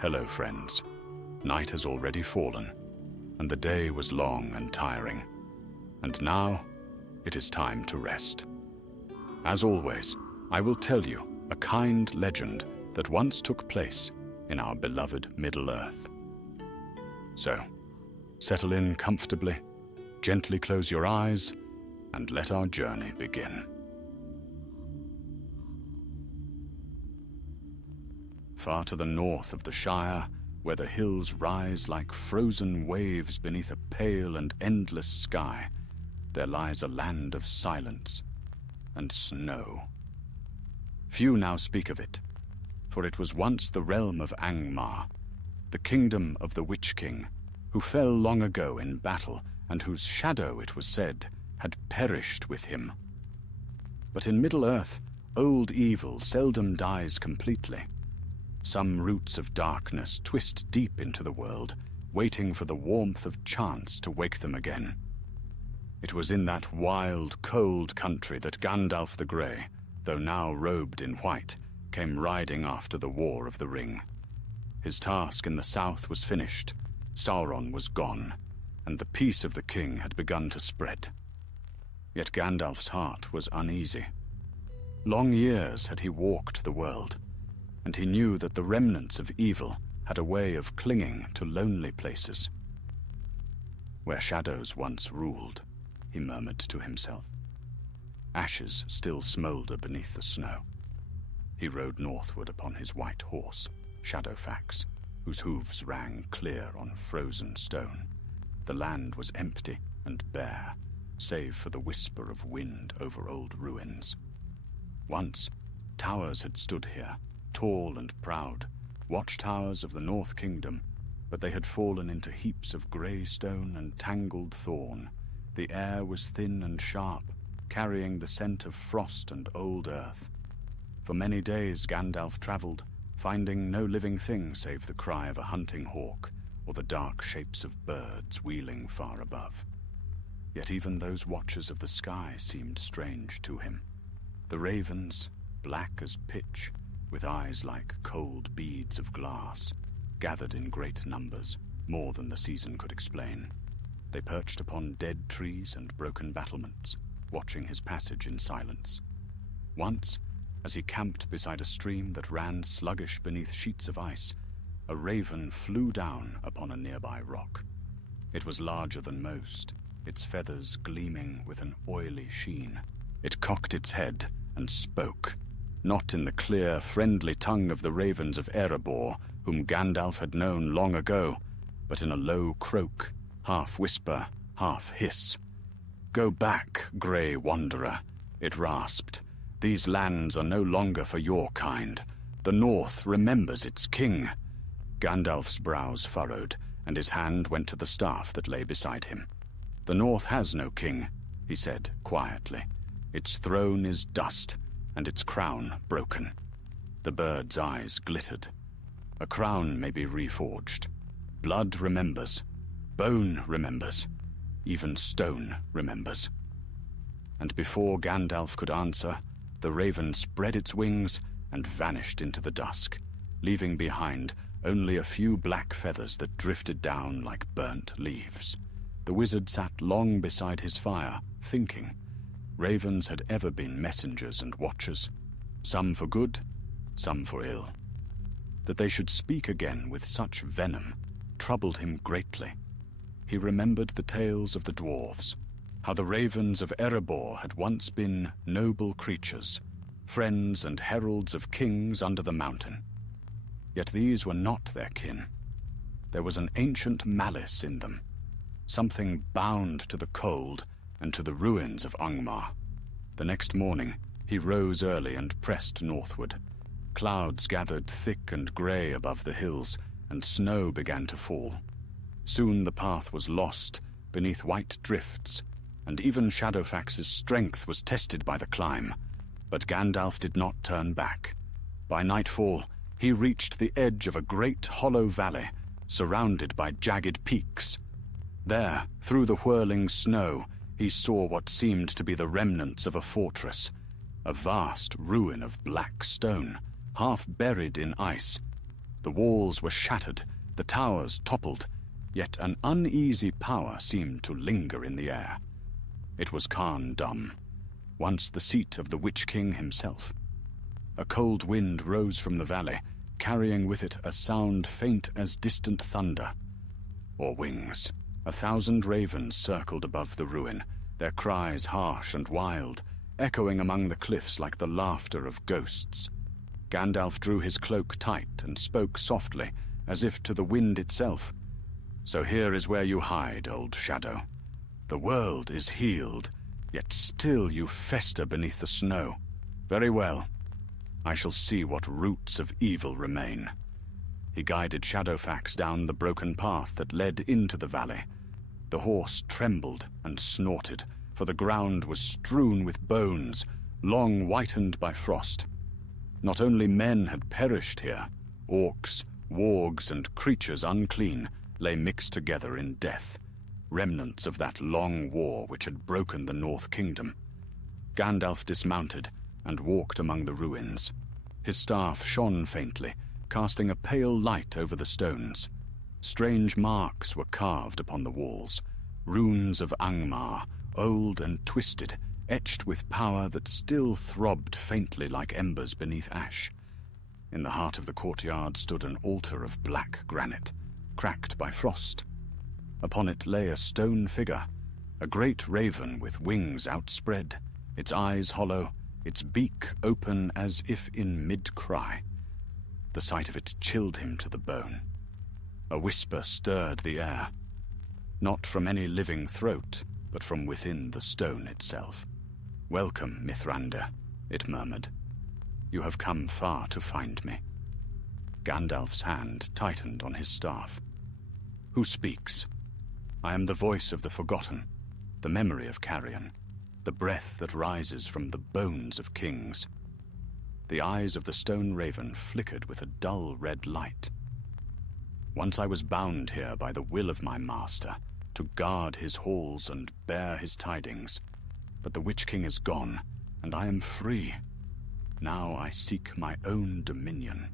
Hello, friends. Night has already fallen, and the day was long and tiring. And now, it is time to rest. As always, I will tell you a kind legend that once took place in our beloved Middle-earth. So, settle in comfortably, gently close your eyes, and let our journey begin. Far to the north of the Shire, where the hills rise like frozen waves beneath a pale and endless sky, there lies a land of silence and snow. Few now speak of it, for it was once the realm of Angmar, the kingdom of the Witch King, who fell long ago in battle and whose shadow, it was said, had perished with him. But in Middle-earth, old evil seldom dies completely. Some roots of darkness twist deep into the world, waiting for the warmth of chance to wake them again. It was in that wild, cold country that Gandalf the Grey, though now robed in white, came riding after the War of the Ring. His task in the south was finished, Sauron was gone, and the peace of the king had begun to spread. Yet Gandalf's heart was uneasy. Long years had he walked the world, and he knew that the remnants of evil had a way of clinging to lonely places. Where shadows once ruled, he murmured to himself. Ashes still smoulder beneath the snow. He rode northward upon his white horse, Shadowfax, whose hooves rang clear on frozen stone. The land was empty and bare, save for the whisper of wind over old ruins. Once, towers had stood here, tall and proud, watchtowers of the North Kingdom, but they had fallen into heaps of grey stone and tangled thorn. The air was thin and sharp, carrying the scent of frost and old earth. For many days Gandalf travelled, finding no living thing save the cry of a hunting hawk or the dark shapes of birds wheeling far above. Yet even those watchers of the sky seemed strange to him. The ravens, black as pitch, with eyes like cold beads of glass, gathered in great numbers, more than the season could explain. They perched upon dead trees and broken battlements, watching his passage in silence. Once, as he camped beside a stream that ran sluggish beneath sheets of ice, a raven flew down upon a nearby rock. It was larger than most, its feathers gleaming with an oily sheen. It cocked its head and spoke, not in the clear, friendly tongue of the ravens of Erebor, whom Gandalf had known long ago, but in a low croak, half whisper, half hiss. "Go back, grey wanderer," it rasped. "These lands are no longer for your kind. The North remembers its king." Gandalf's brows furrowed, and his hand went to the staff that lay beside him. "The North has no king," he said quietly. "Its throne is dust, and its crown broken." The bird's eyes glittered. "A crown may be reforged. Blood remembers. Bone remembers. Even stone remembers." And before Gandalf could answer, the raven spread its wings and vanished into the dusk, leaving behind only a few black feathers that drifted down like burnt leaves. The wizard sat long beside his fire, thinking. Ravens had ever been messengers and watchers, some for good, some for ill. That they should speak again with such venom troubled him greatly. He remembered the tales of the dwarves, how the ravens of Erebor had once been noble creatures, friends and heralds of kings under the mountain. Yet these were not their kin. There was an ancient malice in them, something bound to the cold and to the ruins of Angmar. The next morning, he rose early and pressed northward. Clouds gathered thick and grey above the hills, and snow began to fall. Soon the path was lost beneath white drifts, and even Shadowfax's strength was tested by the climb. But Gandalf did not turn back. By nightfall, he reached the edge of a great hollow valley, surrounded by jagged peaks. There, through the whirling snow, he saw what seemed to be the remnants of a fortress, a vast ruin of black stone, half buried in ice. The walls were shattered, the towers toppled, yet an uneasy power seemed to linger in the air. It was Dum, once the seat of the Witch King himself. A cold wind rose from the valley, carrying with it a sound faint as distant thunder. Or wings. 1,000 ravens circled above the ruin, their cries harsh and wild, echoing among the cliffs like the laughter of ghosts. Gandalf drew his cloak tight and spoke softly, as if to the wind itself. "So here is where you hide, old shadow. The world is healed, yet still you fester beneath the snow. Very well. I shall see what roots of evil remain." He guided Shadowfax down the broken path that led into the valley. The horse trembled and snorted, for the ground was strewn with bones, long whitened by frost. Not only men had perished here, orcs, wargs, and creatures unclean lay mixed together in death, remnants of that long war which had broken the North Kingdom. Gandalf dismounted and walked among the ruins. His staff shone faintly, casting a pale light over the stones. Strange marks were carved upon the walls, runes of Angmar, old and twisted, etched with power that still throbbed faintly like embers beneath ash. In the heart of the courtyard stood an altar of black granite, cracked by frost. Upon it lay a stone figure, a great raven with wings outspread, its eyes hollow, its beak open as if in mid-cry. The sight of it chilled him to the bone. A whisper stirred the air, not from any living throat, but from within the stone itself. "Welcome, Mithrandir," it murmured. "You have come far to find me." Gandalf's hand tightened on his staff. "Who speaks?" "I am the voice of the forgotten, the memory of Carrion, the breath that rises from the bones of kings." The eyes of the stone raven flickered with a dull red light. "Once I was bound here by the will of my master, to guard his halls and bear his tidings. But the Witch King is gone, and I am free. Now I seek my own dominion."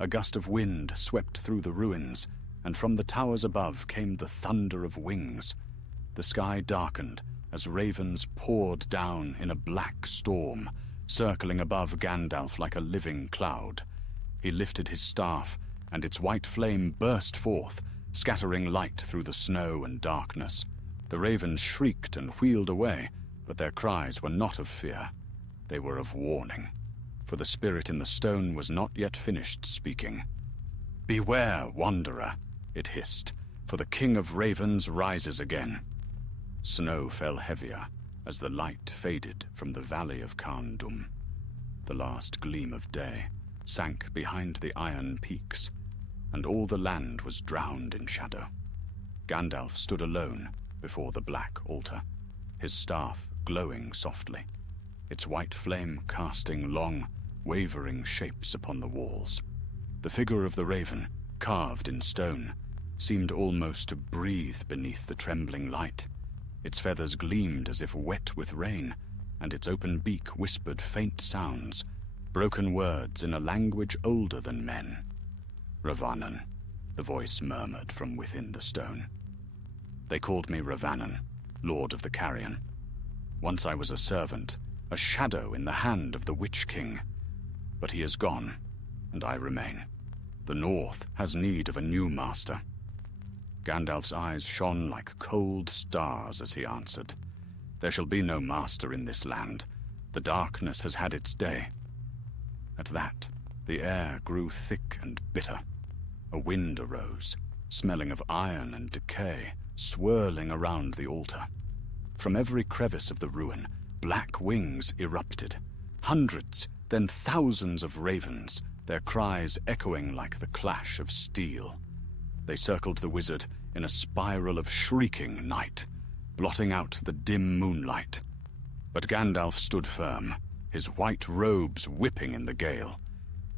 A gust of wind swept through the ruins, and from the towers above came the thunder of wings. The sky darkened as ravens poured down in a black storm, circling above Gandalf like a living cloud. He lifted his staff, and its white flame burst forth, scattering light through the snow and darkness. The ravens shrieked and wheeled away, but their cries were not of fear. They were of warning, for the spirit in the stone was not yet finished speaking. "Beware, wanderer," it hissed, "for the King of Ravens rises again." Snow fell heavier as the light faded from the valley of Dum. The last gleam of day sank behind the iron peaks, and all the land was drowned in shadow. Gandalf stood alone before the black altar, his staff glowing softly, its white flame casting long, wavering shapes upon the walls. The figure of the raven, carved in stone, seemed almost to breathe beneath the trembling light. Its feathers gleamed as if wet with rain, and its open beak whispered faint sounds, broken words in a language older than men. "Ravanan," the voice murmured from within the stone. "They called me Ravanan, Lord of the Carrion. Once I was a servant, a shadow in the hand of the Witch King. But he is gone, and I remain. The North has need of a new master." Gandalf's eyes shone like cold stars as he answered, "There shall be no master in this land. The darkness has had its day." At that, the air grew thick and bitter. A wind arose, smelling of iron and decay, swirling around the altar. From every crevice of the ruin, black wings erupted. Hundreds, then thousands of ravens, their cries echoing like the clash of steel. They circled the wizard in a spiral of shrieking night, blotting out the dim moonlight. But Gandalf stood firm, his white robes whipping in the gale.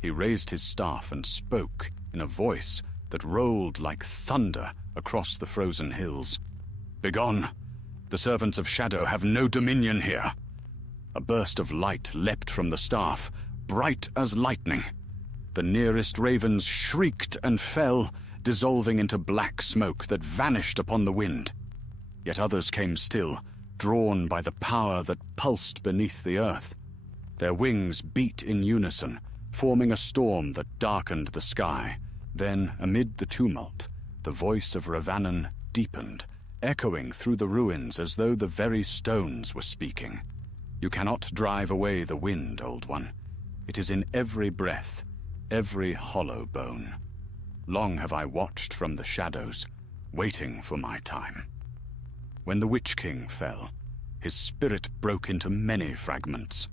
He raised his staff and spoke in a voice that rolled like thunder across the frozen hills. "Begone! The servants of Shadow have no dominion here." A burst of light leapt from the staff, bright as lightning. The nearest ravens shrieked and fell, dissolving into black smoke that vanished upon the wind. Yet others came still, drawn by the power that pulsed beneath the earth. Their wings beat in unison, forming a storm that darkened the sky. Then, amid the tumult, the voice of Ravanan deepened, echoing through the ruins as though the very stones were speaking. You cannot drive away the wind, Old One. It is in every breath, every hollow bone. Long have I watched from the shadows, waiting for my time. When the Witch King fell, his spirit broke into many fragments.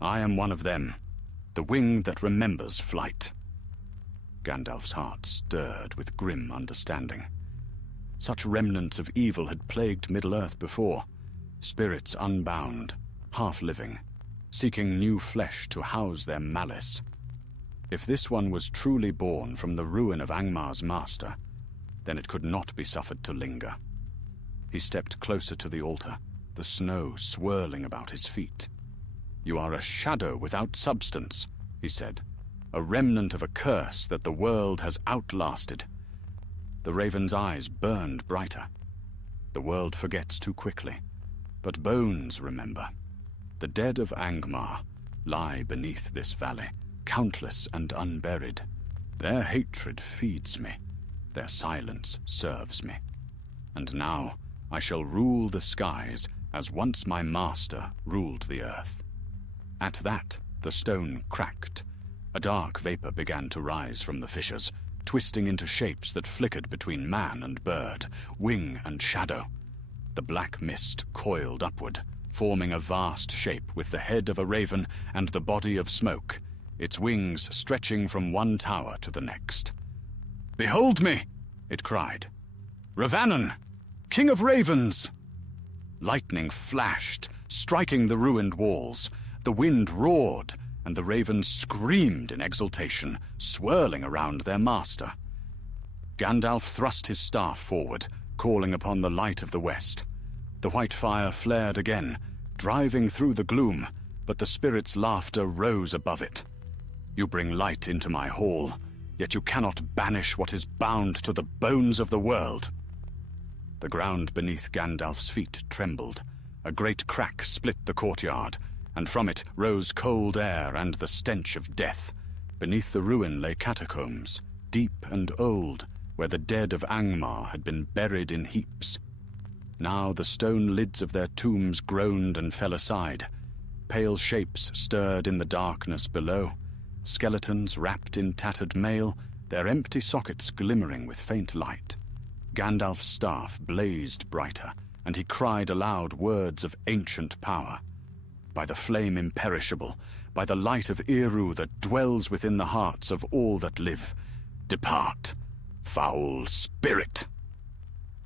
I am one of them, the wing that remembers flight. Gandalf's heart stirred with grim understanding. Such remnants of evil had plagued Middle-earth before, spirits unbound, half-living, seeking new flesh to house their malice. If this one was truly born from the ruin of Angmar's master, then it could not be suffered to linger. He stepped closer to the altar, the snow swirling about his feet. "You are a shadow without substance," he said, "a remnant of a curse that the world has outlasted." The raven's eyes burned brighter. The world forgets too quickly, but bones remember. The dead of Angmar lie beneath this valley, countless and unburied. Their hatred feeds me, their silence serves me. And now I shall rule the skies as once my master ruled the earth. At that, the stone cracked. A dark vapor began to rise from the fissures, twisting into shapes that flickered between man and bird, wing and shadow. The black mist coiled upward, forming a vast shape with the head of a raven and the body of smoke, its wings stretching from one tower to the next. "Behold me!" it cried. "Ravanan, King of Ravens!" Lightning flashed, striking the ruined walls. The wind roared, and the ravens screamed in exultation, swirling around their master. Gandalf thrust his staff forward, calling upon the light of the west. The white fire flared again, driving through the gloom, but the spirit's laughter rose above it. "You bring light into my hall, yet you cannot banish what is bound to the bones of the world." The ground beneath Gandalf's feet trembled. A great crack split the courtyard, and from it rose cold air and the stench of death. Beneath the ruin lay catacombs, deep and old, where the dead of Angmar had been buried in heaps. Now the stone lids of their tombs groaned and fell aside. Pale shapes stirred in the darkness below, skeletons wrapped in tattered mail, their empty sockets glimmering with faint light. Gandalf's staff blazed brighter, and he cried aloud words of ancient power. "By the flame imperishable, by the light of Eru that dwells within the hearts of all that live, depart, foul spirit!"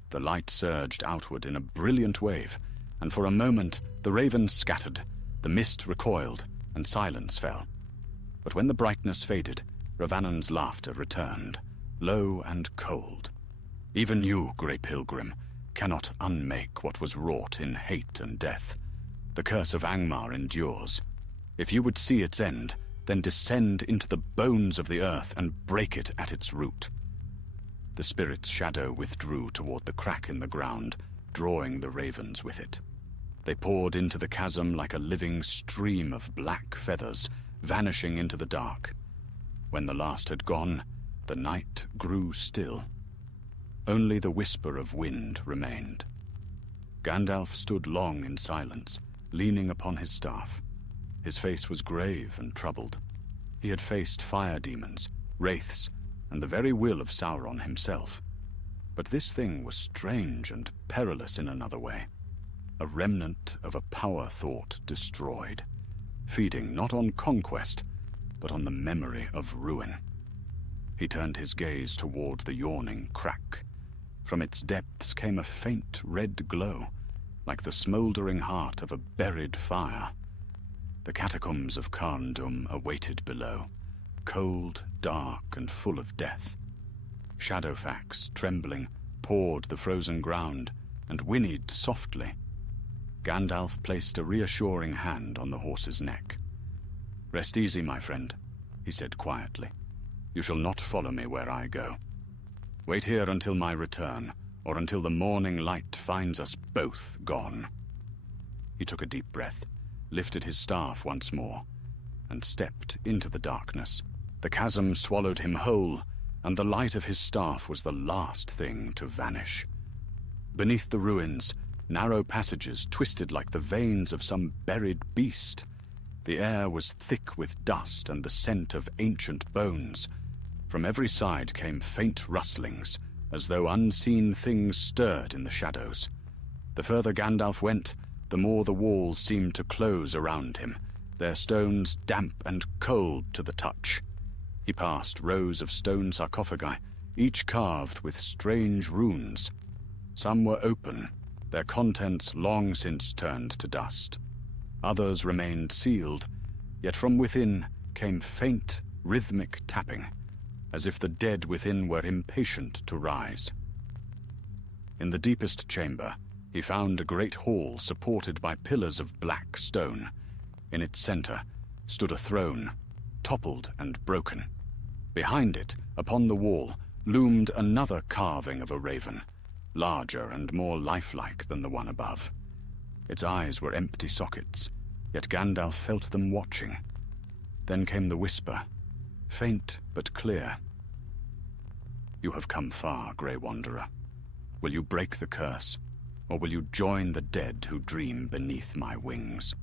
The light surged outward in a brilliant wave, and for a moment the ravens scattered, the mist recoiled, and silence fell. But when the brightness faded, Ravanan's laughter returned, low and cold. "Even you, Grey Pilgrim, cannot unmake what was wrought in hate and death. The curse of Angmar endures. If you would see its end, then descend into the bones of the earth and break it at its root." The spirit's shadow withdrew toward the crack in the ground, drawing the ravens with it. They poured into the chasm like a living stream of black feathers, vanishing into the dark. When the last had gone, the night grew still. Only the whisper of wind remained. Gandalf stood long in silence, leaning upon his staff. His face was grave and troubled. He had faced fire demons, wraiths, and the very will of Sauron himself. But this thing was strange and perilous in another way. A remnant of a power thought destroyed, feeding not on conquest, but on the memory of ruin. He turned his gaze toward the yawning crack. From its depths came a faint red glow, like the smoldering heart of a buried fire. The catacombs of Carndum awaited below, cold, dark, and full of death. Shadowfax, trembling, pawed the frozen ground and whinnied softly. Gandalf placed a reassuring hand on the horse's neck. "Rest easy, my friend," he said quietly. You shall not follow me where I go. Wait here until my return, or until the morning light finds us both gone." He took a deep breath, lifted his staff once more, and stepped into the darkness. The chasm swallowed him whole, and the light of his staff was the last thing to vanish. Beneath the ruins, narrow passages twisted like the veins of some buried beast. The air was thick with dust and the scent of ancient bones. From every side came faint rustlings, as though unseen things stirred in the shadows. The further Gandalf went, the more the walls seemed to close around him, their stones damp and cold to the touch. He passed rows of stone sarcophagi, each carved with strange runes. Some were open, their contents long since turned to dust. Others remained sealed, yet from within came faint, rhythmic tapping, as if the dead within were impatient to rise. In the deepest chamber, he found a great hall supported by pillars of black stone. In its center stood a throne, toppled and broken. Behind it, upon the wall, loomed another carving of a raven, larger and more lifelike than the one above. Its eyes were empty sockets, yet Gandalf felt them watching. Then came the whisper, faint but clear. "You have come far, Grey Wanderer. Will you break the curse, or will you join the dead who dream beneath my wings?"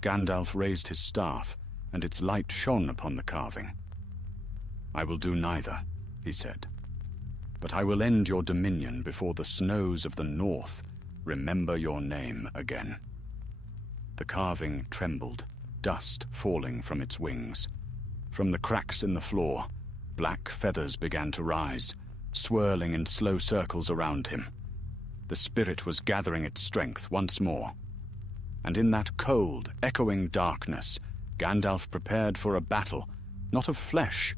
Gandalf raised his staff, and its light shone upon the carving. "I will do neither," he said. "But I will end your dominion before the snows of the north remember your name again." The carving trembled, dust falling from its wings. From the cracks in the floor, black feathers began to rise, swirling in slow circles around him. The spirit was gathering its strength once more. And in that cold, echoing darkness, Gandalf prepared for a battle, not of flesh,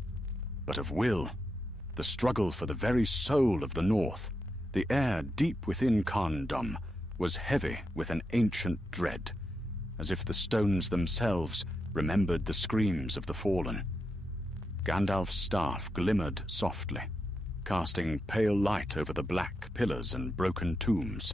but of will. The struggle for the very soul of the North. The air deep within Carndom was heavy with an ancient dread, as if the stones themselves remembered the screams of the fallen. Gandalf's staff glimmered softly, casting pale light over the black pillars and broken tombs.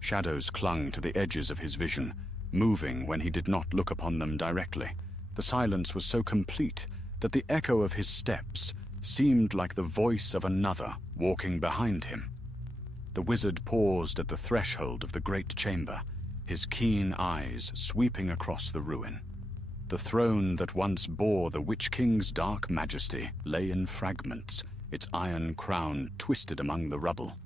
Shadows clung to the edges of his vision, moving when he did not look upon them directly. The silence was so complete that the echo of his steps seemed like the voice of another walking behind him. The wizard paused at the threshold of the great chamber, his keen eyes sweeping across the ruin. The throne that once bore the Witch King's dark majesty lay in fragments, its iron crown twisted among the rubble.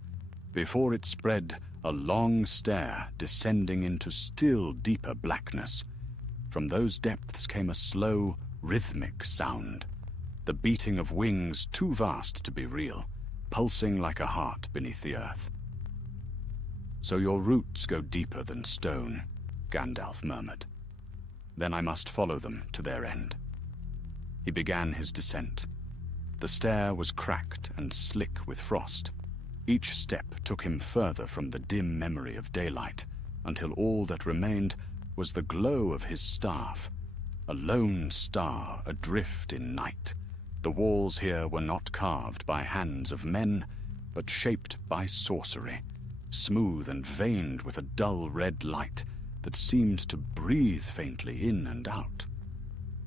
Before it spread a long stair descending into still deeper blackness. From those depths came a slow, rhythmic sound, the beating of wings too vast to be real, pulsing like a heart beneath the earth. "So your roots go deeper than stone," Gandalf murmured. "Then I must follow them to their end." He began his descent. The stair was cracked and slick with frost. Each step took him further from the dim memory of daylight, until all that remained was the glow of his staff, a lone star adrift in night. The walls here were not carved by hands of men, but shaped by sorcery, smooth and veined with a dull red light that seemed to breathe faintly in and out.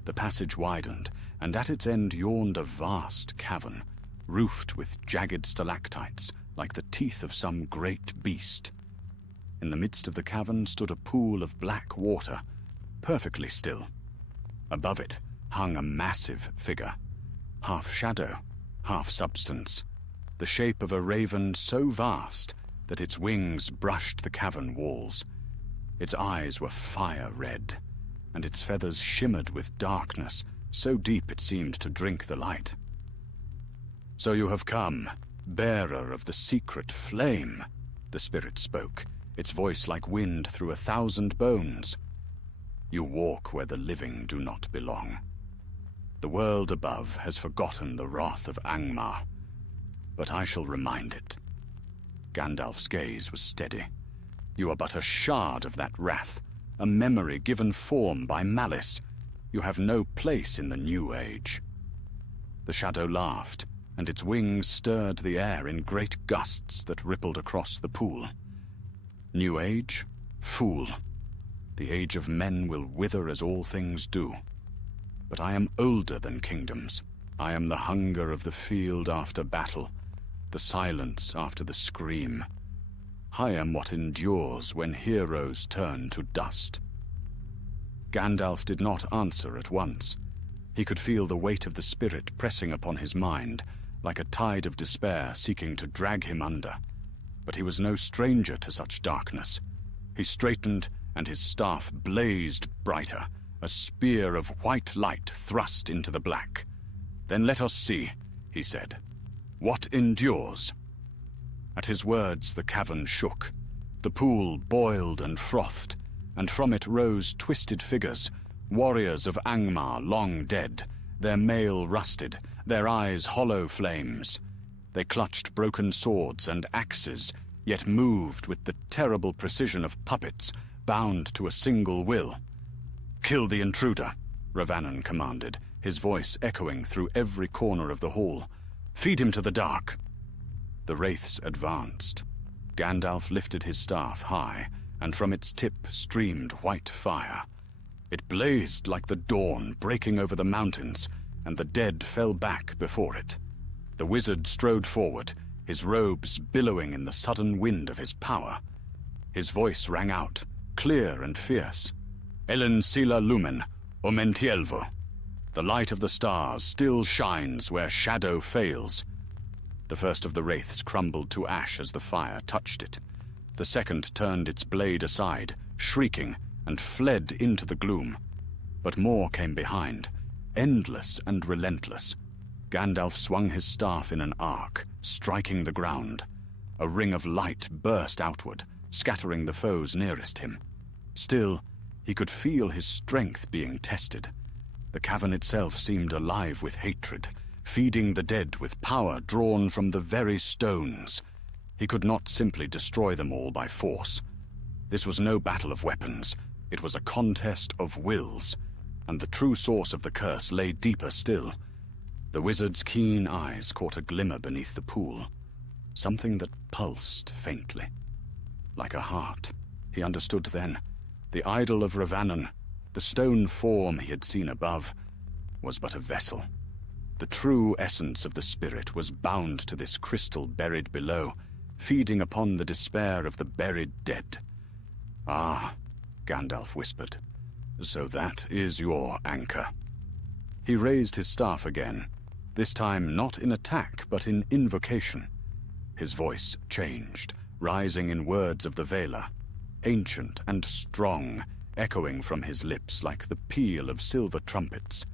The passage widened, and at its end yawned a vast cavern, roofed with jagged stalactites like the teeth of some great beast. In the midst of the cavern stood a pool of black water, perfectly still. Above it hung a massive figure, half shadow, half substance, the shape of a raven so vast that its wings brushed the cavern walls. Its eyes were fire red, and its feathers shimmered with darkness, so deep it seemed to drink the light. "So you have come, bearer of the secret flame," the spirit spoke, its voice like wind through 1,000 bones. "You walk where the living do not belong. The world above has forgotten the wrath of Angmar, but I shall remind it." Gandalf's gaze was steady. "You are but a shard of that wrath, a memory given form by malice. You have no place in the new age." The shadow laughed, and its wings stirred the air in great gusts that rippled across the pool. New age? Fool. The age of men will wither as all things do. But I am older than kingdoms. I am the hunger of the field after battle, the silence after the scream. I am what endures when heroes turn to dust. Gandalf did not answer at once. He could feel the weight of the spirit pressing upon his mind, like a tide of despair seeking to drag him under. But he was no stranger to such darkness. He straightened, and his staff blazed brighter, a spear of white light thrust into the black. "Then let us see," he said. "What endures?" At his words the cavern shook. The pool boiled and frothed, and from it rose twisted figures, warriors of Angmar long dead, their mail rusted, their eyes hollow flames. They clutched broken swords and axes, yet moved with the terrible precision of puppets, bound to a single will. "Kill the intruder," Ravanan commanded, his voice echoing through every corner of the hall. "Feed him to the dark." The wraiths advanced. Gandalf lifted his staff high, and from its tip streamed white fire. It blazed like the dawn breaking over the mountains, and the dead fell back before it. The wizard strode forward, his robes billowing in the sudden wind of his power. His voice rang out, clear and fierce. "Ellen Sila Lumen, Omentielvo." The light of the stars still shines where shadow fails. The first of the wraiths crumbled to ash as the fire touched it. The second turned its blade aside, shrieking, and fled into the gloom. But more came behind, endless and relentless. Gandalf swung his staff in an arc, striking the ground. A ring of light burst outward, scattering the foes nearest him. Still, he could feel his strength being tested. The cavern itself seemed alive with hatred, feeding the dead with power drawn from the very stones. He could not simply destroy them all by force. This was no battle of weapons. It was a contest of wills, and the true source of the curse lay deeper still. The wizard's keen eyes caught a glimmer beneath the pool, something that pulsed faintly. Like a heart, he understood then. The idol of Ravanan, the stone form he had seen above, was but a vessel. The true essence of the spirit was bound to this crystal buried below, feeding upon the despair of the buried dead. "Ah," Gandalf whispered, "so that is your anchor." He raised his staff again, this time not in attack but in invocation. His voice changed, rising in words of the Valar, ancient and strong, echoing from his lips like the peal of silver trumpets.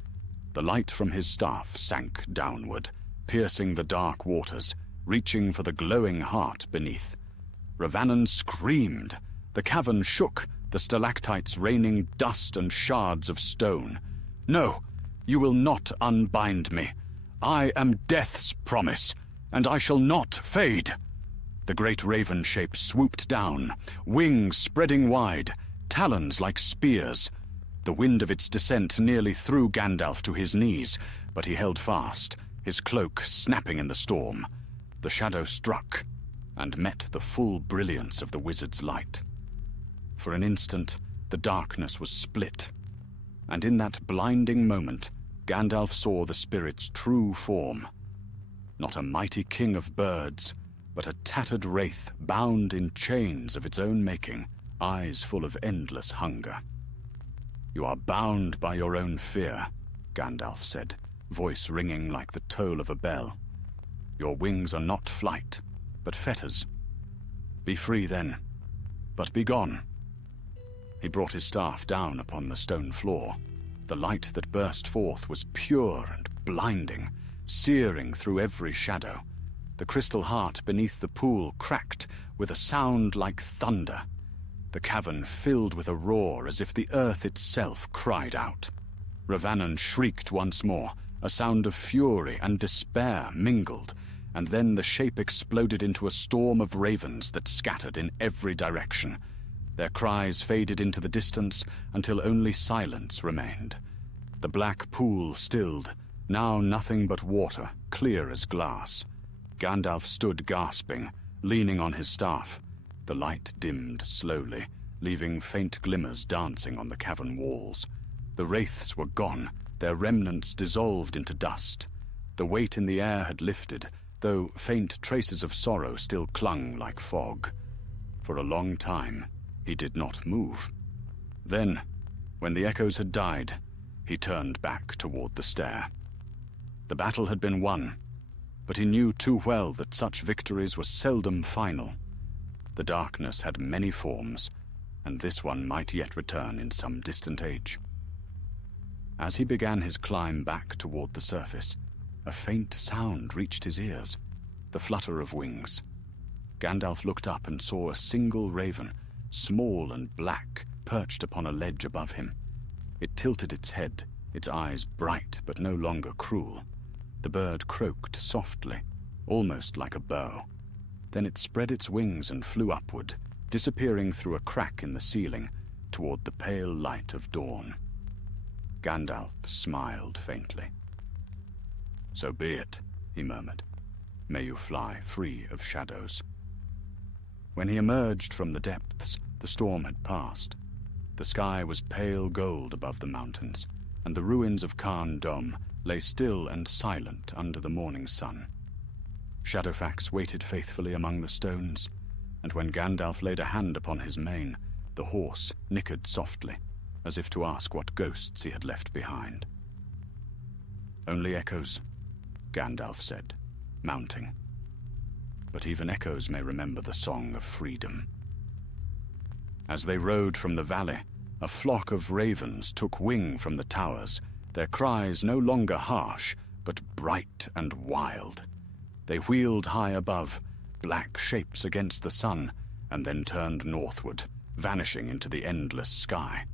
The light from his staff sank downward, piercing the dark waters, reaching for the glowing heart beneath. Ravanan screamed. The cavern shook, the stalactites raining dust and shards of stone. "No, you will not unbind me. I am death's promise, and I shall not fade." The great raven shape swooped down, wings spreading wide, talons like spears. The wind of its descent nearly threw Gandalf to his knees, but he held fast, his cloak snapping in the storm. The shadow struck, and met the full brilliance of the wizard's light. For an instant, the darkness was split, and in that blinding moment, Gandalf saw the spirit's true form. Not a mighty king of birds, but a tattered wraith bound in chains of its own making, eyes full of endless hunger. "You are bound by your own fear," Gandalf said, voice ringing like the toll of a bell. "Your wings are not flight, but fetters. Be free then, but be gone." He brought his staff down upon the stone floor. The light that burst forth was pure and blinding, searing through every shadow. The crystal heart beneath the pool cracked with a sound like thunder. The cavern filled with a roar as if the earth itself cried out. Ravanan shrieked once more, a sound of fury and despair mingled, and then the shape exploded into a storm of ravens that scattered in every direction. Their cries faded into the distance until only silence remained. The black pool stilled, Now nothing but water, clear as glass. Gandalf stood gasping, leaning on his staff. The light dimmed slowly, leaving faint glimmers dancing on the cavern walls. The wraiths were gone, their remnants dissolved into dust. The weight in the air had lifted, though faint traces of sorrow still clung like fog. For a long time, he did not move. Then, when the echoes had died, he turned back toward the stair. The battle had been won, but he knew too well that such victories were seldom final. The darkness had many forms, and this one might yet return in some distant age. As he began his climb back toward the surface, a faint sound reached his ears, the flutter of wings. Gandalf looked up and saw a single raven, small and black, perched upon a ledge above him. It tilted its head, its eyes bright but no longer cruel. The bird croaked softly, almost like a bow. Then it spread its wings and flew upward, disappearing through a crack in the ceiling toward the pale light of dawn. Gandalf smiled faintly. "So be it," he murmured. "May you fly free of shadows." When he emerged from the depths, the storm had passed. The sky was pale gold above the mountains, and the ruins of Khan Dom lay still and silent under the morning sun. Shadowfax waited faithfully among the stones, and when Gandalf laid a hand upon his mane, the horse nickered softly, as if to ask what ghosts he had left behind. "Only echoes," Gandalf said, mounting. "But even echoes may remember the song of freedom." As they rode from the valley, a flock of ravens took wing from the towers, their cries no longer harsh, but bright and wild. They wheeled high above, black shapes against the sun, and then turned northward, vanishing into the endless sky.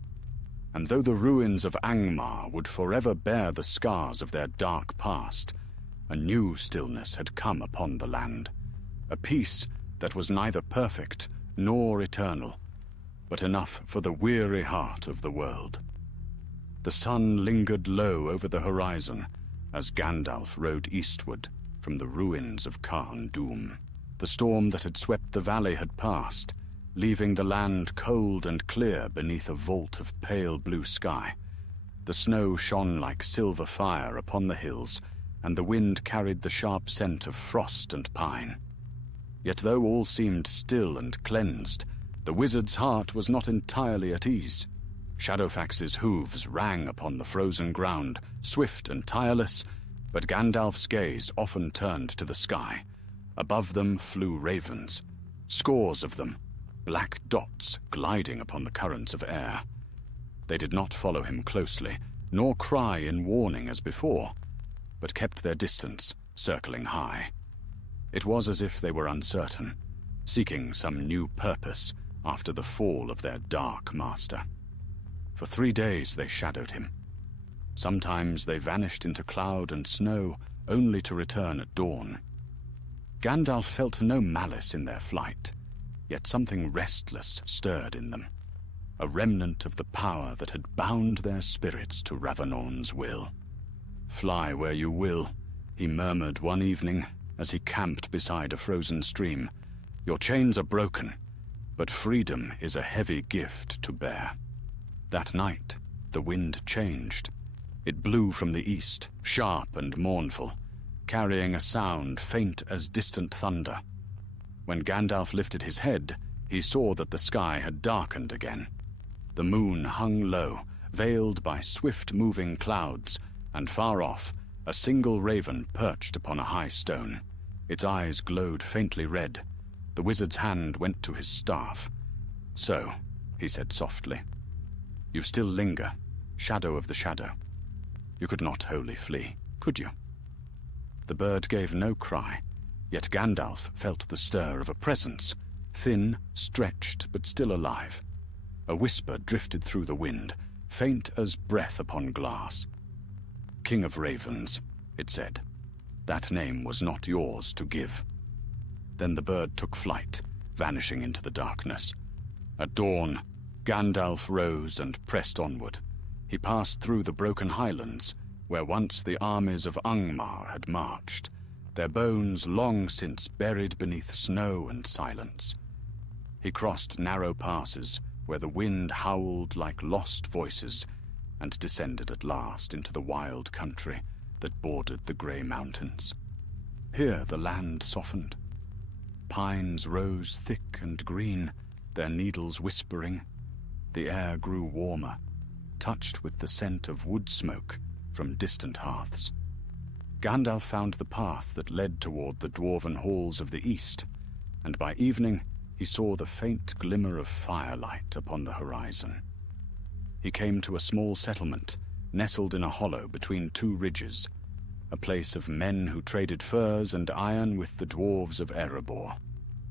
And though the ruins of Angmar would forever bear the scars of their dark past, a new stillness had come upon the land, a peace that was neither perfect nor eternal, but enough for the weary heart of the world. The sun lingered low over the horizon as Gandalf rode eastward from the ruins of Khan Dûm. The storm that had swept the valley had passed, leaving the land cold and clear beneath a vault of pale blue sky. The snow shone like silver fire upon the hills, and the wind carried the sharp scent of frost and pine. Yet though all seemed still and cleansed, the wizard's heart was not entirely at ease. Shadowfax's hooves rang upon the frozen ground, swift and tireless, but Gandalf's gaze often turned to the sky. Above them flew ravens, scores of them, black dots gliding upon the currents of air. They did not follow him closely, nor cry in warning as before, but kept their distance, circling high. It was as if they were uncertain, seeking some new purpose after the fall of their dark master. For 3 days they shadowed him. Sometimes they vanished into cloud and snow, only to return at dawn. Gandalf felt no malice in their flight, yet something restless stirred in them, a remnant of the power that had bound their spirits to Ravanorn's will. "Fly where you will," he murmured one evening as he camped beside a frozen stream. "Your chains are broken, but freedom is a heavy gift to bear." That night, the wind changed. It blew from the east, sharp and mournful, carrying a sound faint as distant thunder. When Gandalf lifted his head, he saw that the sky had darkened again. The moon hung low, veiled by swift-moving clouds, and far off, a single raven perched upon a high stone. Its eyes glowed faintly red. The wizard's hand went to his staff. "So," he said softly, "you still linger, shadow of the shadow. You could not wholly flee, could you?" The bird gave no cry, yet Gandalf felt the stir of a presence, thin, stretched, but still alive. A whisper drifted through the wind, faint as breath upon glass. "King of Ravens," it said. "That name was not yours to give." Then the bird took flight, vanishing into the darkness. At dawn, Gandalf rose and pressed onward. He passed through the broken highlands, where once the armies of Angmar had marched, their bones long since buried beneath snow and silence. He crossed narrow passes where the wind howled like lost voices, and descended at last into the wild country that bordered the grey mountains. Here the land softened. Pines rose thick and green, their needles whispering. The air grew warmer, touched with the scent of wood smoke from distant hearths. Gandalf found the path that led toward the dwarven halls of the east, and by evening he saw the faint glimmer of firelight upon the horizon. He came to a small settlement, nestled in a hollow between two ridges, a place of men who traded furs and iron with the dwarves of Erebor.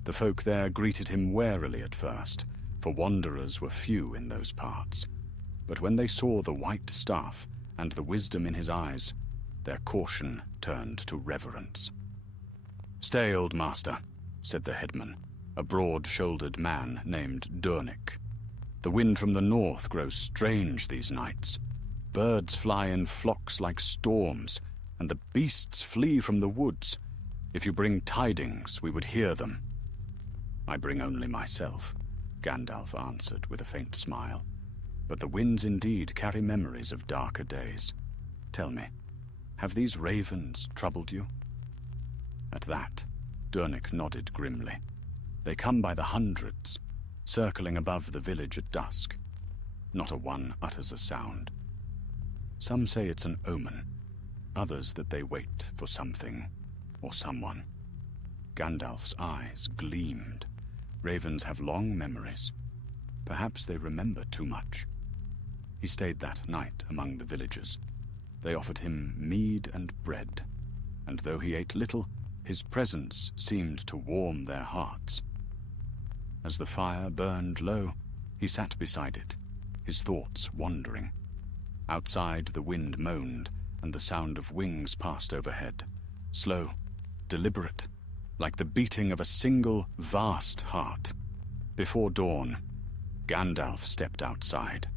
The folk there greeted him warily at first, for wanderers were few in those parts. But when they saw the white staff and the wisdom in his eyes, their caution turned to reverence. "Stay, old master," said the headman, a broad-shouldered man named Durnik. "The wind from the north grows strange these nights. Birds fly in flocks like storms, and the beasts flee from the woods. If you bring tidings, we would hear them." "I bring only myself," Gandalf answered with a faint smile. "But the winds indeed carry memories of darker days. Tell me, have these ravens troubled you?" At that, Durnik nodded grimly. "They come by the hundreds, circling above the village at dusk. Not a one utters a sound. Some say it's an omen, others that they wait for something or someone." Gandalf's eyes gleamed. Ravens have long memories. Perhaps they remember too much. He stayed that night among the villagers. They offered him mead and bread, and though he ate little, his presence seemed to warm their hearts. As the fire burned low, he sat beside it, his thoughts wandering. Outside the wind moaned, and the sound of wings passed overhead, slow, deliberate, like the beating of a single, vast heart. Before dawn, Gandalf stepped outside.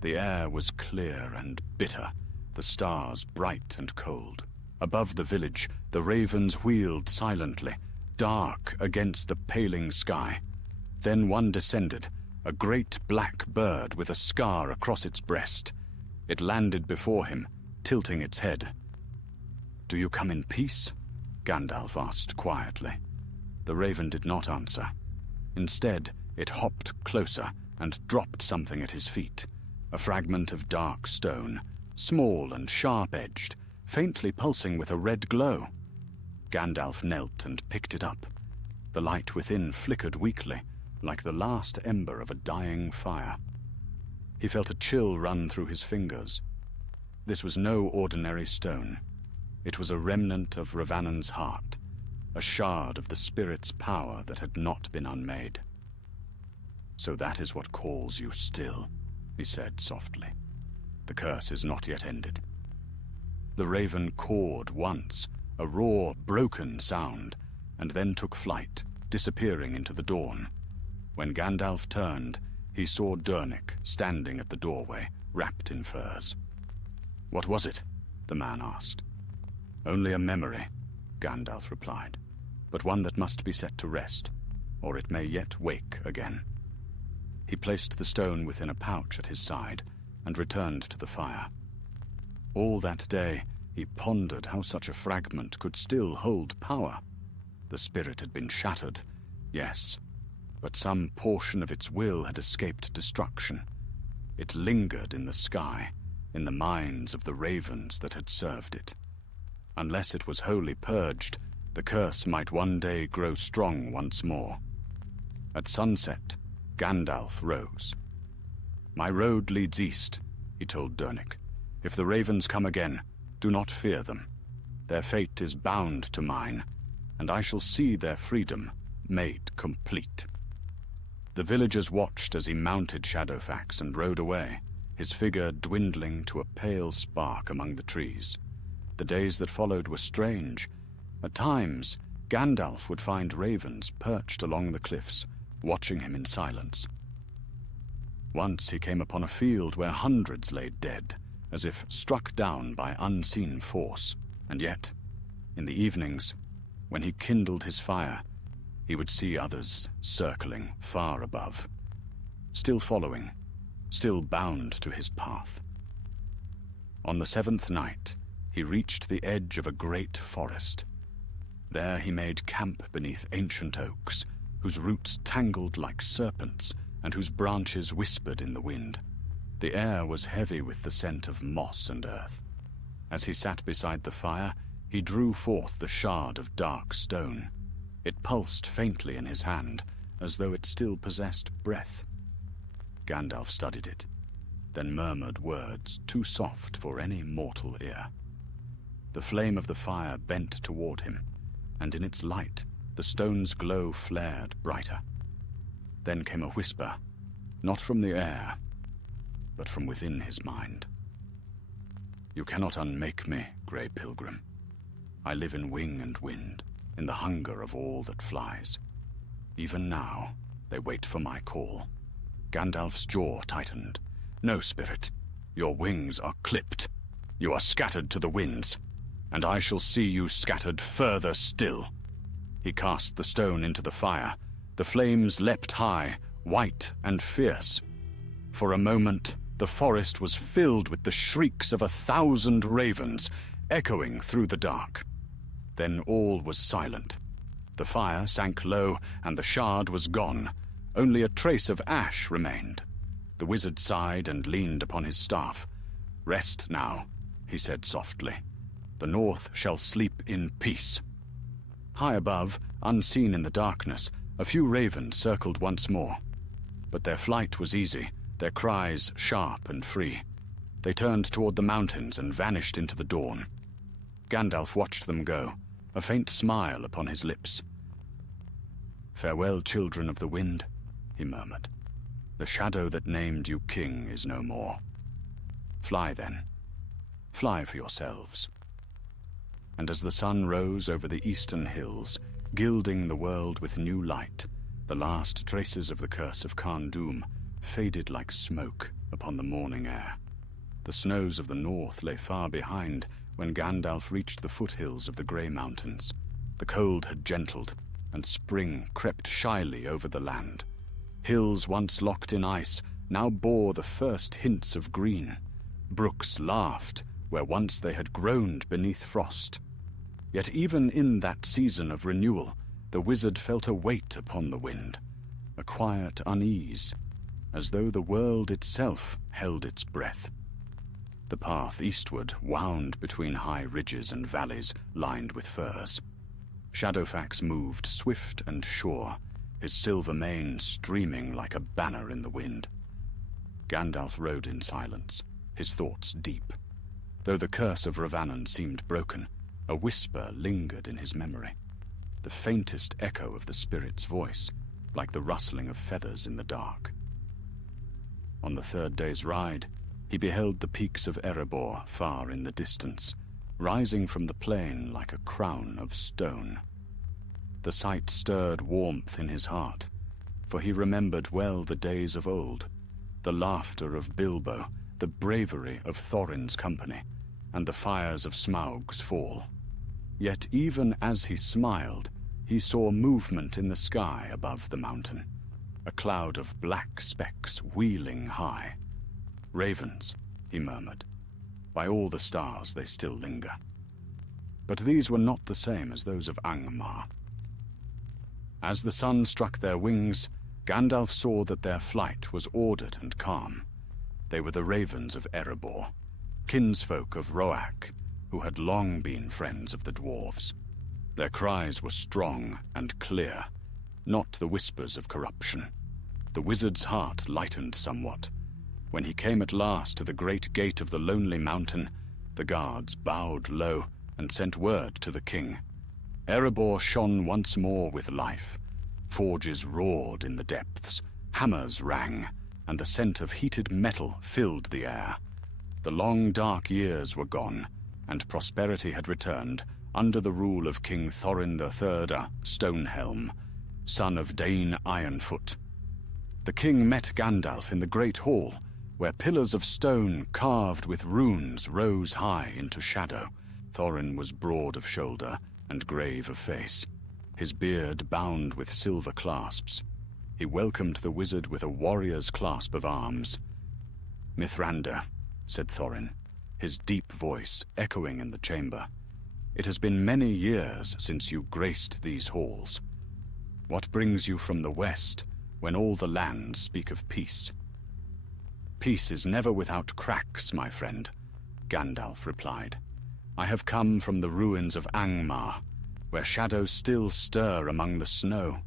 The air was clear and bitter, the stars bright and cold. Above the village, the ravens wheeled silently, dark against the paling sky. Then one descended, a great black bird with a scar across its breast. It landed before him, tilting its head. "Do you come in peace?" Gandalf asked quietly. The raven did not answer. Instead, it hopped closer and dropped something at his feet, a fragment of dark stone, small and sharp-edged, faintly pulsing with a red glow. Gandalf knelt and picked it up. The light within flickered weakly, like the last ember of a dying fire. He felt a chill run through his fingers. This was no ordinary stone. It was a remnant of Ravannan's heart, a shard of the spirit's power that had not been unmade. "So that is what calls you still," he said softly. "The curse is not yet ended." The raven cawed once, a raw, broken sound, and then took flight, disappearing into the dawn. When Gandalf turned, he saw Durnik standing at the doorway, wrapped in furs. "What was it?" the man asked. "Only a memory," Gandalf replied, "but one that must be set to rest, or it may yet wake again." He placed the stone within a pouch at his side and returned to the fire. All that day, he pondered how such a fragment could still hold power. The spirit had been shattered, yes, but some portion of its will had escaped destruction. It lingered in the sky, in the minds of the ravens that had served it. Unless it was wholly purged, the curse might one day grow strong once more. At sunset, Gandalf rose. "My road leads east," he told Durnik. "If the ravens come again, do not fear them. Their fate is bound to mine, and I shall see their freedom made complete." The villagers watched as he mounted Shadowfax and rode away, his figure dwindling to a pale spark among the trees. The days that followed were strange. At times, Gandalf would find ravens perched along the cliffs, watching him in silence. Once he came upon a field where hundreds lay dead, as if struck down by unseen force, and yet, in the evenings, when he kindled his fire, he would see others circling far above, still following, still bound to his path. On the 7th night, he reached the edge of a great forest. There he made camp beneath ancient oaks, whose roots tangled like serpents and whose branches whispered in the wind. The air was heavy with the scent of moss and earth. As he sat beside the fire, he drew forth the shard of dark stone. It pulsed faintly in his hand, as though it still possessed breath. Gandalf studied it, then murmured words too soft for any mortal ear. The flame of the fire bent toward him, and in its light the stone's glow flared brighter. Then came a whisper, not from the air, but from within his mind. "You cannot unmake me, Grey Pilgrim. I live in wing and wind, in the hunger of all that flies. Even now, they wait for my call." Gandalf's jaw tightened. "No, Spirit. Your wings are clipped. You are scattered to the winds, and I shall see you scattered further still." He cast the stone into the fire. The flames leapt high, white and fierce. For a moment, the forest was filled with the shrieks of 1,000 ravens, echoing through the dark. Then all was silent. The fire sank low, and the shard was gone. Only a trace of ash remained. The wizard sighed and leaned upon his staff. "Rest now," he said softly. "The north shall sleep in peace." High above, unseen in the darkness, a few ravens circled once more. But their flight was easy, their cries sharp and free. They turned toward the mountains and vanished into the dawn. Gandalf watched them go, a faint smile upon his lips. "Farewell, children of the wind," he murmured. "The shadow that named you king is no more. Fly then. Fly for yourselves." And as the sun rose over the eastern hills, gilding the world with new light, the last traces of the curse of Khan-Dûm faded like smoke upon the morning air. The snows of the north lay far behind when Gandalf reached the foothills of the Grey Mountains. The cold had gentled, and spring crept shyly over the land. Hills once locked in ice now bore the first hints of green. Brooks laughed where once they had groaned beneath frost. Yet even in that season of renewal, the wizard felt a weight upon the wind, a quiet unease, as though the world itself held its breath. The path eastward wound between high ridges and valleys lined with firs. Shadowfax moved swift and sure, his silver mane streaming like a banner in the wind. Gandalf rode in silence, his thoughts deep. Though the curse of Ravanan seemed broken, a whisper lingered in his memory, the faintest echo of the spirit's voice, like the rustling of feathers in the dark. On the 3rd day's ride, he beheld the peaks of Erebor far in the distance, rising from the plain like a crown of stone. The sight stirred warmth in his heart, for he remembered well the days of old, the laughter of Bilbo, the bravery of Thorin's company, and the fires of Smaug's fall. Yet even as he smiled, he saw movement in the sky above the mountain, a cloud of black specks wheeling high. "Ravens," he murmured. "By all the stars they still linger." But these were not the same as those of Angmar. As the sun struck their wings, Gandalf saw that their flight was ordered and calm. They were the ravens of Erebor, kinsfolk of Roak, who had long been friends of the dwarves. Their cries were strong and clear, not the whispers of corruption. The wizard's heart lightened somewhat. When he came at last to the great gate of the lonely mountain, the guards bowed low and sent word to the king. Erebor shone once more with life. Forges roared in the depths, hammers rang, and the scent of heated metal filled the air. The long dark years were gone, and prosperity had returned under the rule of King Thorin III Stonehelm, son of Dane Ironfoot. The king met Gandalf in the great hall, where pillars of stone carved with runes rose high into shadow. Thorin was broad of shoulder and grave of face, his beard bound with silver clasps. He welcomed the wizard with a warrior's clasp of arms. "Mithrandir," said Thorin, his deep voice echoing in the chamber. "It has been many years since you graced these halls. What brings you from the west when all the lands speak of peace?" "Peace is never without cracks, my friend," Gandalf replied. "I have come from the ruins of Angmar, where shadows still stir among the snow.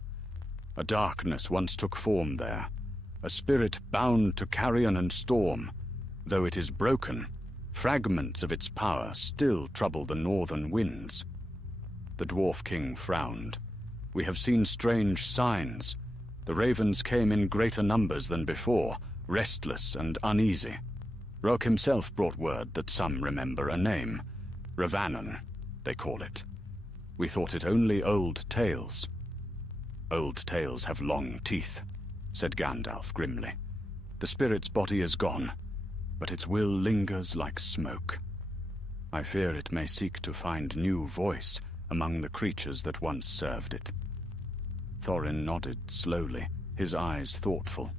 A darkness once took form there, a spirit bound to carrion and storm. Though it is broken, fragments of its power still trouble the northern winds." The Dwarf King frowned. "We have seen strange signs. The ravens came in greater numbers than before, restless and uneasy. Roke himself brought word that some remember a name. Ravanon, they call it. We thought it only old tales." "Old tales have long teeth," said Gandalf grimly. "The spirit's body is gone, but its will lingers like smoke. I fear it may seek to find new voice among the creatures that once served it." Thorin nodded slowly, his eyes thoughtful.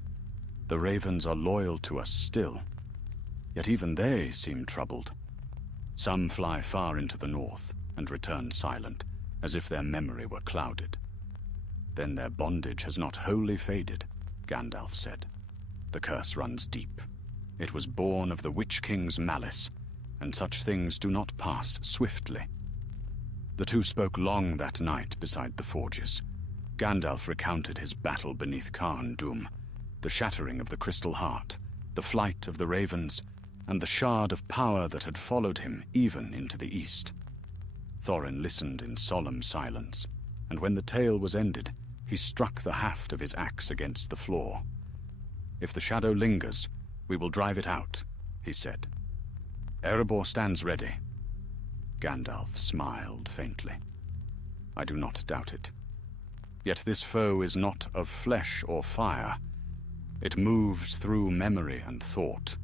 "The ravens are loyal to us still, yet even they seem troubled. Some fly far into the north and return silent, as if their memory were clouded." "Then their bondage has not wholly faded," Gandalf said. "The curse runs deep. It was born of the Witch King's malice, and such things do not pass swiftly." The two spoke long that night beside the forges. Gandalf recounted his battle beneath Carn Dûm, the shattering of the Crystal Heart, the flight of the ravens, and the shard of power that had followed him even into the east. Thorin listened in solemn silence, and when the tale was ended, he struck the haft of his axe against the floor. "If the shadow lingers, we will drive it out," he said. "Erebor stands ready." Gandalf smiled faintly. "I do not doubt it. Yet this foe is not of flesh or fire. It moves through memory and thought.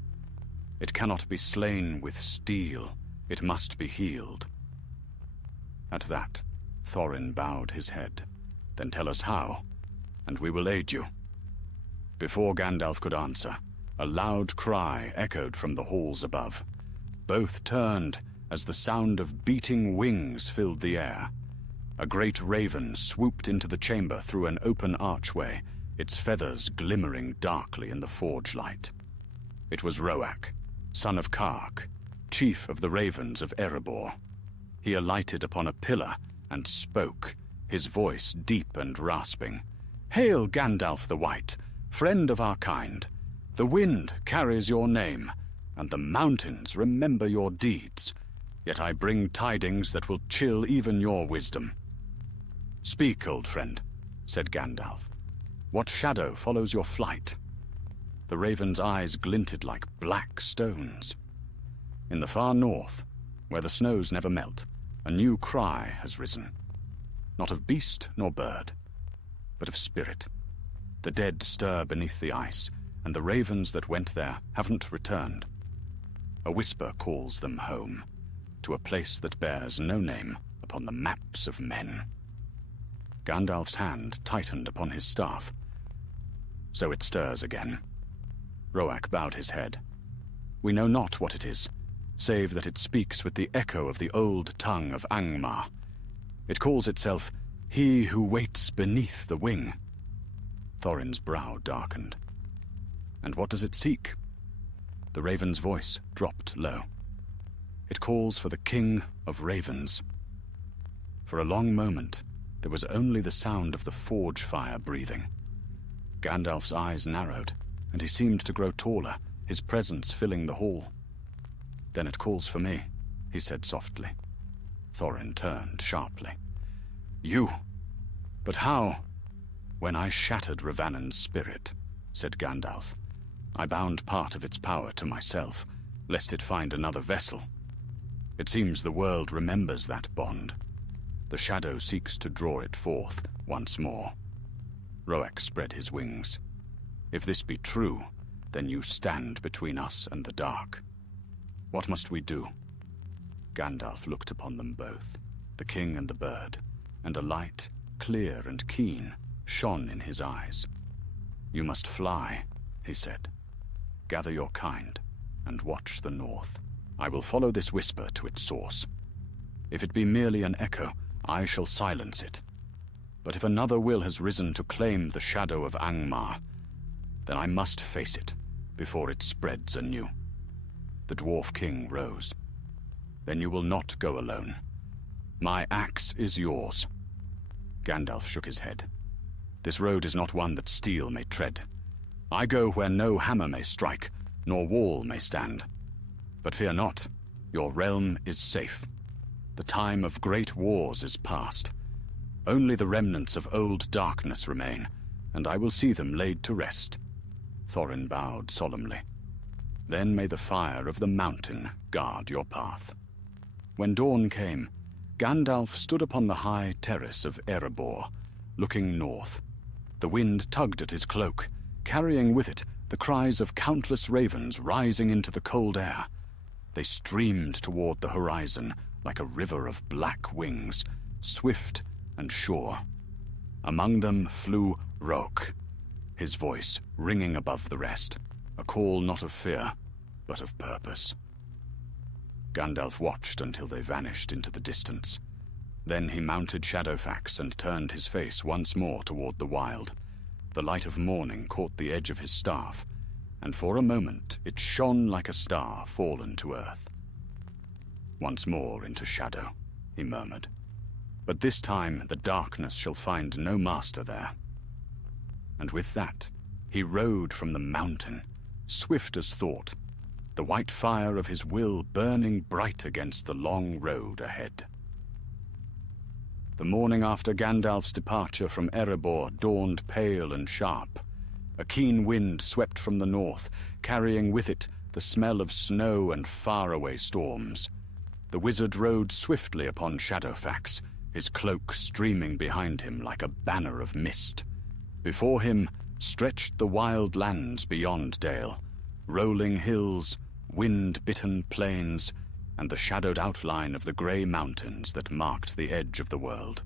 It cannot be slain with steel. It must be healed." At that, Thorin bowed his head. "Then tell us how, and we will aid you." Before Gandalf could answer, a loud cry echoed from the halls above. Both turned as the sound of beating wings filled the air. A great raven swooped into the chamber through an open archway, its feathers glimmering darkly in the forge light. It was Roak, son of Kark, chief of the ravens of Erebor. He alighted upon a pillar and spoke, his voice deep and rasping. "Hail, Gandalf the White, friend of our kind. The wind carries your name, and the mountains remember your deeds. Yet I bring tidings that will chill even your wisdom." "Speak, old friend," said Gandalf. "What shadow follows your flight?" The raven's eyes glinted like black stones. "In the far north, where the snows never melt, a new cry has risen. Not of beast nor bird, but of spirit. The dead stir beneath the ice, and the ravens that went there haven't returned. A whisper calls them home, to a place that bears no name upon the maps of men." Gandalf's hand tightened upon his staff. "So it stirs again." Roak bowed his head. "We know not what it is, save that it speaks with the echo of the old tongue of Angmar. It calls itself He Who Waits Beneath the Wing." Thorin's brow darkened. "And what does it seek?" The raven's voice dropped low. "It calls for the King of Ravens." For a long moment, there was only the sound of the forge fire breathing. Gandalf's eyes narrowed, and he seemed to grow taller, his presence filling the hall. "Then it calls for me," he said softly. Thorin turned sharply. "You? But how?" "When I shattered Ravanon's spirit," said Gandalf, "I bound part of its power to myself, lest it find another vessel. It seems the world remembers that bond. The shadow seeks to draw it forth once more." Roak spread his wings. "If this be true, then you stand between us and the dark. What must we do?" Gandalf looked upon them both, the king and the bird, and a light, clear and keen, shone in his eyes. "You must fly," he said. "Gather your kind, and watch the north. I will follow this whisper to its source. If it be merely an echo, I shall silence it. But if another will has risen to claim the shadow of Angmar, then I must face it before it spreads anew." The dwarf king rose. "Then you will not go alone. My axe is yours." Gandalf shook his head. "This road is not one that steel may tread. I go where no hammer may strike, nor wall may stand. But fear not, your realm is safe. The time of great wars is past. Only the remnants of old darkness remain, and I will see them laid to rest." Thorin bowed solemnly. "Then may the fire of the mountain guard your path." When dawn came, Gandalf stood upon the high terrace of Erebor, looking north. The wind tugged at his cloak, carrying with it the cries of countless ravens rising into the cold air. They streamed toward the horizon like a river of black wings, swift and sure. Among them flew Roke, his voice ringing above the rest, a call not of fear, but of purpose. Gandalf watched until they vanished into the distance. Then he mounted Shadowfax and turned his face once more toward the wild. The light of morning caught the edge of his staff, and for a moment it shone like a star fallen to earth. "Once more into shadow," he murmured. "But this time the darkness shall find no master there." And with that, he rode from the mountain, swift as thought, the white fire of his will burning bright against the long road ahead. The morning after Gandalf's departure from Erebor dawned pale and sharp. A keen wind swept from the north, carrying with it the smell of snow and faraway storms. The wizard rode swiftly upon Shadowfax, his cloak streaming behind him like a banner of mist. Before him stretched the wild lands beyond Dale, rolling hills, wind-bitten plains, and the shadowed outline of the grey mountains that marked the edge of the world.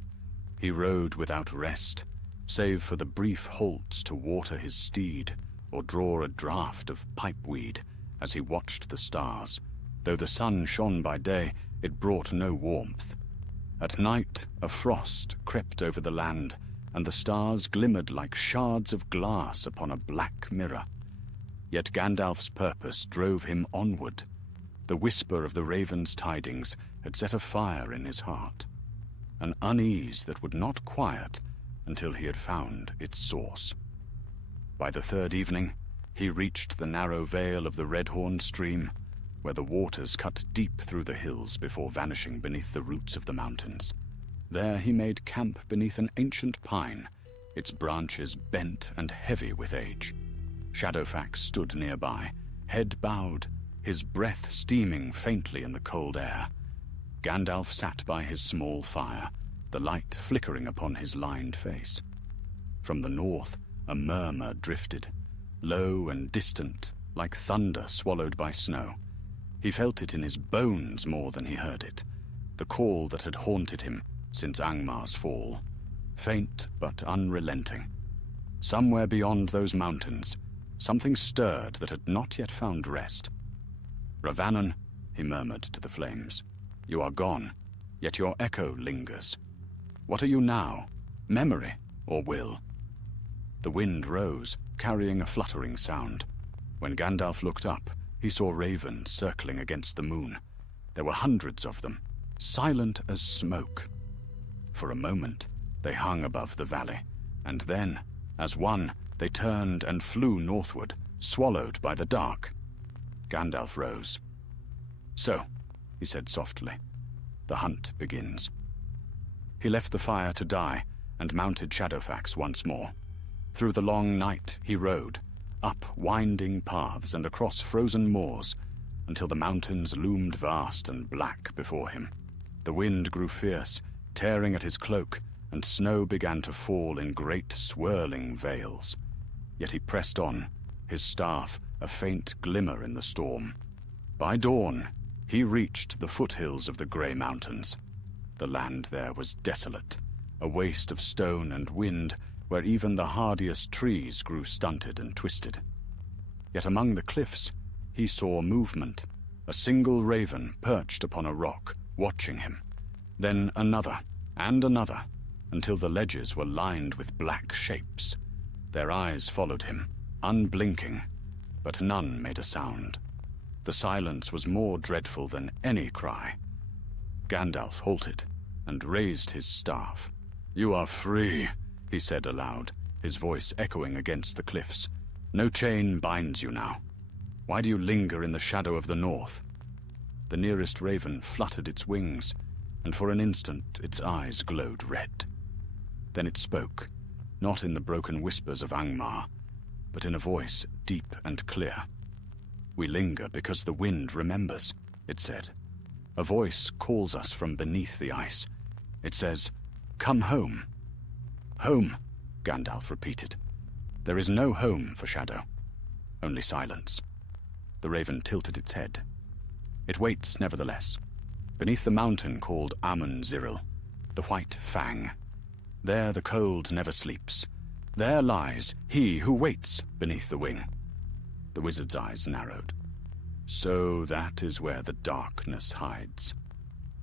He rode without rest, save for the brief halts to water his steed or draw a draught of pipeweed as he watched the stars. Though the sun shone by day, it brought no warmth. At night, a frost crept over the land, and the stars glimmered like shards of glass upon a black mirror. Yet Gandalf's purpose drove him onward. The whisper of the raven's tidings had set a fire in his heart, an unease that would not quiet until he had found its source. By the third evening, he reached the narrow vale of the Redhorn stream, where the waters cut deep through the hills before vanishing beneath the roots of the mountains. There he made camp beneath an ancient pine, its branches bent and heavy with age. Shadowfax stood nearby, head bowed, his breath steaming faintly in the cold air. Gandalf sat by his small fire, the light flickering upon his lined face. From the north, a murmur drifted, low and distant, like thunder swallowed by snow. He felt it in his bones more than he heard it, the call that had haunted him since Angmar's fall, faint but unrelenting. Somewhere beyond those mountains, something stirred that had not yet found rest. "Ravanon," he murmured to the flames, "you are gone, yet your echo lingers. What are you now, memory or will?" The wind rose, carrying a fluttering sound. When Gandalf looked up, he saw ravens circling against the moon. There were hundreds of them, silent as smoke. For a moment, they hung above the valley, and then, as one, they turned and flew northward, swallowed by the dark. Gandalf rose. "So," he said softly, "the hunt begins." He left the fire to die and mounted Shadowfax once more. Through the long night he rode, up winding paths and across frozen moors, until the mountains loomed vast and black before him. The wind grew fierce, tearing at his cloak, and snow began to fall in great swirling veils. Yet he pressed on, his staff a faint glimmer in the storm. By dawn, he reached the foothills of the Grey Mountains. The land there was desolate, a waste of stone and wind where even the hardiest trees grew stunted and twisted. Yet among the cliffs, he saw movement, a single raven perched upon a rock, watching him. Then another, and another, until the ledges were lined with black shapes. Their eyes followed him, unblinking, but none made a sound. The silence was more dreadful than any cry. Gandalf halted and raised his staff. "You are free," he said aloud, his voice echoing against the cliffs. "No chain binds you now. Why do you linger in the shadow of the north?" The nearest raven fluttered its wings, and for an instant its eyes glowed red. Then it spoke, not in the broken whispers of Angmar, but in a voice deep and clear. "We linger because the wind remembers," it said. "A voice calls us from beneath the ice. It says, 'Come home.'" "Home," Gandalf repeated. "There is no home for Shadow, only silence." The raven tilted its head. "It waits, nevertheless, beneath the mountain called Amon-Ziril, the White Fang. There the cold never sleeps. There lies he who waits beneath the wing." The wizard's eyes narrowed. "So that is where the darkness hides."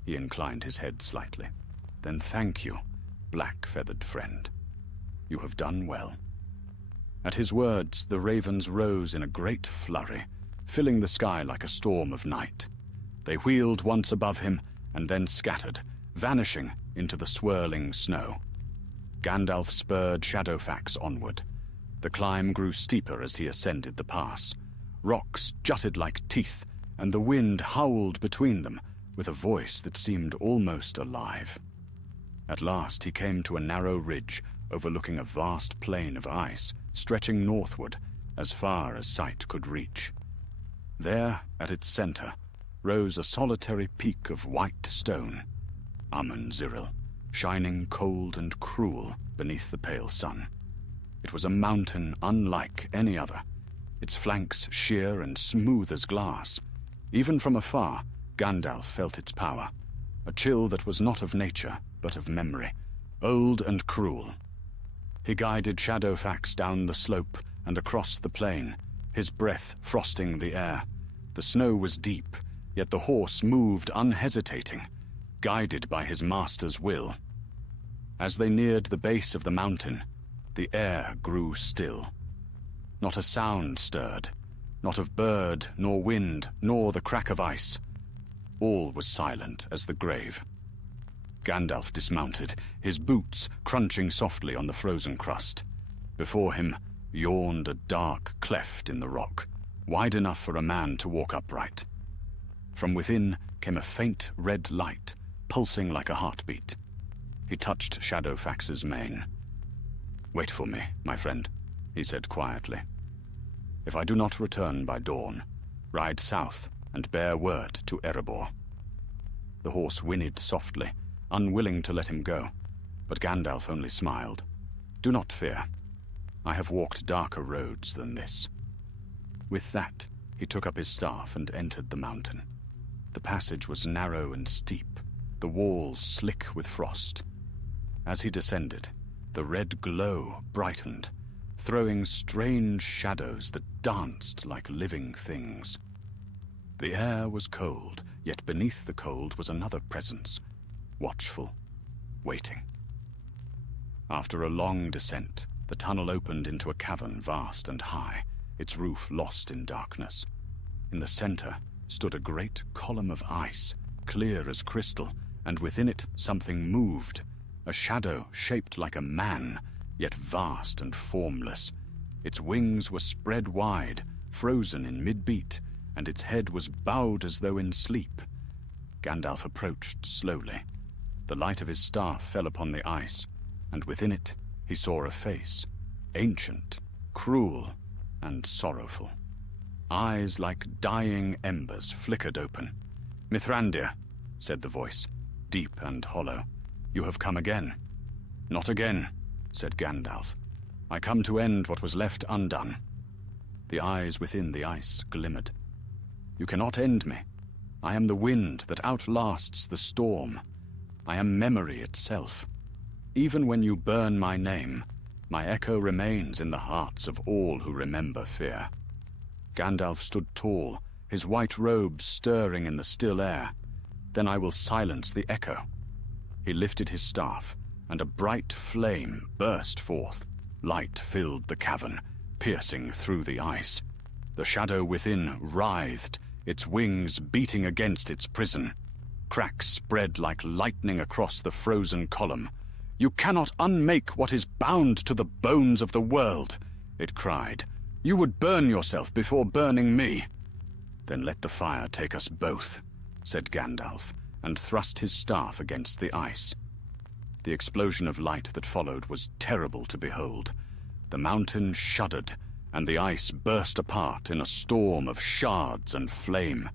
He inclined his head slightly. "Then thank you, black-feathered friend. You have done well." At his words, the ravens rose in a great flurry, filling the sky like a storm of night. They wheeled once above him and then scattered, vanishing into the swirling snow. Gandalf spurred Shadowfax onward. The climb grew steeper as he ascended the pass. Rocks jutted like teeth, and the wind howled between them with a voice that seemed almost alive. At last he came to a narrow ridge overlooking a vast plain of ice, stretching northward as far as sight could reach. There, at its center, rose a solitary peak of white stone, Amon-Ziril, shining cold and cruel beneath the pale sun. It was a mountain unlike any other, its flanks sheer and smooth as glass. Even from afar, Gandalf felt its power, a chill that was not of nature, but of memory, old and cruel. He guided Shadowfax down the slope and across the plain, his breath frosting the air. The snow was deep, yet the horse moved unhesitating, guided by his master's will. As they neared the base of the mountain, the air grew still. Not a sound stirred, not of bird, nor wind, nor the crack of ice. All was silent as the grave. Gandalf dismounted, his boots crunching softly on the frozen crust. Before him yawned a dark cleft in the rock, wide enough for a man to walk upright. From within came a faint red light, pulsing like a heartbeat. He touched Shadowfax's mane. "Wait for me, my friend," he said quietly. "If I do not return by dawn, ride south and bear word to Erebor." The horse whinnied softly, unwilling to let him go, but Gandalf only smiled. "Do not fear. I have walked darker roads than this." With that, he took up his staff and entered the mountain. The passage was narrow and steep, the walls slick with frost. As he descended, the red glow brightened, throwing strange shadows that danced like living things. The air was cold, yet beneath the cold was another presence, watchful, waiting. After a long descent, the tunnel opened into a cavern vast and high, its roof lost in darkness. In the center stood a great column of ice, clear as crystal, and within it something moved, a shadow shaped like a man, yet vast and formless. Its wings were spread wide, frozen in mid-beat, and its head was bowed as though in sleep. Gandalf approached slowly. The light of his staff fell upon the ice, and within it he saw a face, ancient, cruel, and sorrowful. Eyes like dying embers flickered open. "Mithrandir," said the voice, deep and hollow, "you have come again." "Not again," said Gandalf. "I come to end what was left undone." The The eyes within the ice glimmered. "You cannot end me. I am the wind that outlasts the storm. I am memory itself. Even when you burn my name, my echo remains in the hearts of all who remember fear." Gandalf stood tall, his white robes stirring in the still air. "Then I will silence the echo." He lifted his staff, and a bright flame burst forth. Light filled the cavern, piercing through the ice. The shadow within writhed, its wings beating against its prison. Cracks spread like lightning across the frozen column. "You cannot unmake what is bound to the bones of the world," it cried. "You would burn yourself before burning me." "Then let the fire take us both," said Gandalf, and thrust his staff against the ice. The explosion of light that followed was terrible to behold. The mountain shuddered, and the ice burst apart in a storm of shards and flame.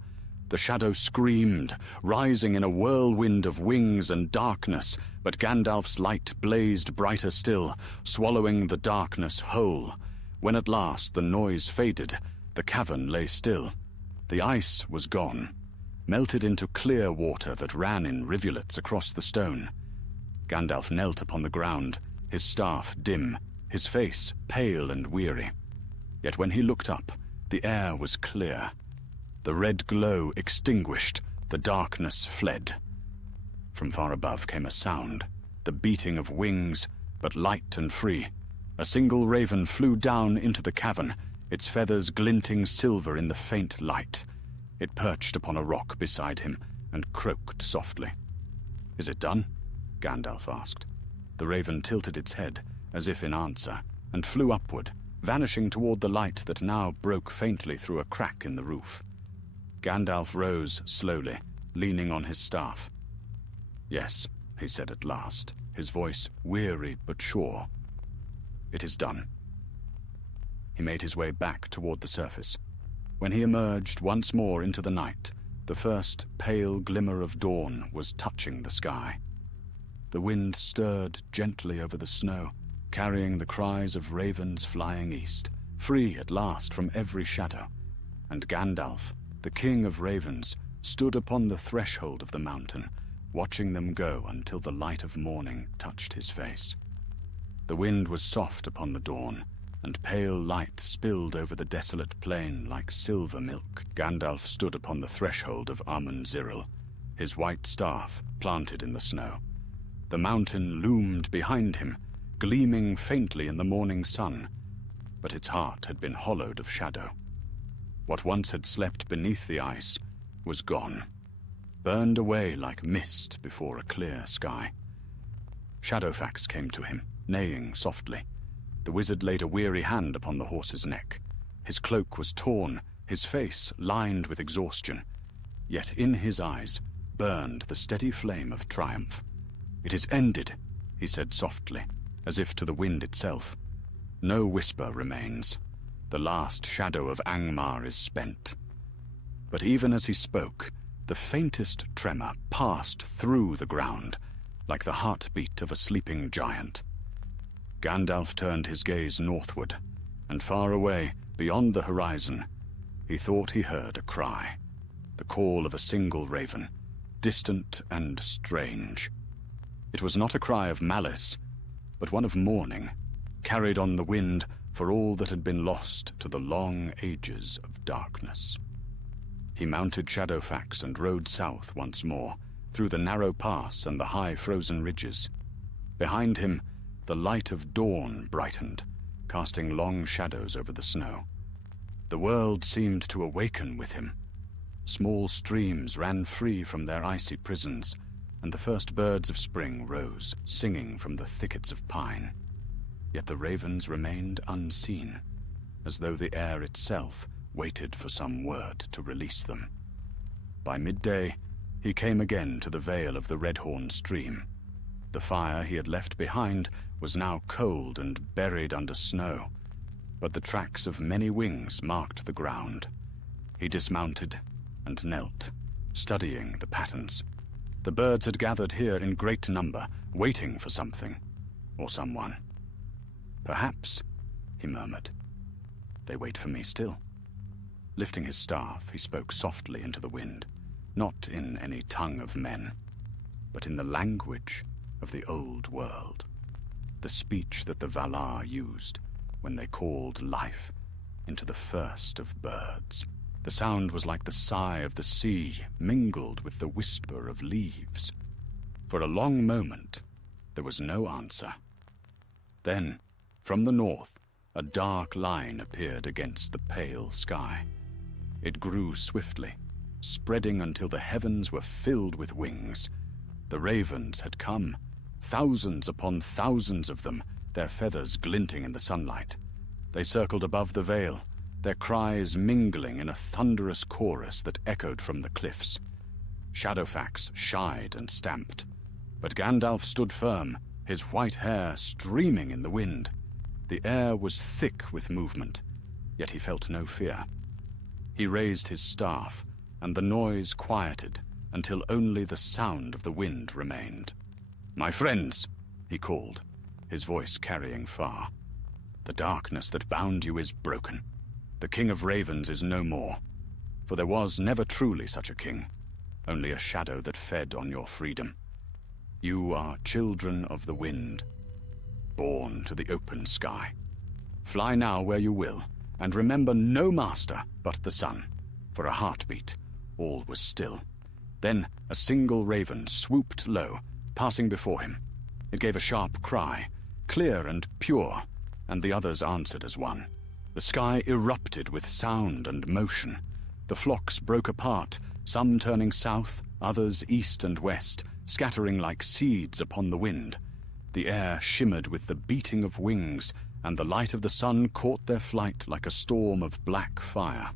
The shadow screamed, rising in a whirlwind of wings and darkness, but Gandalf's light blazed brighter still, swallowing the darkness whole. When at last the noise faded, the cavern lay still. The ice was gone, melted into clear water that ran in rivulets across the stone. Gandalf knelt upon the ground, his staff dim, his face pale and weary. Yet when he looked up, the air was clear. The red glow extinguished, the darkness fled. From far above came a sound, the beating of wings, but light and free. A single raven flew down into the cavern, its feathers glinting silver in the faint light. It perched upon a rock beside him and croaked softly. "Is it done?" Gandalf asked. The raven tilted its head, as if in answer, and flew upward, vanishing toward the light that now broke faintly through a crack in the roof. Gandalf rose slowly, leaning on his staff. "Yes," he said at last, his voice weary but sure. "It is done." He made his way back toward the surface. When he emerged once more into the night, the first pale glimmer of dawn was touching the sky. The wind stirred gently over the snow, carrying the cries of ravens flying east, free at last from every shadow. And Gandalf, the king of ravens, stood upon the threshold of the mountain, watching them go until the light of morning touched his face. The wind was soft upon the dawn, and pale light spilled over the desolate plain like silver milk. Gandalf stood upon the threshold of Ziril, his white staff planted in the snow. The mountain loomed behind him, gleaming faintly in the morning sun, but its heart had been hollowed of shadow. What once had slept beneath the ice was gone, burned away like mist before a clear sky. Shadowfax came to him, neighing softly. The wizard laid a weary hand upon the horse's neck. His cloak was torn, his face lined with exhaustion, yet in his eyes burned the steady flame of triumph. "It is ended," he said softly, as if to the wind itself. "No whisper remains. The last shadow of Angmar is spent." But even as he spoke, the faintest tremor passed through the ground, like the heartbeat of a sleeping giant. Gandalf turned his gaze northward, and far away, beyond the horizon, he thought he heard a cry, the call of a single raven, distant and strange. It was not a cry of malice, but one of mourning, carried on the wind for all that had been lost to the long ages of darkness. He mounted Shadowfax and rode south once more, through the narrow pass and the high frozen ridges. Behind him, the light of dawn brightened, casting long shadows over the snow. The world seemed to awaken with him. Small streams ran free from their icy prisons, and the first birds of spring rose, singing from the thickets of pine. Yet the ravens remained unseen, as though the air itself waited for some word to release them. By midday, he came again to the vale of the Redhorn stream. The fire he had left behind was now cold and buried under snow, but the tracks of many wings marked the ground. He dismounted and knelt, studying the patterns. The birds had gathered here in great number, waiting for something, or someone. "Perhaps," he murmured. They wait for me still." Lifting his staff, he spoke softly into the wind, not in any tongue of men, but in the language of the old world, the speech that the Valar used when they called life into the first of birds. The sound was like the sigh of the sea mingled with the whisper of leaves. For a long moment, there was no answer. Then, from the north, a dark line appeared against the pale sky. It grew swiftly, spreading until the heavens were filled with wings. The ravens had come, thousands upon thousands of them, their feathers glinting in the sunlight. They circled above the vale, their cries mingling in a thunderous chorus that echoed from the cliffs. Shadowfax shied and stamped, but Gandalf stood firm, his white hair streaming in the wind. The air was thick with movement, yet he felt no fear. He raised his staff, and the noise quieted until only the sound of the wind remained. "My friends," he called, his voice carrying far, "the darkness that bound you is broken. The King of Ravens is no more, for there was never truly such a king, only a shadow that fed on your freedom. You are children of the wind, born to the open sky. Fly now where you will, and remember no master but the sun." For a heartbeat, all was still. Then a single raven swooped low, passing before him. It gave a sharp cry, clear and pure, and the others answered as one. The sky erupted with sound and motion. The flocks broke apart, some turning south, others east and west, scattering like seeds upon the wind. The air shimmered with the beating of wings, and the light of the sun caught their flight like a storm of black fire.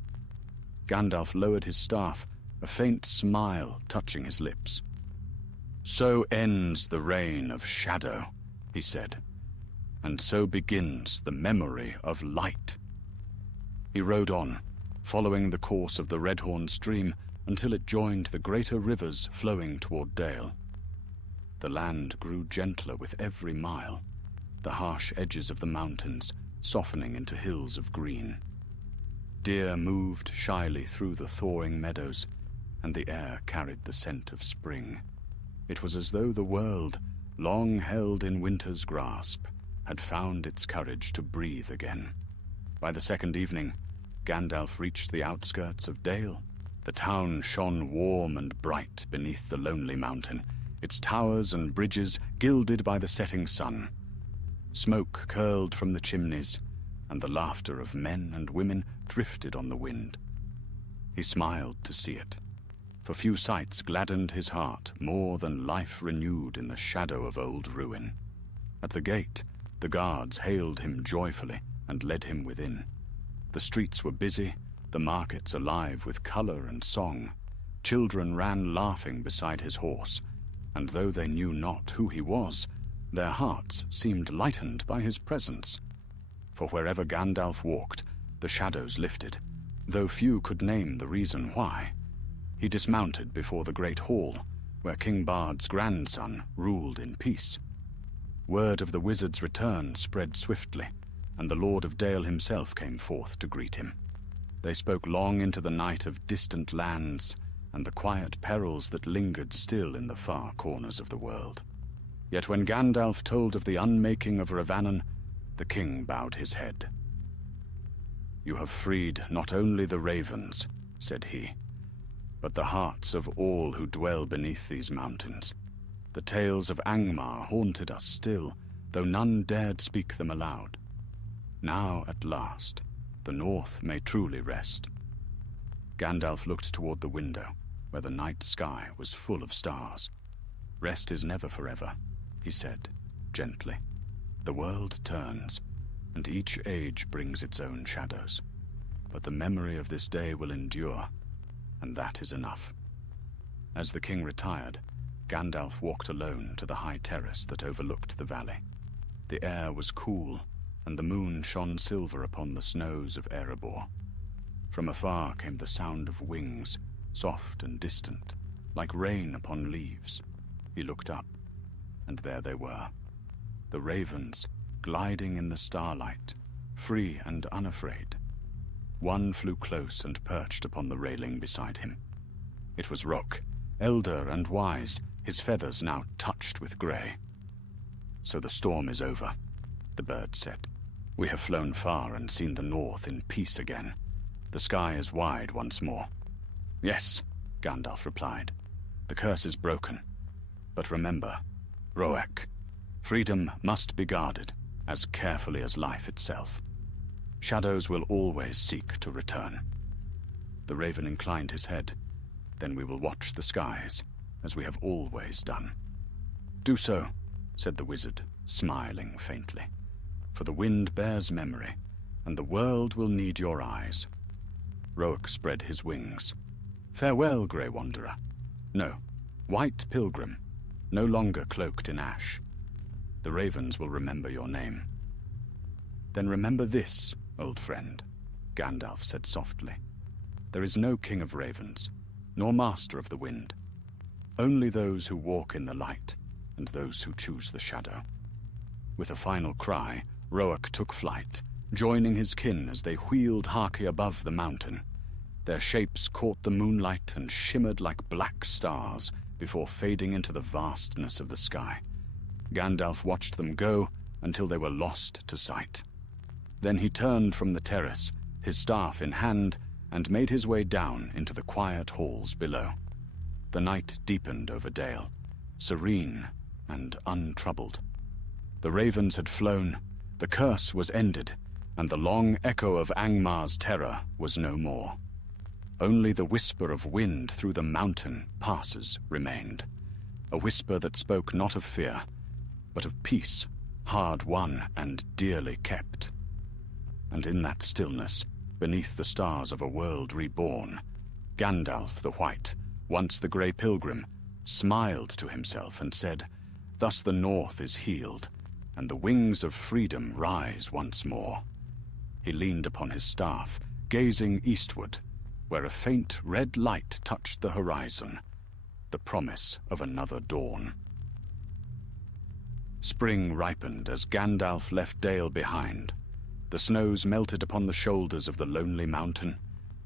Gandalf lowered his staff, a faint smile touching his lips. "So ends the reign of shadow," he said, "and so begins the memory of light." He rode on, following the course of the Redhorn stream until it joined the greater rivers flowing toward Dale. The land grew gentler with every mile, the harsh edges of the mountains softening into hills of green. Deer moved shyly through the thawing meadows, and the air carried the scent of spring. It was as though the world, long held in winter's grasp, had found its courage to breathe again. By the second evening, Gandalf reached the outskirts of Dale. The town shone warm and bright beneath the lonely mountain, its towers and bridges gilded by the setting sun. Smoke curled from the chimneys, and the laughter of men and women drifted on the wind. He smiled to see it, for few sights gladdened his heart more than life renewed in the shadow of old ruin. At the gate, the guards hailed him joyfully and led him within. The streets were busy, the markets alive with color and song. Children ran laughing beside his horse, and though they knew not who he was, their hearts seemed lightened by his presence. For wherever Gandalf walked, the shadows lifted, though few could name the reason why. He dismounted before the great hall, where King Bard's grandson ruled in peace. Word of the wizard's return spread swiftly, and the Lord of Dale himself came forth to greet him. They spoke long into the night of distant lands and the quiet perils that lingered still in the far corners of the world. Yet when Gandalf told of the unmaking of Ravanan, the king bowed his head. "You have freed not only the ravens," said he, "but the hearts of all who dwell beneath these mountains. The tales of Angmar haunted us still, though none dared speak them aloud. Now, at last, the north may truly rest." Gandalf looked toward the window, where the night sky was full of stars. "Rest is never forever," he said, gently. "The world turns, and each age brings its own shadows. But the memory of this day will endure, and that is enough." As the king retired, Gandalf walked alone to the high terrace that overlooked the valley. The air was cool, and the moon shone silver upon the snows of Erebor. From afar came the sound of wings, soft and distant, like rain upon leaves. He looked up, and there they were, the ravens gliding in the starlight, free and unafraid, One flew close and perched upon the railing beside him. It was Rook, elder and wise, his feathers now touched with grey. "So the storm is over," the bird said. "We have flown far and seen the north in peace again. The sky is wide once more." "Yes," Gandalf replied. "The curse is broken. But remember, Roek, freedom must be guarded as carefully as life itself. Shadows will always seek to return." The raven inclined his head. "Then we will watch the skies, as we have always done." "Do so," said the wizard, smiling faintly. "For the wind bears memory, and the world will need your eyes." Roek spread his wings. "Farewell, Grey Wanderer. No, White Pilgrim, no longer cloaked in ash. The ravens will remember your name." "Then remember this, old friend," Gandalf said softly. "There is no king of ravens, nor master of the wind. Only those who walk in the light, and those who choose the shadow." With a final cry, Roek took flight, joining his kin as they wheeled Haki above the mountain. Their shapes caught the moonlight and shimmered like black stars before fading into the vastness of the sky. Gandalf watched them go until they were lost to sight. Then he turned from the terrace, his staff in hand, and made his way down into the quiet halls below. The night deepened over Dale, serene and untroubled. The ravens had flown, the curse was ended, and the long echo of Angmar's terror was no more. Only the whisper of wind through the mountain passes remained, a whisper that spoke not of fear, but of peace, hard won and dearly kept. And in that stillness, beneath the stars of a world reborn, Gandalf the White, once the Grey Pilgrim, smiled to himself and said, "Thus the north is healed, and the wings of freedom rise once more." He leaned upon his staff, gazing eastward, where a faint red light touched the horizon, the promise of another dawn. Spring ripened as Gandalf left Dale behind. The snows melted upon the shoulders of the lonely mountain,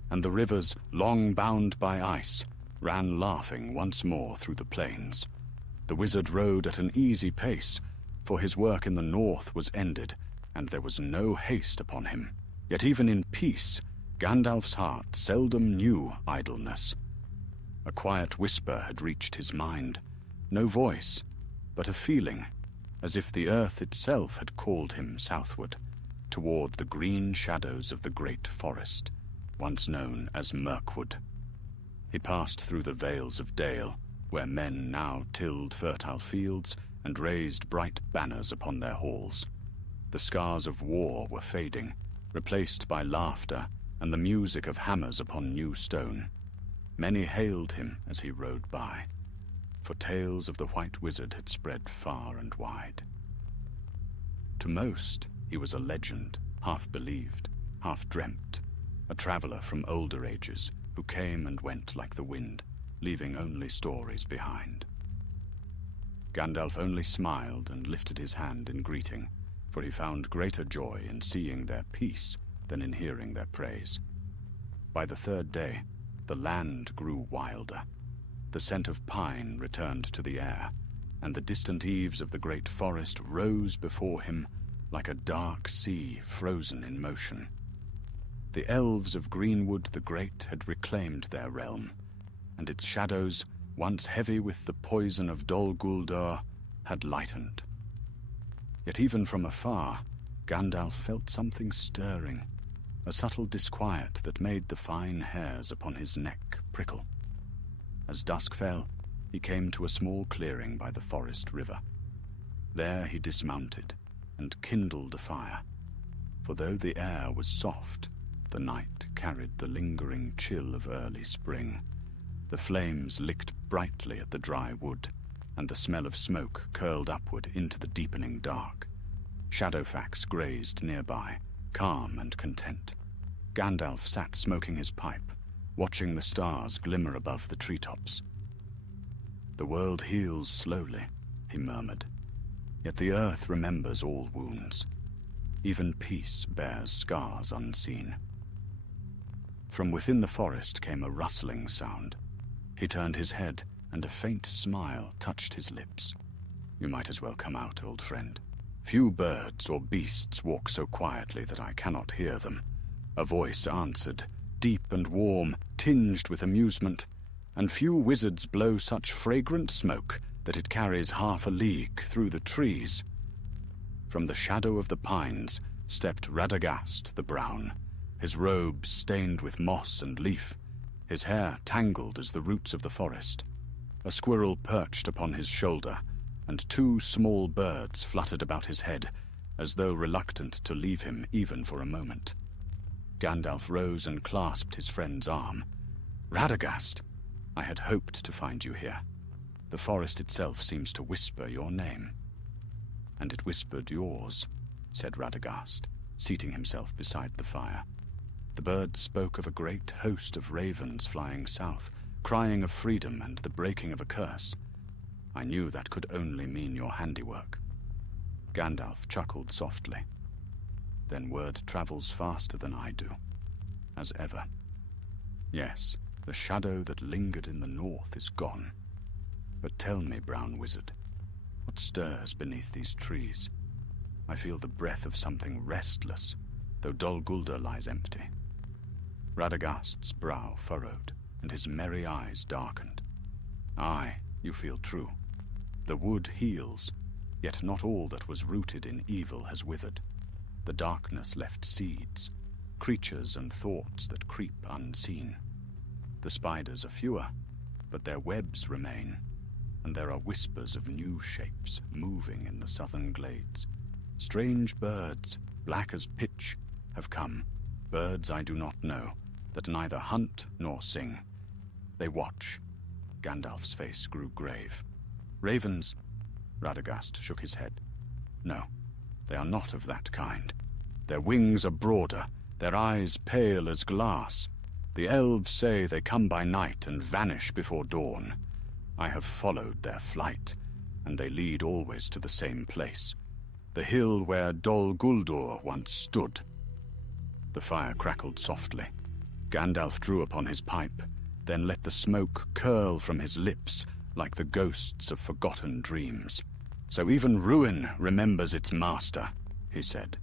and the rivers, long bound by ice, ran laughing once more through the plains. The wizard rode at an easy pace, for his work in the north was ended, and there was no haste upon him. Yet even in peace, Gandalf's heart seldom knew idleness. A quiet whisper had reached his mind, no voice, but a feeling, as if the earth itself had called him southward, toward the green shadows of the great forest, once known as Mirkwood. He passed through the vales of Dale, where men now tilled fertile fields and raised bright banners upon their halls. The scars of war were fading, replaced by laughter and the music of hammers upon new stone. Many hailed him as he rode by, for tales of the White Wizard had spread far and wide. To most, he was a legend, half believed, half dreamt, a traveler from older ages who came and went like the wind, leaving only stories behind. Gandalf only smiled and lifted his hand in greeting, for he found greater joy in seeing their peace than in hearing their praise. By the third day, the land grew wilder. The scent of pine returned to the air, and the distant eaves of the great forest rose before him like a dark sea frozen in motion. The elves of Greenwood the Great had reclaimed their realm, and its shadows, once heavy with the poison of Dol Guldur, had lightened. Yet even from afar, Gandalf felt something stirring, a subtle disquiet that made the fine hairs upon his neck prickle. As dusk fell, he came to a small clearing by the forest river. There he dismounted and kindled a fire, for though the air was soft, the night carried the lingering chill of early spring. The flames licked brightly at the dry wood, and the smell of smoke curled upward into the deepening dark. Shadowfax grazed nearby, calm and content. Gandalf sat smoking his pipe, watching the stars glimmer above the treetops. "The world heals slowly," he murmured, "yet the earth remembers all wounds. Even peace bears scars unseen." From within the forest came a rustling sound. He turned his head, and a faint smile touched his lips. "You might as well come out, old friend. Few birds or beasts walk so quietly that I cannot hear them." A voice answered, deep and warm, tinged with amusement, "And few wizards blow such fragrant smoke that it carries half a league through the trees." From the shadow of the pines stepped Radagast the Brown, his robes stained with moss and leaf, his hair tangled as the roots of the forest. A squirrel perched upon his shoulder, and two small birds fluttered about his head, as though reluctant to leave him even for a moment. Gandalf rose and clasped his friend's arm. "Radagast, I had hoped to find you here. The forest itself seems to whisper your name." "And it whispered yours," said Radagast, seating himself beside the fire. "The birds spoke of a great host of ravens flying south, crying of freedom and the breaking of a curse. I knew that could only mean your handiwork." Gandalf chuckled softly. "Then word travels faster than I do, as ever. Yes, the shadow that lingered in the north is gone. But tell me, Brown Wizard, what stirs beneath these trees? I feel the breath of something restless, though Dol Guldur lies empty." Radagast's brow furrowed, and his merry eyes darkened. "Aye, you feel true. The wood heals, yet not all that was rooted in evil has withered. The darkness left seeds, creatures and thoughts that creep unseen. The spiders are fewer, but their webs remain, and there are whispers of new shapes moving in the southern glades. Strange birds, black as pitch, have come, birds I do not know, that neither hunt nor sing. They watch." Gandalf's face grew grave. "Ravens?" Radagast shook his head. "No, they are not of that kind. Their wings are broader, their eyes pale as glass. The elves say they come by night and vanish before dawn. I have followed their flight, and they lead always to the same place, the hill where Dol Guldur once stood." The fire crackled softly. Gandalf drew upon his pipe, then let the smoke curl from his lips like the ghosts of forgotten dreams. "So even ruin remembers its master," he said.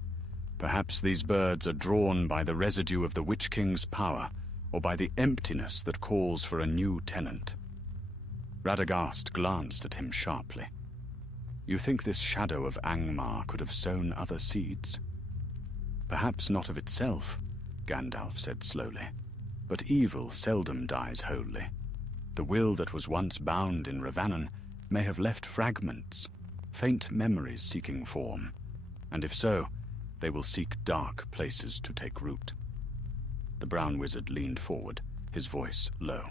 "Perhaps these birds are drawn by the residue of the Witch King's power, or by the emptiness that calls for a new tenant." Radagast glanced at him sharply. "You think this shadow of Angmar could have sown other seeds?" "Perhaps not of itself," Gandalf said slowly, "but evil seldom dies wholly. The will that was once bound in Revannon may have left fragments, faint memories seeking form, and if so, they will seek dark places to take root." The Brown Wizard leaned forward, his voice low.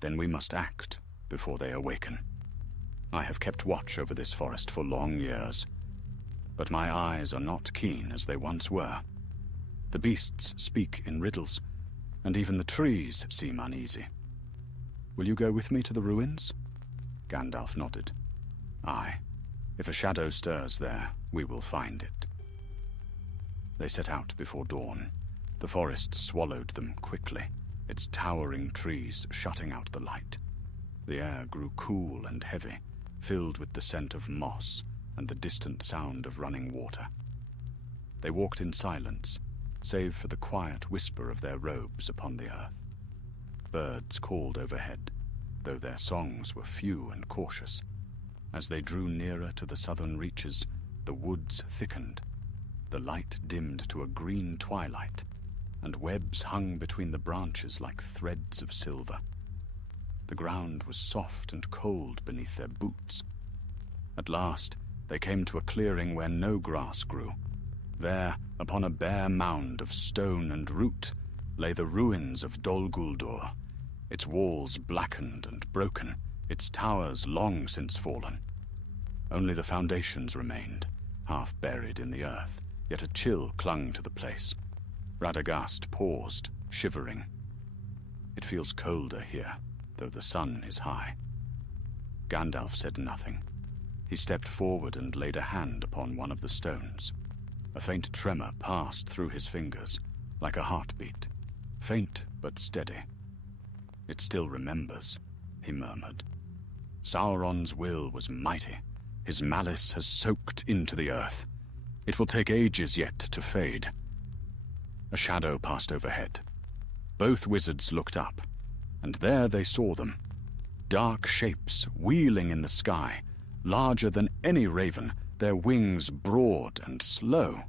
"Then we must act before they awaken. I have kept watch over this forest for long years, but my eyes are not keen as they once were. The beasts speak in riddles, and even the trees seem uneasy. Will you go with me to the ruins?" Gandalf nodded. "Aye. If a shadow stirs there, we will find it." They set out before dawn. The forest swallowed them quickly, its towering trees shutting out the light. The air grew cool and heavy, filled with the scent of moss and the distant sound of running water. They walked in silence, save for the quiet whisper of their robes upon the earth. Birds called overhead, though their songs were few and cautious. As they drew nearer to the southern reaches, the woods thickened. The light dimmed to a green twilight, and webs hung between the branches like threads of silver. The ground was soft and cold beneath their boots. At last, they came to a clearing where no grass grew. There, upon a bare mound of stone and root, lay the ruins of Dol Guldur, its walls blackened and broken, its towers long since fallen. Only the foundations remained, half buried in the earth, yet a chill clung to the place. Radagast paused, shivering. "It feels colder here, though the sun is high." Gandalf said nothing. He stepped forward and laid a hand upon one of the stones. A faint tremor passed through his fingers, like a heartbeat. faint but steady. "It still remembers," he murmured. "Sauron's will was mighty. His malice has soaked into the earth. It will take ages yet to fade." A shadow passed overhead. Both wizards looked up, and there they saw them. Dark shapes wheeling in the sky, larger than any raven, their wings broad and slow.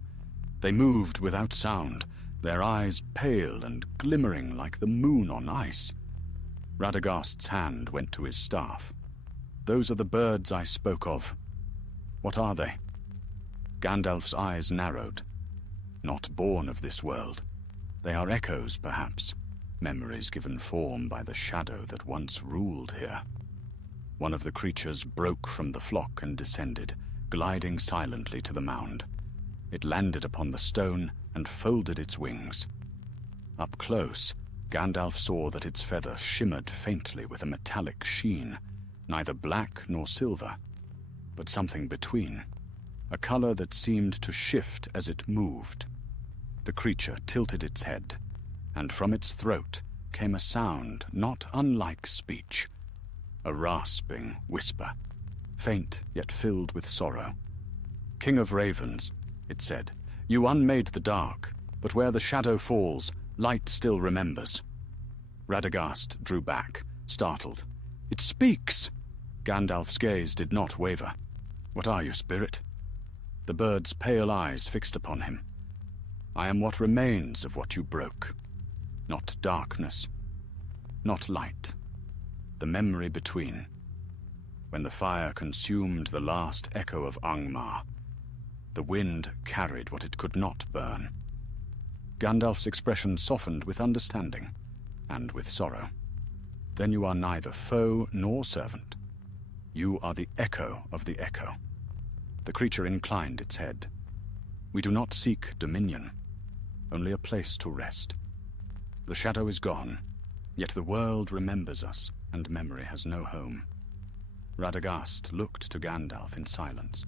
They moved without sound, their eyes pale and glimmering like the moon on ice. Radagast's hand went to his staff. "Those are the birds I spoke of. What are they?" Gandalf's eyes narrowed. "Not born of this world. They are echoes, perhaps, memories given form by the shadow that once ruled here." One of the creatures broke from the flock and descended, gliding silently to the mound. It landed upon the stone and folded its wings. Up close, Gandalf saw that its feathers shimmered faintly with a metallic sheen, neither black nor silver, but something between, a color that seemed to shift as it moved. The creature tilted its head, and from its throat came a sound not unlike speech, a rasping whisper, faint yet filled with sorrow. "King of ravens," it said, "you unmade the dark, but where the shadow falls, light still remembers." Radagast drew back, startled. "It speaks!" Gandalf's gaze did not waver. "What are you, spirit?" The bird's pale eyes fixed upon him. "I am what remains of what you broke. Not darkness, not light. The memory between. When the fire consumed the last echo of Angmar, the wind carried what it could not burn." Gandalf's expression softened with understanding, and with sorrow. "Then you are neither foe nor servant. You are the echo of the echo." The creature inclined its head. "We do not seek dominion, only a place to rest. The shadow is gone, yet the world remembers us, and memory has no home." Radagast looked to Gandalf in silence.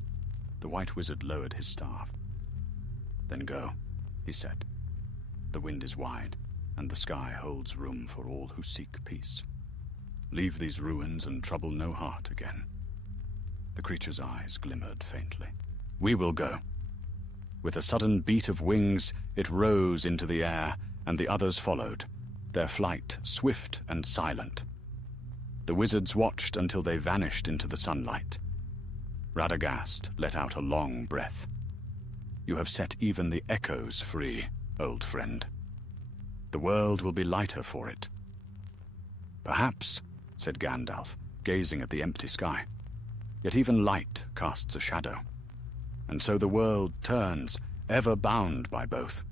The White Wizard lowered his staff. "Then go," he said. "The wind is wide, and the sky holds room for all who seek peace. Leave these ruins and trouble no heart again." The creature's eyes glimmered faintly. "We will go." With a sudden beat of wings, it rose into the air, and the others followed, their flight swift and silent. The wizards watched until they vanished into the sunlight. Radagast let out a long breath. "You have set even the echoes free, old friend. The world will be lighter for it." "Perhaps," said Gandalf, gazing at the empty sky. "Yet even light casts a shadow. And so the world turns, ever bound by both."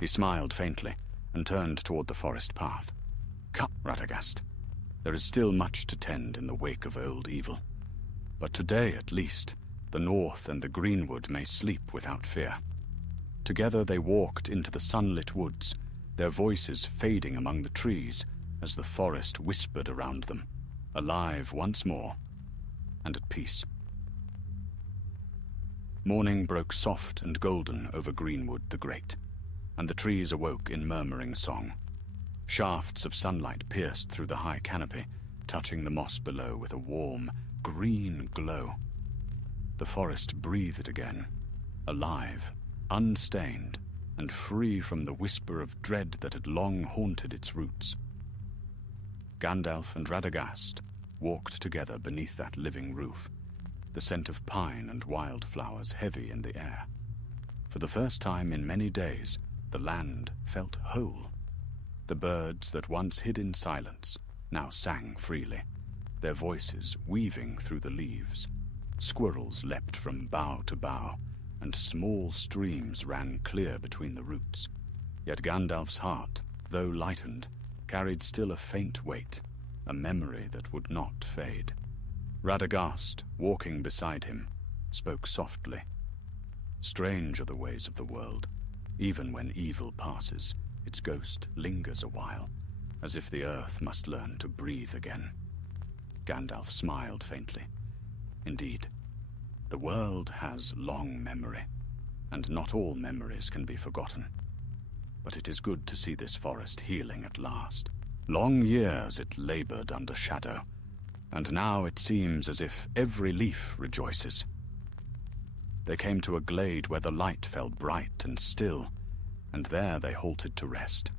He smiled faintly and turned toward the forest path. "Come, Radagast. There is still much to tend in the wake of old evil. But today, at least, the north and the greenwood may sleep without fear." Together they walked into the sunlit woods, their voices fading among the trees as the forest whispered around them, alive once more, and at peace. Morning broke soft and golden over Greenwood the Great, and the trees awoke in murmuring song. Shafts of sunlight pierced through the high canopy, touching the moss below with a warm, green glow. The forest breathed again, alive, unstained, and free from the whisper of dread that had long haunted its roots. Gandalf and Radagast walked together beneath that living roof, the scent of pine and wildflowers heavy in the air. For the first time in many days, the land felt whole. The birds that once hid in silence now sang freely, their voices weaving through the leaves. Squirrels leapt from bough to bough, and small streams ran clear between the roots. Yet Gandalf's heart, though lightened, carried still a faint weight, a memory that would not fade. Radagast, walking beside him, spoke softly. "Strange are the ways of the world. Even when evil passes, its ghost lingers a while, as if the earth must learn to breathe again." Gandalf smiled faintly. "Indeed, the world has long memory, and not all memories can be forgotten." but it is good to see this forest healing at last. Long years it labored under shadow, and now it seems as if every leaf rejoices. They came to a glade where the light fell bright and still, and there they halted to rest.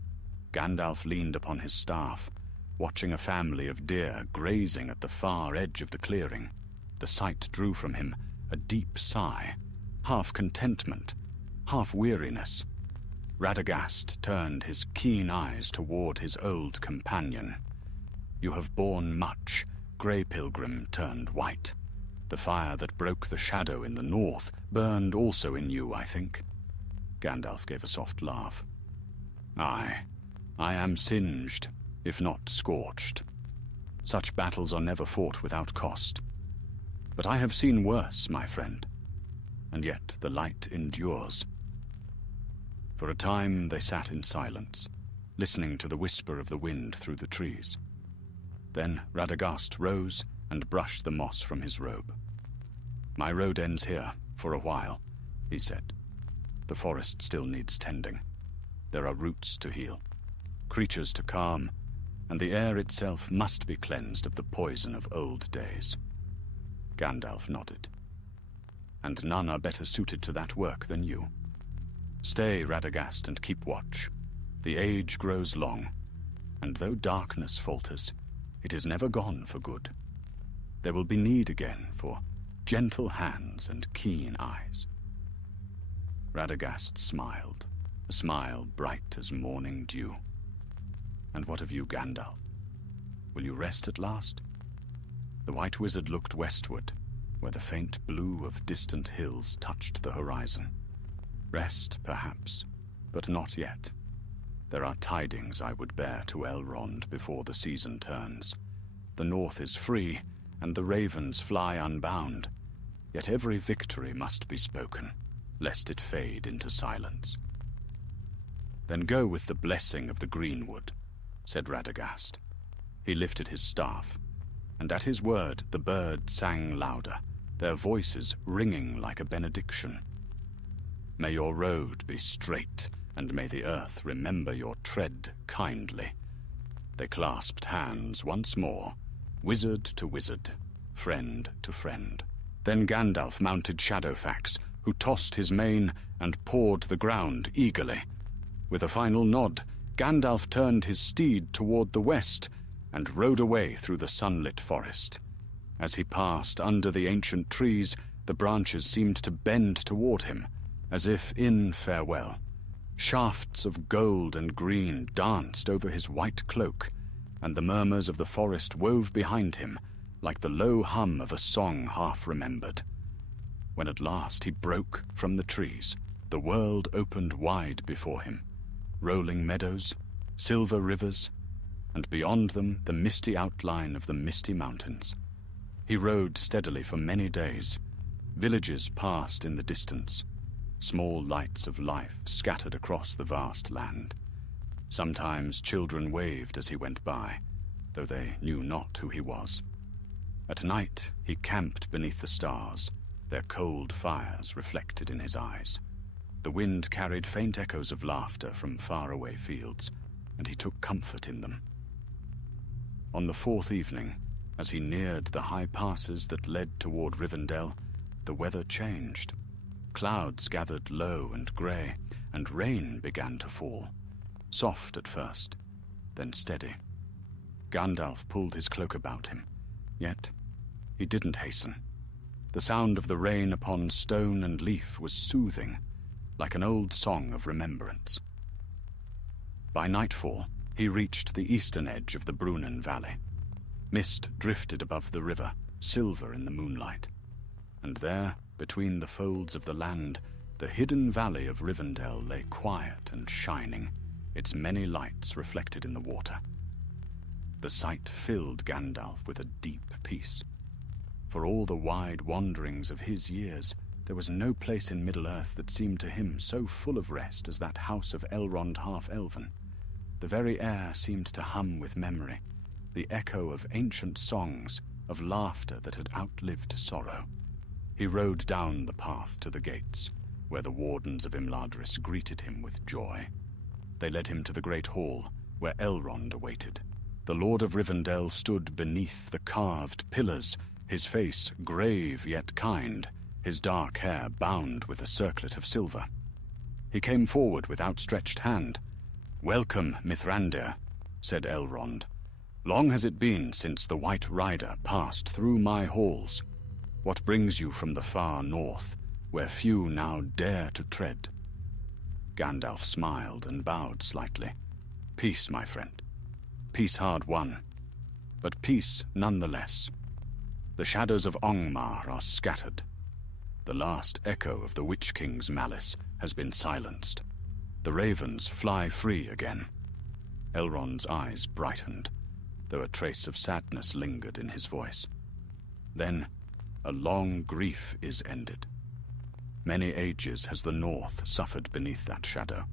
Gandalf leaned upon his staff, watching a family of deer grazing at the far edge of the clearing. The sight drew from him a deep sigh, half contentment, half weariness. Radagast turned his keen eyes toward his old companion. "You have borne much," Grey Pilgrim turned white. "The fire that broke the shadow in the north burned also in you, I think." Gandalf gave a soft laugh. "Aye, I am singed, if not scorched. Such battles are never fought without cost. But I have seen worse, my friend, and yet the light endures." For a time they sat in silence, listening to the whisper of the wind through the trees. Then Radagast rose and brushed the moss from his robe. "My road ends here, for a while," he said. "The forest still needs tending. There are roots to heal, creatures to calm, and the air itself must be cleansed of the poison of old days." Gandalf nodded. "And none are better suited to that work than you. Stay, Radagast, and keep watch. The age grows long, and though darkness falters, it is never gone for good. There will be need again for gentle hands and keen eyes." Radagast smiled, a smile bright as morning dew. "And what of you, Gandalf? Will you rest at last?" The White Wizard looked westward, where the faint blue of distant hills touched the horizon. "Rest, perhaps, but not yet. There are tidings I would bear to Elrond before the season turns. The north is free, and the ravens fly unbound. Yet every victory must be spoken, lest it fade into silence." "Then go with the blessing of the greenwood," said Radagast. He lifted his staff, and at his word the birds sang louder, their voices ringing like a benediction. "May your road be straight, and may the earth remember your tread kindly." They clasped hands once more, wizard to wizard, friend to friend. Then Gandalf mounted Shadowfax, who tossed his mane and pawed the ground eagerly. With a final nod, Gandalf turned his steed toward the west and rode away through the sunlit forest. As he passed under the ancient trees, the branches seemed to bend toward him, as if in farewell. Shafts of gold and green danced over his white cloak, and the murmurs of the forest wove behind him, like the low hum of a song half-remembered. When at last he broke from the trees, the world opened wide before him. Rolling meadows, silver rivers, and beyond them the misty outline of the misty mountains. He rode steadily for many days. Villages passed in the distance, small lights of life scattered across the vast land. Sometimes children waved as he went by, though they knew not who he was. At night he camped beneath the stars, their cold fires reflected in his eyes. The wind carried faint echoes of laughter from faraway fields, and he took comfort in them. On the fourth evening, as he neared the high passes that led toward Rivendell, the weather changed. Clouds gathered low and grey, and rain began to fall, soft at first, then steady. Gandalf pulled his cloak about him, yet he didn't hasten. The sound of the rain upon stone and leaf was soothing, like an old song of remembrance. By nightfall, he reached the eastern edge of the Brunnen Valley. Mist drifted above the river, silver in the moonlight. And there, between the folds of the land, the hidden valley of Rivendell lay quiet and shining, its many lights reflected in the water. The sight filled Gandalf with a deep peace. For all the wide wanderings of his years, there was no place in Middle-earth that seemed to him so full of rest as that house of Elrond half-elven. The very air seemed to hum with memory, the echo of ancient songs, of laughter that had outlived sorrow. He rode down the path to the gates, where the wardens of Imladris greeted him with joy. They led him to the great hall, where Elrond awaited. The Lord of Rivendell stood beneath the carved pillars, his face grave yet kind, his dark hair bound with a circlet of silver. He came forward with outstretched hand. "Welcome, Mithrandir," said Elrond. "Long has it been since the White Rider passed through my halls. What brings you from the far north, where few now dare to tread?" Gandalf smiled and bowed slightly. "Peace, my friend. Peace hard won, but peace nonetheless. The shadows of Ongmar are scattered. The last echo of the Witch King's malice has been silenced. The ravens fly free again." Elrond's eyes brightened, though a trace of sadness lingered in his voice. "Then, a long grief is ended. Many ages has the North suffered beneath that shadow.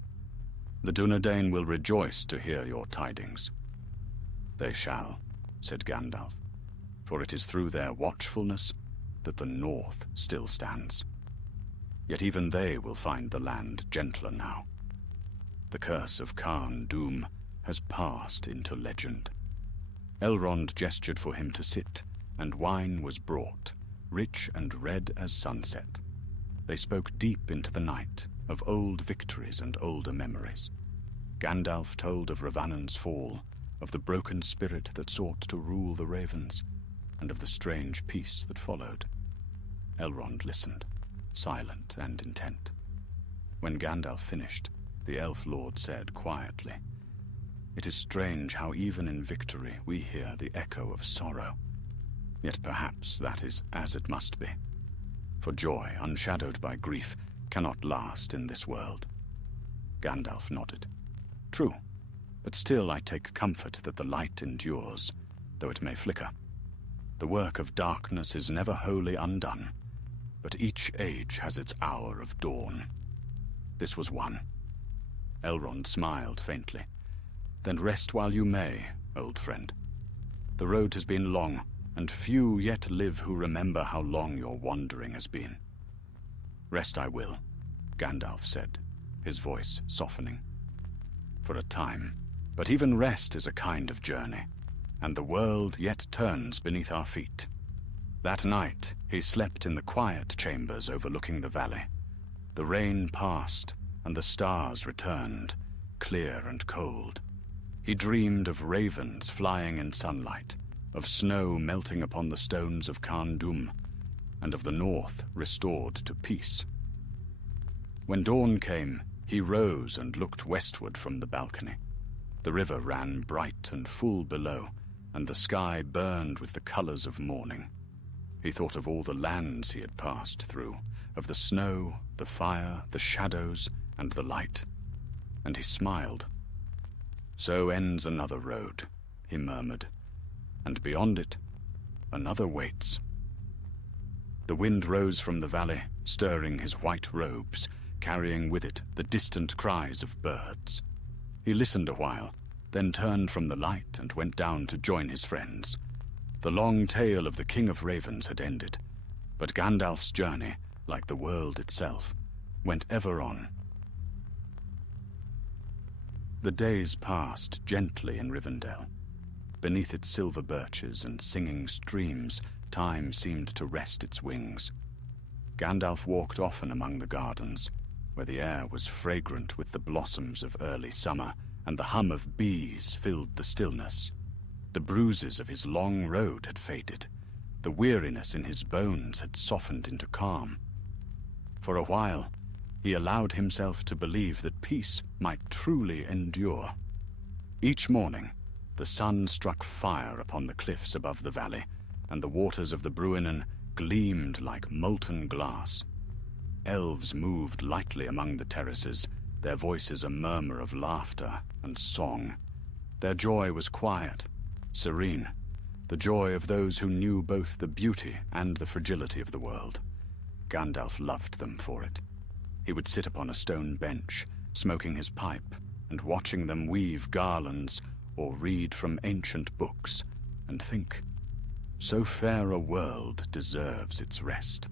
The Dunedain will rejoice to hear your tidings." "They shall," said Gandalf, "for it is through their watchfulness that the North still stands. Yet even they will find the land gentler now. The curse of Khan Doom has passed into legend." Elrond gestured for him to sit, and wine was brought, rich and red as sunset. They spoke deep into the night, of old victories and older memories. Gandalf told of Ravannan's fall, of the broken spirit that sought to rule the ravens, and of the strange peace that followed. Elrond listened, silent and intent. When Gandalf finished, the Elf Lord said quietly, "It is strange how even in victory we hear the echo of sorrow. Yet perhaps that is as it must be. For joy, unshadowed by grief, cannot last in this world." Gandalf nodded. "True, but still I take comfort that the light endures, though it may flicker. The work of darkness is never wholly undone, but each age has its hour of dawn. This was one." Elrond smiled faintly. "Then rest while you may, old friend. The road has been long, and few yet live who remember how long your wandering has been." "Rest I will," Gandalf said, his voice softening. "For a time, but even rest is a kind of journey, and the world yet turns beneath our feet." That night he slept in the quiet chambers overlooking the valley. The rain passed, and the stars returned, clear and cold. He dreamed of ravens flying in sunlight, of snow melting upon the stones of Khan Dum, and of the north restored to peace. When dawn came, he rose and looked westward from the balcony. The river ran bright and full below, and the sky burned with the colors of morning. He thought of all the lands he had passed through, of the snow, the fire, the shadows, and the light, and he smiled. "So ends another road," he murmured, "and beyond it, another waits." The wind rose from the valley, stirring his white robes, carrying with it the distant cries of birds. He listened a while, then turned from the light and went down to join his friends. The long tale of the King of Ravens had ended, but Gandalf's journey, like the world itself, went ever on. The days passed gently in Rivendell. Beneath its silver birches and singing streams, time seemed to rest its wings. Gandalf walked often among the gardens, where the air was fragrant with the blossoms of early summer, and the hum of bees filled the stillness. The bruises of his long road had faded. The weariness in his bones had softened into calm. For a while, he allowed himself to believe that peace might truly endure. Each morning, the sun struck fire upon the cliffs above the valley, and the waters of the Bruinen gleamed like molten glass. Elves moved lightly among the terraces, their voices a murmur of laughter and song. Their joy was quiet, serene, the joy of those who knew both the beauty and the fragility of the world. Gandalf loved them for it. He would sit upon a stone bench, smoking his pipe, and watching them weave garlands or read from ancient books, and think, so fair a world deserves its rest.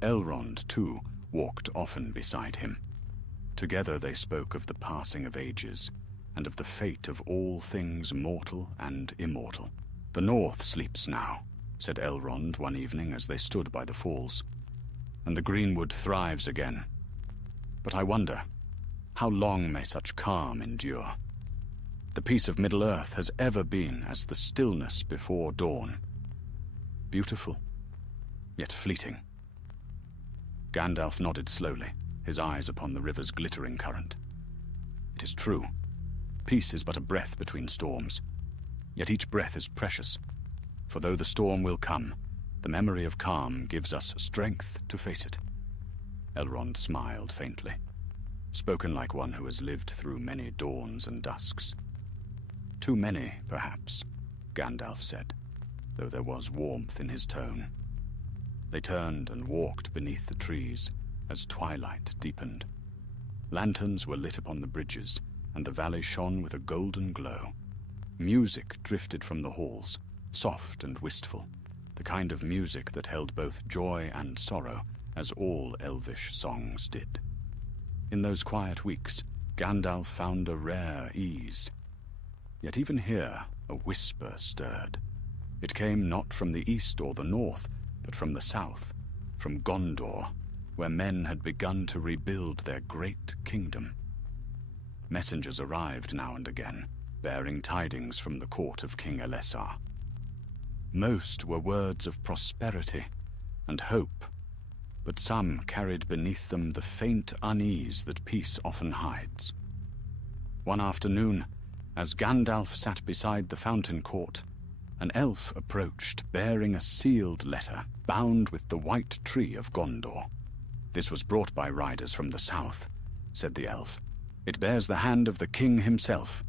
Elrond, too, walked often beside him. Together they spoke of the passing of ages, and of the fate of all things mortal and immortal. "The north sleeps now," said Elrond one evening as they stood by the falls, "and the greenwood thrives again. But I wonder, how long may such calm endure? The peace of Middle-earth has ever been as the stillness before dawn. Beautiful, yet fleeting." Gandalf nodded slowly, his eyes upon the river's glittering current. "It is true. Peace is but a breath between storms. Yet each breath is precious, for though the storm will come, the memory of calm gives us strength to face it." Elrond smiled faintly, spoken like one who has lived through many dawns and dusks. "Too many, perhaps," Gandalf said, though there was warmth in his tone. They turned and walked beneath the trees as twilight deepened. Lanterns were lit upon the bridges, and the valley shone with a golden glow. Music drifted from the halls, soft and wistful, the kind of music that held both joy and sorrow, as all elvish songs did. In those quiet weeks, Gandalf found a rare ease. Yet even here, a whisper stirred. It came not from the east or the north, but from the south, from Gondor, where men had begun to rebuild their great kingdom. Messengers arrived now and again, bearing tidings from the court of King Elessar. Most were words of prosperity and hope, but some carried beneath them the faint unease that peace often hides. One afternoon, as Gandalf sat beside the fountain court, an elf approached bearing a sealed letter bound with the white tree of Gondor. "This was brought by riders from the south," said the elf. "It bears the hand of the king himself."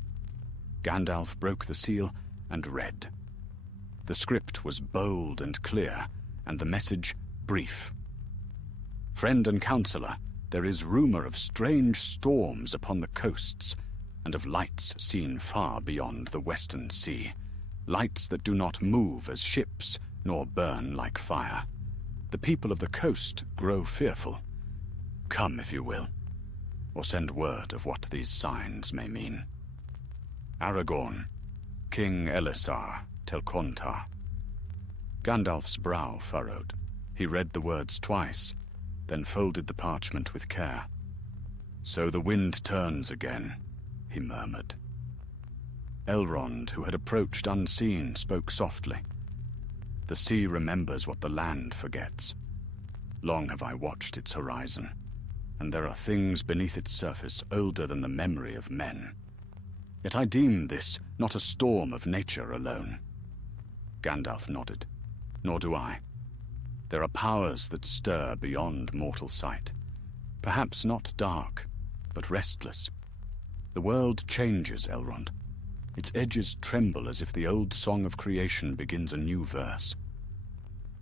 Gandalf broke the seal and read. The script was bold and clear, and the message brief. "Friend and counselor, there is rumor of strange storms upon the coasts, and of lights seen far beyond the western sea. Lights that do not move as ships, nor burn like fire. The people of the coast grow fearful. Come if you will, or send word of what these signs may mean. Aragorn, King Elessar, Telcontar." Gandalf's brow furrowed. He read the words twice, then folded the parchment with care. "So the wind turns again," he murmured. Elrond, who had approached unseen, spoke softly. "The sea remembers what the land forgets. Long have I watched its horizon, and there are things beneath its surface older than the memory of men. Yet I deem this not a storm of nature alone." Gandalf nodded. "Nor do I. There are powers that stir beyond mortal sight. Perhaps not dark, but restless. The world changes, Elrond. Its edges tremble as if the old song of creation begins a new verse."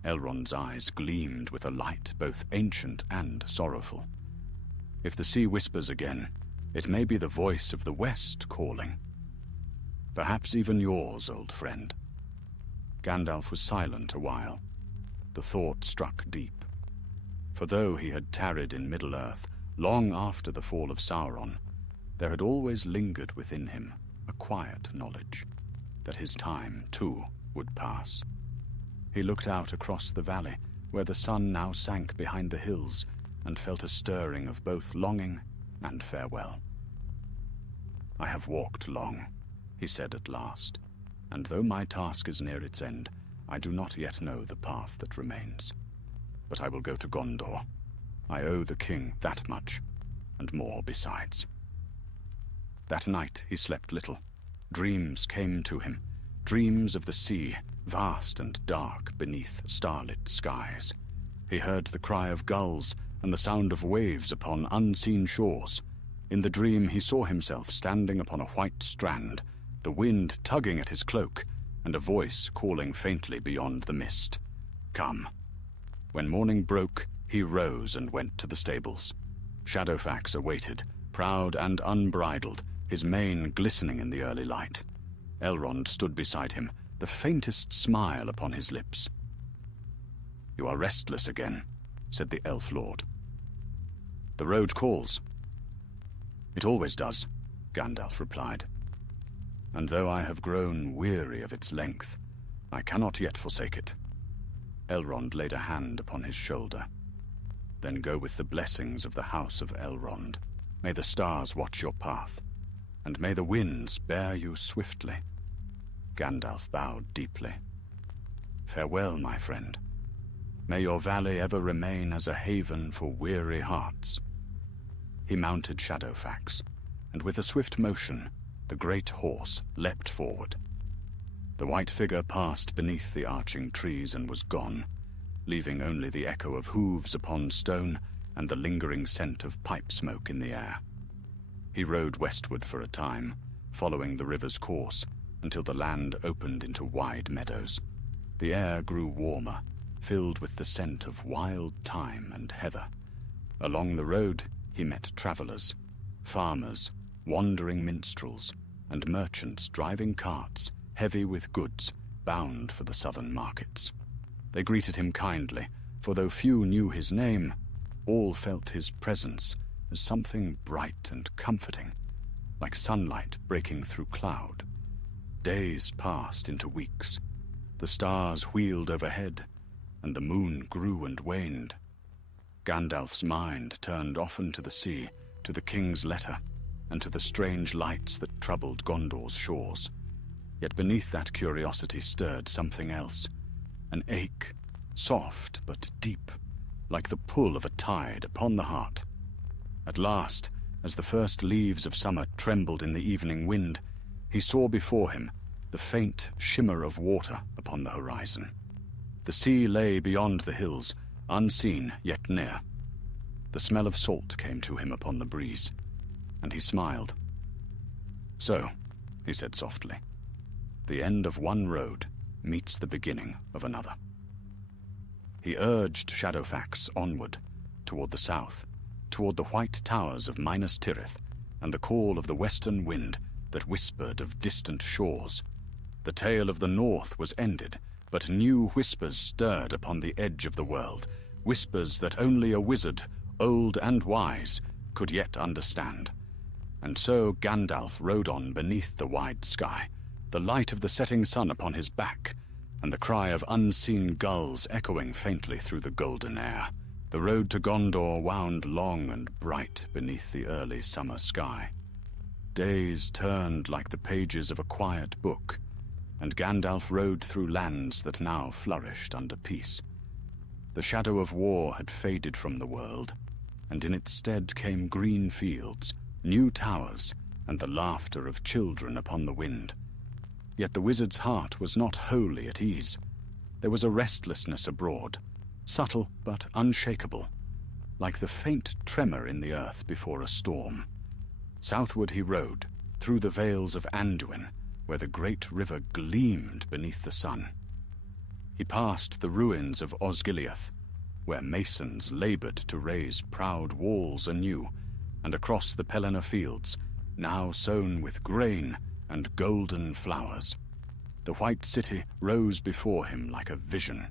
Elrond's eyes gleamed with a light both ancient and sorrowful. "If the sea whispers again, it may be the voice of the West calling. Perhaps even yours, old friend." Gandalf was silent a while. The thought struck deep. For though he had tarried in Middle-earth long after the fall of Sauron, there had always lingered within him a quiet knowledge that his time, too, would pass. He looked out across the valley, where the sun now sank behind the hills, and felt a stirring of both longing and farewell. "I have walked long," he said at last, "and though my task is near its end, I do not yet know the path that remains. But I will go to Gondor. I owe the king that much, and more besides." That night he slept little. Dreams came to him, dreams of the sea, vast and dark beneath starlit skies. He heard the cry of gulls and the sound of waves upon unseen shores. In the dream he saw himself standing upon a white strand, the wind tugging at his cloak, and a voice calling faintly beyond the mist. "Come." When morning broke, he rose and went to the stables. Shadowfax awaited, proud and unbridled, his mane glistening in the early light. Elrond stood beside him, the faintest smile upon his lips. "You are restless again," said the Elf Lord. "The road calls." "It always does," Gandalf replied. "And though I have grown weary of its length, I cannot yet forsake it." Elrond laid a hand upon his shoulder. "Then go with the blessings of the House of Elrond. May the stars watch your path, and may the winds bear you swiftly." Gandalf bowed deeply. "Farewell, my friend. May your valley ever remain as a haven for weary hearts." He mounted Shadowfax, and with a swift motion, the great horse leapt forward. The white figure passed beneath the arching trees and was gone, leaving only the echo of hooves upon stone and the lingering scent of pipe smoke in the air. He rode westward for a time, following the river's course, until the land opened into wide meadows. The air grew warmer, filled with the scent of wild thyme and heather. Along the road, he met travelers, farmers, wandering minstrels, and merchants driving carts, heavy with goods, bound for the southern markets. They greeted him kindly, for though few knew his name, all felt his presence as something bright and comforting, like sunlight breaking through cloud. Days passed into weeks. The stars wheeled overhead, and the moon grew and waned. Gandalf's mind turned often to the sea, to the king's letter, and to the strange lights that troubled Gondor's shores. Yet beneath that curiosity stirred something else, an ache, soft but deep, like the pull of a tide upon the heart. At last, as the first leaves of summer trembled in the evening wind, he saw before him the faint shimmer of water upon the horizon. The sea lay beyond the hills, unseen yet near. The smell of salt came to him upon the breeze, and he smiled. "So," he said softly, "the end of one road meets the beginning of another." He urged Shadowfax onward, toward the south, toward the white towers of Minas Tirith, and the call of the western wind that whispered of distant shores. The tale of the north was ended, but new whispers stirred upon the edge of the world, whispers that only a wizard, old and wise, could yet understand. And so Gandalf rode on beneath the wide sky, the light of the setting sun upon his back, and the cry of unseen gulls echoing faintly through the golden air. The road to Gondor wound long and bright beneath the early summer sky. Days turned like the pages of a quiet book, and Gandalf rode through lands that now flourished under peace. The shadow of war had faded from the world, and in its stead came green fields, new towers, and the laughter of children upon the wind. Yet the wizard's heart was not wholly at ease. There was a restlessness abroad, subtle but unshakable, like the faint tremor in the earth before a storm. Southward he rode, through the vales of Anduin, where the great river gleamed beneath the sun. He passed the ruins of Osgiliath, where masons labored to raise proud walls anew, and across the Pelennor fields, now sown with grain and golden flowers. The white city rose before him like a vision.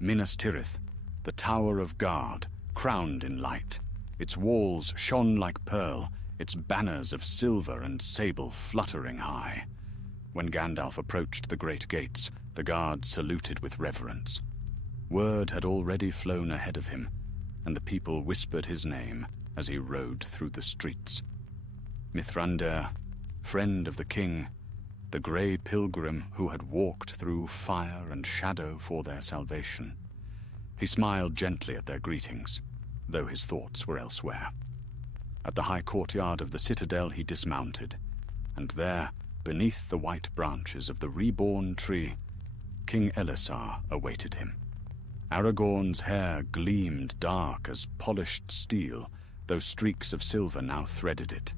Minas Tirith, the tower of guard, crowned in light. Its walls shone like pearl, its banners of silver and sable fluttering high. When Gandalf approached the great gates, the guards saluted with reverence. Word had already flown ahead of him, and the people whispered his name as he rode through the streets. Mithrandir, friend of the king, the grey pilgrim who had walked through fire and shadow for their salvation. He smiled gently at their greetings, though his thoughts were elsewhere. At the high courtyard of the citadel he dismounted, and there, beneath the white branches of the reborn tree, King Elessar awaited him. Aragorn's hair gleamed dark as polished steel, though streaks of silver now threaded it.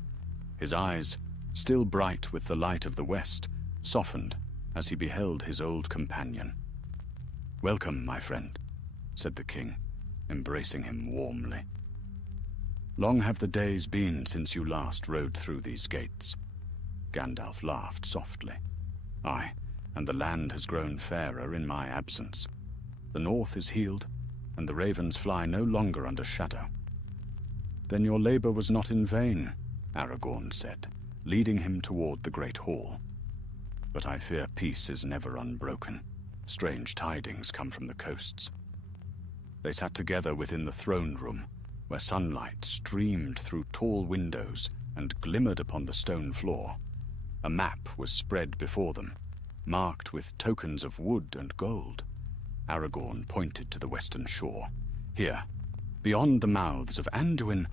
His eyes, still bright with the light of the west, softened as he beheld his old companion. "Welcome, my friend," said the king, embracing him warmly. "Long have the days been since you last rode through these gates." Gandalf laughed softly. "Aye, and the land has grown fairer in my absence. The north is healed, and the ravens fly no longer under shadow." "Then your labor was not in vain," Aragorn said, leading him toward the great hall. "But I fear peace is never unbroken. Strange tidings come from the coasts." They sat together within the throne room, where sunlight streamed through tall windows and glimmered upon the stone floor. A map was spread before them, marked with tokens of wood and gold. Aragorn pointed to the western shore. "Here, beyond the mouths of Anduin,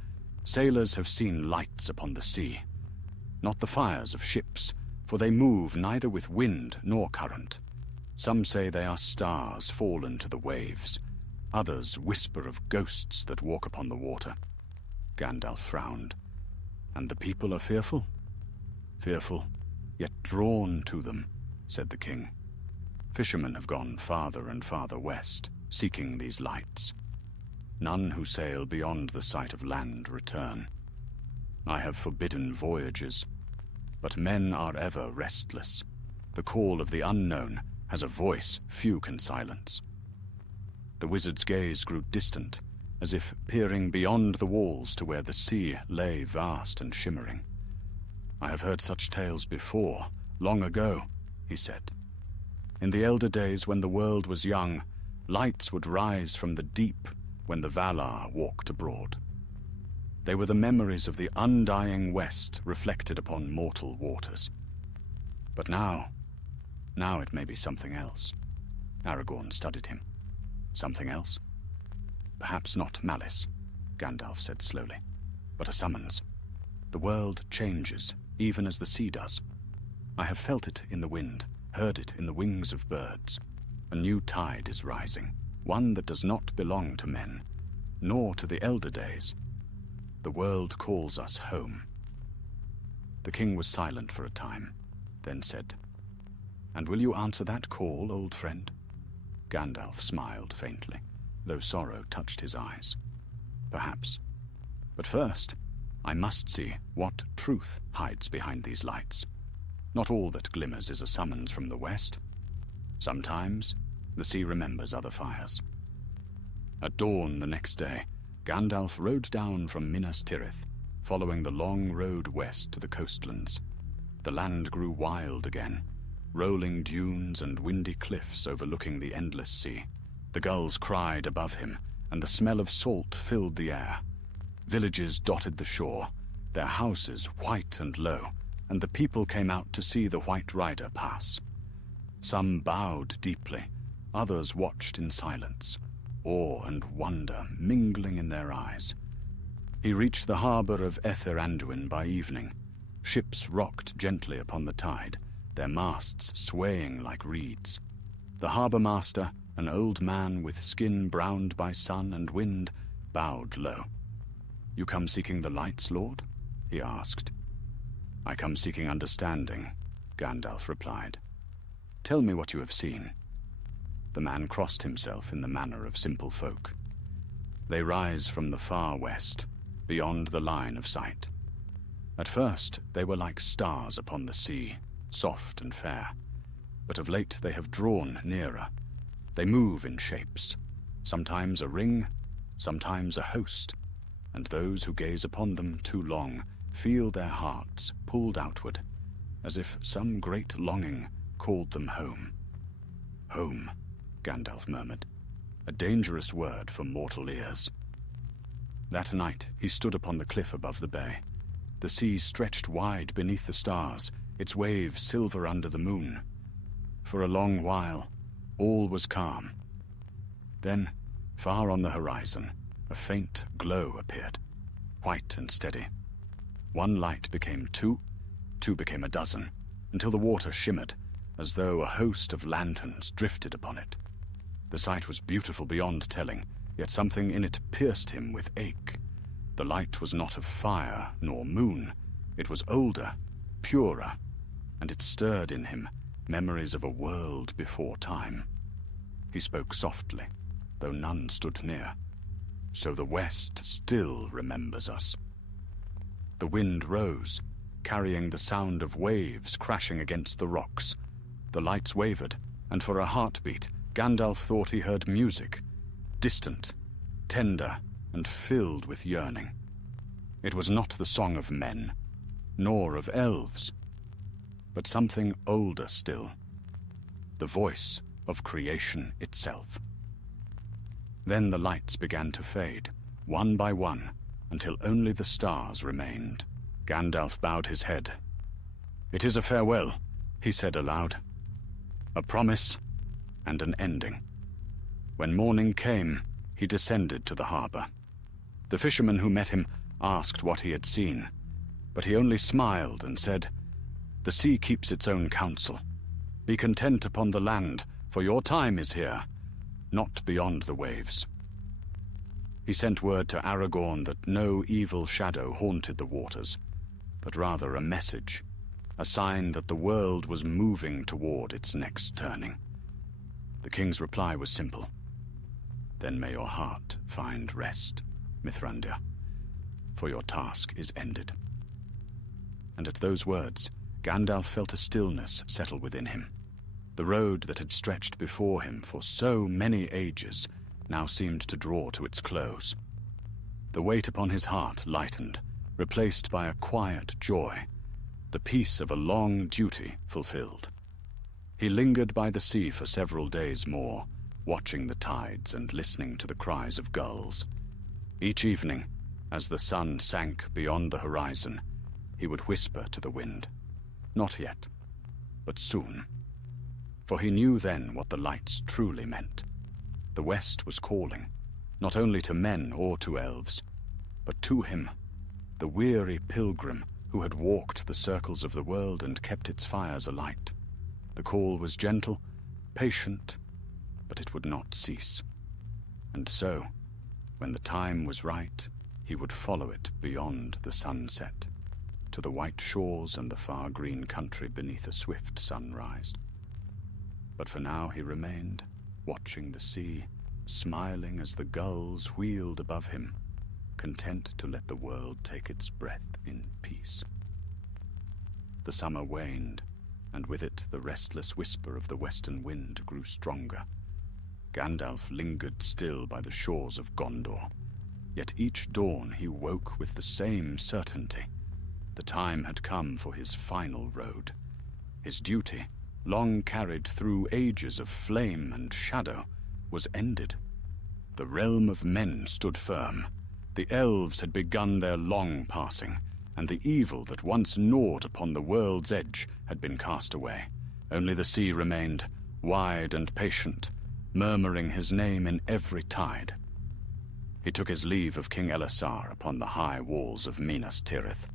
sailors have seen lights upon the sea. Not the fires of ships, for they move neither with wind nor current. Some say they are stars fallen to the waves. Others whisper of ghosts that walk upon the water." Gandalf frowned. "And the people are fearful?" "Fearful, yet drawn to them," said the king. "Fishermen have gone farther and farther west, seeking these lights. None who sail beyond the sight of land return. I have forbidden voyages, but men are ever restless. The call of the unknown has a voice few can silence." The wizard's gaze grew distant, as if peering beyond the walls to where the sea lay vast and shimmering. "I have heard such tales before, long ago," he said. "In the elder days when the world was young, lights would rise from the deep when the Valar walked abroad. They were the memories of the undying West reflected upon mortal waters. But now it may be something else." Aragorn studied him. "Something else? Perhaps not malice," Gandalf said slowly, "but a summons. The world changes, even as the sea does. I have felt it in the wind, heard it in the wings of birds. A new tide is rising, one that does not belong to men, nor to the elder days. The world calls us home." The king was silent for a time, then said, "And will you answer that call, old friend?" Gandalf smiled faintly, though sorrow touched his eyes. "Perhaps. But first, I must see what truth hides behind these lights. Not all that glimmers is a summons from the west. Sometimes the sea remembers other fires." At dawn the next day, Gandalf rode down from Minas Tirith, following the long road west to the coastlands. The land grew wild again, rolling dunes and windy cliffs overlooking the endless sea. The gulls cried above him, and the smell of salt filled the air. Villages dotted the shore, their houses white and low, and the people came out to see the White Rider pass. Some bowed deeply, others watched in silence, awe and wonder mingling in their eyes. He reached the harbor of Ether Anduin by evening. Ships rocked gently upon the tide, their masts swaying like reeds. The harbor master, an old man with skin browned by sun and wind, bowed low. "You come seeking the lights, Lord?" he asked. "I come seeking understanding," Gandalf replied. "Tell me what you have seen." The man crossed himself in the manner of simple folk. "They rise from the far west, beyond the line of sight. At first they were like stars upon the sea, soft and fair, but of late they have drawn nearer. They move in shapes, sometimes a ring, sometimes a host, and those who gaze upon them too long feel their hearts pulled outward, as if some great longing called them home." "Home," Gandalf murmured, "a dangerous word for mortal ears." That night he stood upon the cliff above the bay. The sea stretched wide beneath the stars, its waves silver under the moon. For a long while, all was calm. Then, far on the horizon, a faint glow appeared, white and steady. One light became two became a dozen, until the water shimmered, as though a host of lanterns drifted upon it. The sight was beautiful beyond telling, yet something in it pierced him with ache. The light was not of fire nor moon. It was older, purer, and it stirred in him memories of a world before time. He spoke softly, though none stood near. "So the West still remembers us." The wind rose, carrying the sound of waves crashing against the rocks. The lights wavered, and for a heartbeat, Gandalf thought he heard music, distant, tender, and filled with yearning. It was not the song of men, nor of elves, but something older still, the voice of creation itself. Then the lights began to fade, one by one, until only the stars remained. Gandalf bowed his head. "It is a farewell," he said aloud. "A promise and an ending." When morning came, he descended to the harbor. The fisherman who met him asked what he had seen, but he only smiled and said, "The sea keeps its own counsel. Be content upon the land, for your time is here, not beyond the waves." He sent word to Aragorn that no evil shadow haunted the waters, but rather a message, a sign that the world was moving toward its next turning. The king's reply was simple. "Then may your heart find rest, Mithrandir, for your task is ended." And at those words, Gandalf felt a stillness settle within him. The road that had stretched before him for so many ages now seemed to draw to its close. The weight upon his heart lightened, replaced by a quiet joy, the peace of a long duty fulfilled. He lingered by the sea for several days more, watching the tides and listening to the cries of gulls. Each evening, as the sun sank beyond the horizon, he would whisper to the wind, "Not yet, but soon." For he knew then what the lights truly meant. The West was calling, not only to men or to elves, but to him, the weary pilgrim who had walked the circles of the world and kept its fires alight. The call was gentle, patient, but it would not cease. And so, when the time was right, he would follow it beyond the sunset, to the white shores and the far green country beneath a swift sunrise. But for now he remained, watching the sea, smiling as the gulls wheeled above him, content to let the world take its breath in peace. The summer waned, and with it the restless whisper of the western wind grew stronger. Gandalf lingered still by the shores of Gondor, yet each dawn he woke with the same certainty. The time had come for his final road. His duty, long carried through ages of flame and shadow, was ended. The realm of men stood firm. The elves had begun their long passing, and the evil that once gnawed upon the world's edge had been cast away. Only the sea remained, wide and patient, murmuring his name in every tide. He took his leave of King Elessar upon the high walls of Minas Tirith.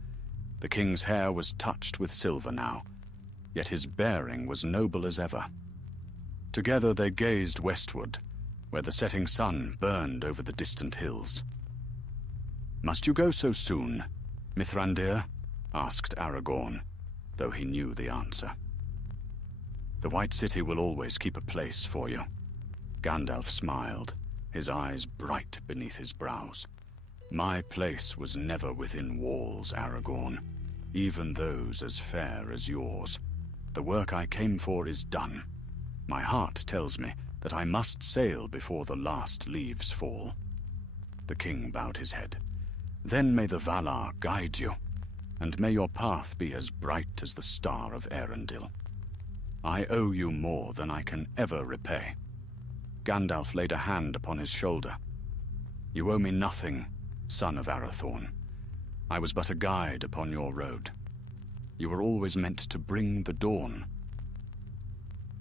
The king's hair was touched with silver now, yet his bearing was noble as ever. Together they gazed westward, where the setting sun burned over the distant hills. "Must you go so soon, Mithrandir?" asked Aragorn, though he knew the answer. "The White City will always keep a place for you." Gandalf smiled, his eyes bright beneath his brows. "My place was never within walls, Aragorn, even those as fair as yours. The work I came for is done. My heart tells me that I must sail before the last leaves fall." The king bowed his head. "Then may the Valar guide you, and may your path be as bright as the star of Erendil. I owe you more than I can ever repay." Gandalf laid a hand upon his shoulder. "You owe me nothing, son of Arathorn. I was but a guide upon your road. You were always meant to bring the dawn."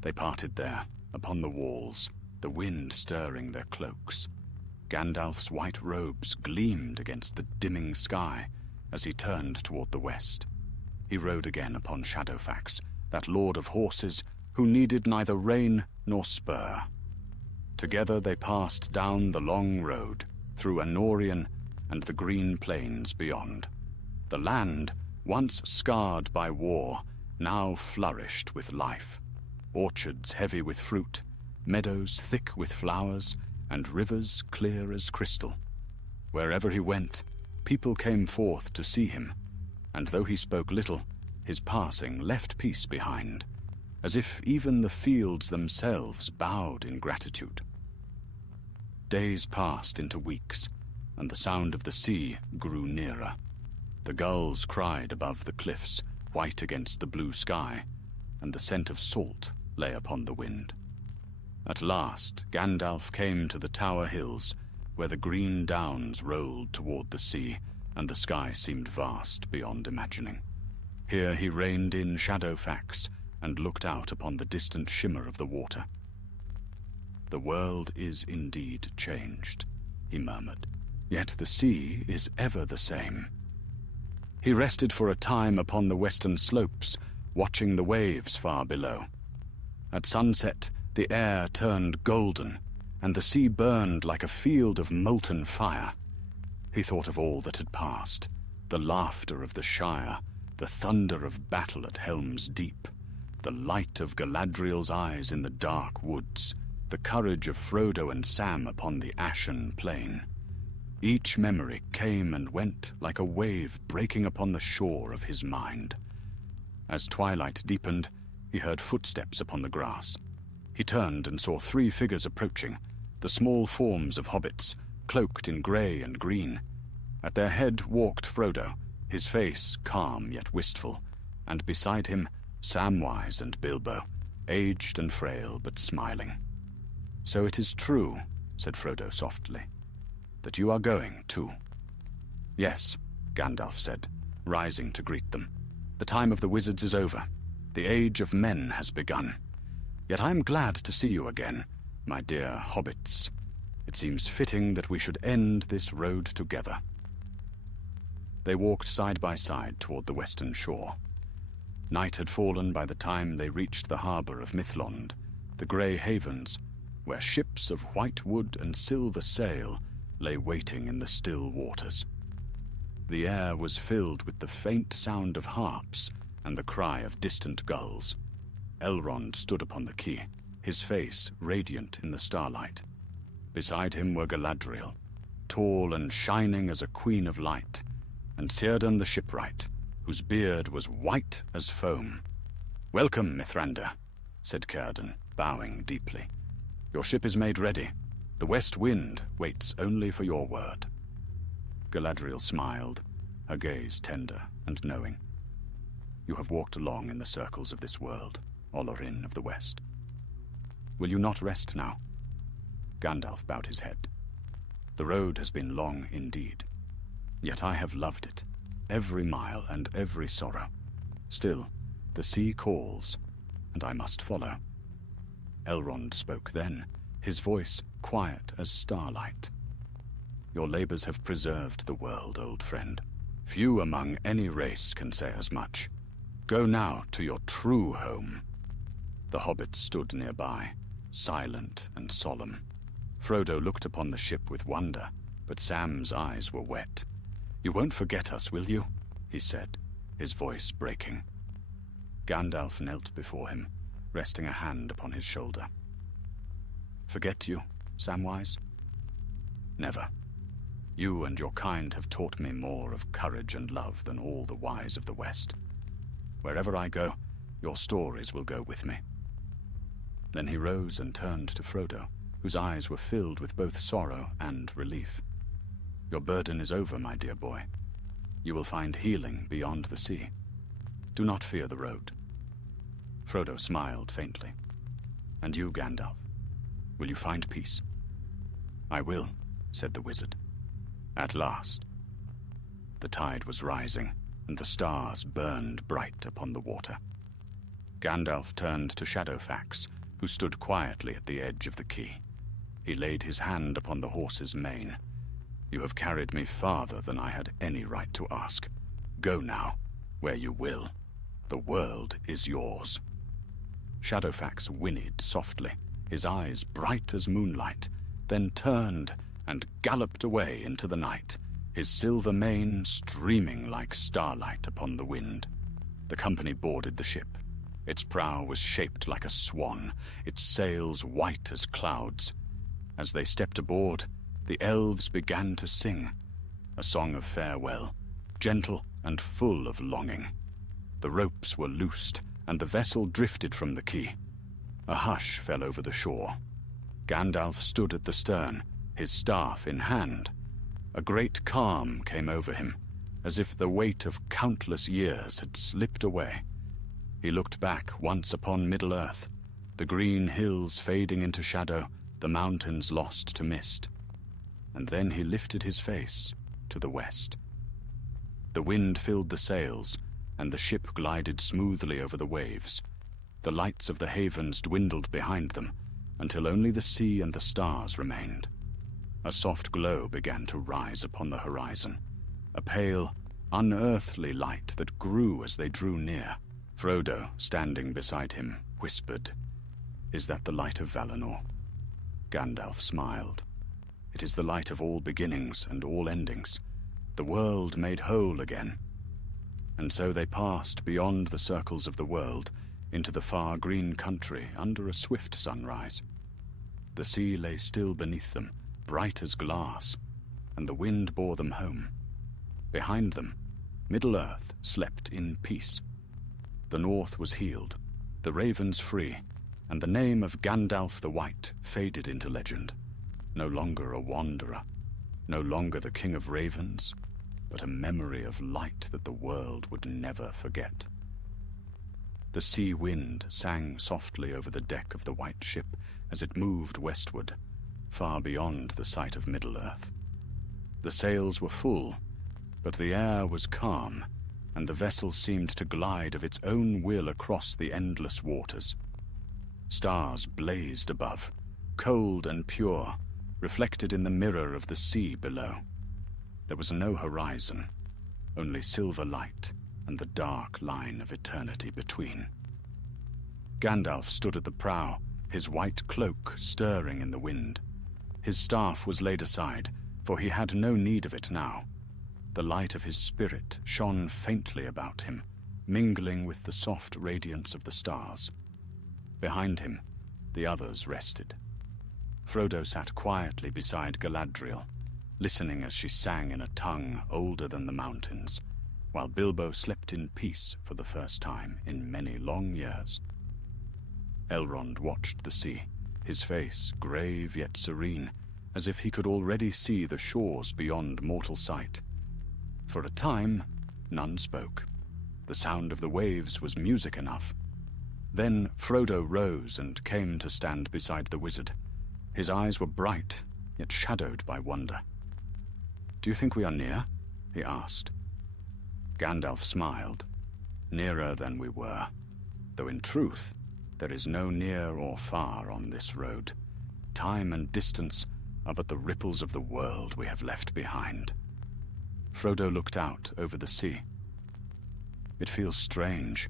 They parted there, upon the walls, the wind stirring their cloaks. Gandalf's white robes gleamed against the dimming sky as he turned toward the west. He rode again upon Shadowfax, that lord of horses who needed neither rein nor spur. Together they passed down the long road, through Anorion and the green plains beyond. The land, once scarred by war, now flourished with life. Orchards heavy with fruit, meadows thick with flowers, and rivers clear as crystal. Wherever he went, people came forth to see him, and though he spoke little, his passing left peace behind, as if even the fields themselves bowed in gratitude. Days passed into weeks, and the sound of the sea grew nearer. The gulls cried above the cliffs, white against the blue sky, and the scent of salt lay upon the wind. At last, Gandalf came to the Tower Hills, where the green downs rolled toward the sea, and the sky seemed vast beyond imagining. Here he reined in Shadowfax and looked out upon the distant shimmer of the water. "The world is indeed changed," he murmured, "yet the sea is ever the same." He rested for a time upon the western slopes, watching the waves far below. At sunset, the air turned golden, and the sea burned like a field of molten fire. He thought of all that had passed, the laughter of the Shire, the thunder of battle at Helm's Deep, the light of Galadriel's eyes in the dark woods, the courage of Frodo and Sam upon the ashen plain. Each memory came and went like a wave breaking upon the shore of his mind. As twilight deepened, he heard footsteps upon the grass. He turned and saw 3 figures approaching, the small forms of hobbits, cloaked in grey and green. At their head walked Frodo, his face calm yet wistful, and beside him Samwise and Bilbo, aged and frail but smiling. "So it is true," said Frodo softly, "that you are going too." "Yes," Gandalf said, rising to greet them. "The time of the wizards is over. The age of men has begun. Yet I am glad to see you again, my dear hobbits. It seems fitting that we should end this road together." They walked side by side toward the western shore. Night had fallen by the time they reached the harbor of Mithlond, the grey havens, where ships of white wood and silver sail lay waiting in the still waters. The air was filled with the faint sound of harps and the cry of distant gulls. Elrond stood upon the quay, his face radiant in the starlight. Beside him were Galadriel, tall and shining as a queen of light, and Círdan the shipwright, whose beard was white as foam. "Welcome, Mithrandir," said Círdan, bowing deeply. "Your ship is made ready. The west wind waits only for your word." Galadriel smiled, her gaze tender and knowing. "You have walked long in the circles of this world, Olorin of the West. Will you not rest now?" Gandalf bowed his head. "The road has been long indeed. Yet I have loved it, every mile and every sorrow. Still, the sea calls, and I must follow." Elrond spoke then, his voice quiet as starlight. "Your labors have preserved the world, old friend. Few among any race can say as much. Go now to your true home." The hobbits stood nearby, silent and solemn. Frodo looked upon the ship with wonder, but Sam's eyes were wet. "You won't forget us, will you?" he said, his voice breaking. Gandalf knelt before him, resting a hand upon his shoulder. "Forget you, Samwise? Never. You and your kind have taught me more of courage and love than all the wise of the West. Wherever I go, your stories will go with me." Then he rose and turned to Frodo, whose eyes were filled with both sorrow and relief. "Your burden is over, my dear boy. You will find healing beyond the sea. Do not fear the road." Frodo smiled faintly. "And you, Gandalf, will you find peace?" "I will," said the wizard. "At last." The tide was rising, and the stars burned bright upon the water. Gandalf turned to Shadowfax, who stood quietly at the edge of the quay. He laid his hand upon the horse's mane. "You have carried me farther than I had any right to ask. Go now, where you will. The world is yours." Shadowfax whinnied softly, his eyes bright as moonlight, then turned and galloped away into the night, his silver mane streaming like starlight upon the wind. The company boarded the ship. Its prow was shaped like a swan, its sails white as clouds. As they stepped aboard, the elves began to sing, a song of farewell, gentle and full of longing. The ropes were loosed, and the vessel drifted from the quay. A hush fell over the shore. Gandalf stood at the stern, his staff in hand. A great calm came over him. as if the weight of countless years had slipped away. He looked back once upon Middle-earth, the green hills fading into shadow, the mountains lost to mist. And then he lifted his face to the west. The wind filled the sails, and the ship glided smoothly over the waves. The lights of the havens dwindled behind them, until only the sea and the stars remained. A soft glow began to rise upon the horizon, a pale, unearthly light that grew as they drew near. Frodo, standing beside him, whispered, "Is that the light of Valinor?" Gandalf smiled. "It is the light of all beginnings and all endings, the world made whole again." And so they passed beyond the circles of the world, into the far green country under a swift sunrise. The sea lay still beneath them, bright as glass, and the wind bore them home. Behind them, Middle-earth slept in peace. The north was healed, the ravens free, and the name of Gandalf the White faded into legend. No longer a wanderer, no longer the king of ravens, but a memory of light that the world would never forget. The sea wind sang softly over the deck of the white ship as it moved westward, far beyond the sight of Middle-earth. The sails were full, but the air was calm, and the vessel seemed to glide of its own will across the endless waters. Stars blazed above, cold and pure, reflected in the mirror of the sea below. There was no horizon, only silver light and the dark line of eternity between. Gandalf stood at the prow, his white cloak stirring in the wind. His staff was laid aside, for he had no need of it now. The light of his spirit shone faintly about him, mingling with the soft radiance of the stars. Behind him, the others rested. Frodo sat quietly beside Galadriel, listening as she sang in a tongue older than the mountains, while Bilbo slept in peace for the first time in many long years. Elrond watched the sea, his face grave yet serene, as if he could already see the shores beyond mortal sight. For a time, none spoke. The sound of the waves was music enough. Then Frodo rose and came to stand beside the wizard. His eyes were bright, yet shadowed by wonder. "Do you think we are near?" he asked. Gandalf smiled. "Nearer than we were, though in truth, there is no near or far on this road. Time and distance are but the ripples of the world we have left behind." Frodo looked out over the sea. "It feels strange.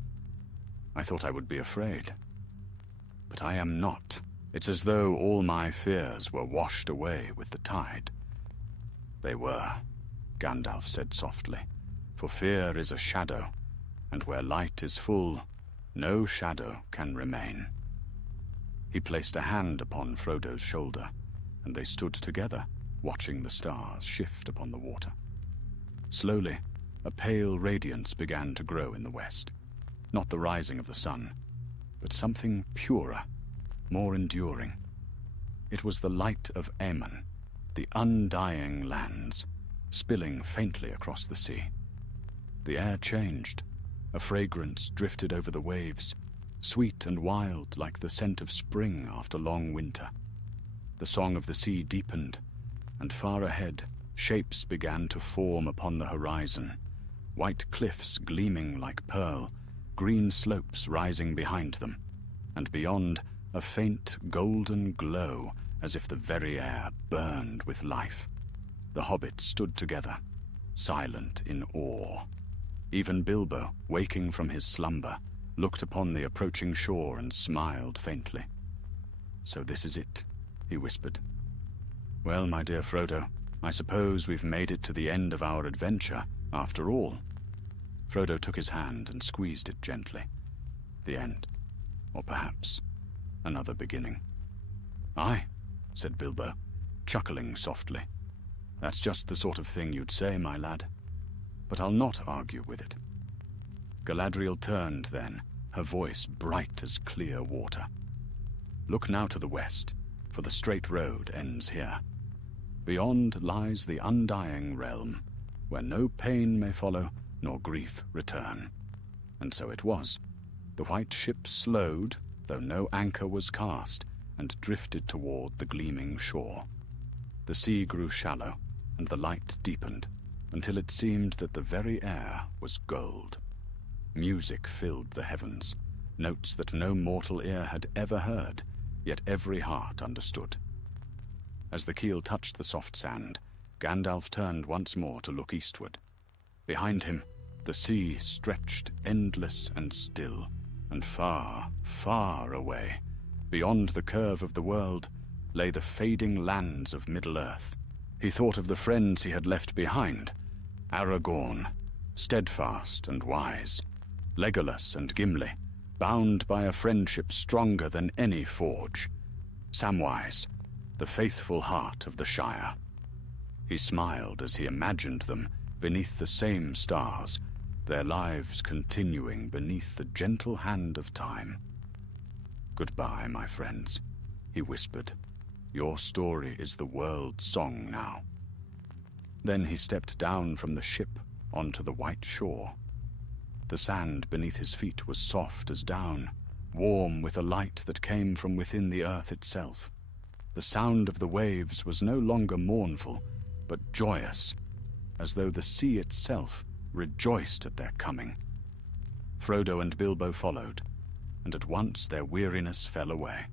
I thought I would be afraid. But I am not. It's as though all my fears were washed away with the tide." "They were," Gandalf said softly, "for fear is a shadow, and where light is full, no shadow can remain." He placed a hand upon Frodo's shoulder, and they stood together, watching the stars shift upon the water. Slowly, a pale radiance began to grow in the west. Not the rising of the sun, but something purer, more enduring. It was the light of Aemon, the undying lands, spilling faintly across the sea. The air changed. A fragrance drifted over the waves, sweet and wild like the scent of spring after long winter. The song of the sea deepened, and far ahead, shapes began to form upon the horizon, white cliffs gleaming like pearl, green slopes rising behind them, and beyond, a faint golden glow as if the very air burned with life. The hobbits stood together, silent in awe. Even Bilbo, waking from his slumber, looked upon the approaching shore and smiled faintly. "So this is it," he whispered. "Well, my dear Frodo, I suppose we've made it to the end of our adventure, after all." Frodo took his hand and squeezed it gently. The end. Or perhaps another beginning. "Aye," said Bilbo, chuckling softly. "That's just the sort of thing you'd say, my lad. But I'll not argue with it." Galadriel turned then, her voice bright as clear water. "Look now to the west, for the straight road ends here. Beyond lies the undying realm, where no pain may follow, nor grief return. And so it was. The white ship slowed, though no anchor was cast, and drifted toward the gleaming shore. The sea grew shallow, and the light deepened, until it seemed that the very air was gold. Music filled the heavens, notes that no mortal ear had ever heard, yet every heart understood. As the keel touched the soft sand, Gandalf turned once more to look eastward. Behind him, the sea stretched endless and still, and far, far away, beyond the curve of the world, lay the fading lands of Middle-earth. He thought of the friends he had left behind, Aragorn, steadfast and wise, Legolas and Gimli, bound by a friendship stronger than any forge, Samwise, the faithful heart of the Shire. He smiled as he imagined them beneath the same stars, their lives continuing beneath the gentle hand of time. "Goodbye, my friends," he whispered. "Your story is the world's song now." Then he stepped down from the ship onto the white shore. The sand beneath his feet was soft as down, warm with a light that came from within the earth itself. The sound of the waves was no longer mournful, but joyous, as though the sea itself rejoiced at their coming. Frodo and Bilbo followed, and at once their weariness fell away.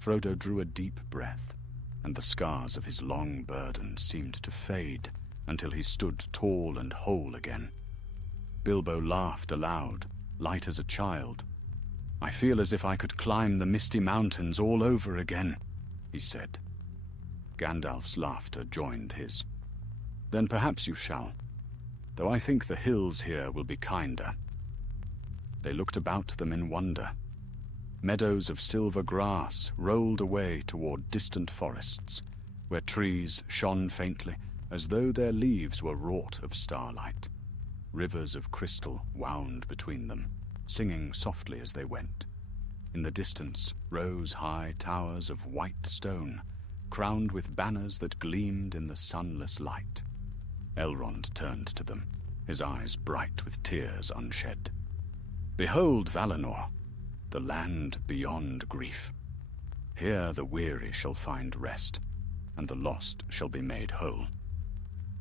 Frodo drew a deep breath, and the scars of his long burden seemed to fade until he stood tall and whole again. Bilbo laughed aloud, light as a child. "I feel as if I could climb the misty mountains all over again," he said. Gandalf's laughter joined his. "Then perhaps you shall, though I think the hills here will be kinder." They looked about them in wonder. Meadows of silver grass rolled away toward distant forests, where trees shone faintly as though their leaves were wrought of starlight. Rivers of crystal wound between them, singing softly as they went. In the distance rose high towers of white stone, crowned with banners that gleamed in the sunless light. Elrond turned to them, his eyes bright with tears unshed. "Behold Valinor, the land beyond grief. Here the weary shall find rest, and the lost shall be made whole."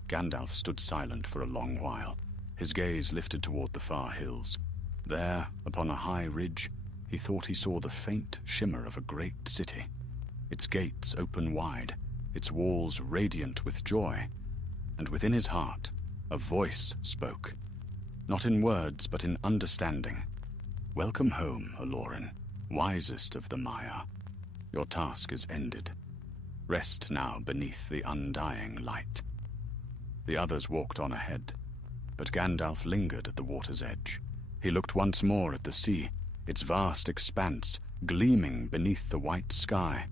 Gandalf stood silent for a long while, his gaze lifted toward the far hills. There, upon a high ridge, he thought he saw the faint shimmer of a great city, its gates open wide, its walls radiant with joy, and within his heart a voice spoke, not in words but in understanding. "Welcome home, Alorin, wisest of the Maiar. Your task is ended. Rest now beneath the undying light." The others walked on ahead, but Gandalf lingered at the water's edge. He looked once more at the sea, its vast expanse gleaming beneath the white sky.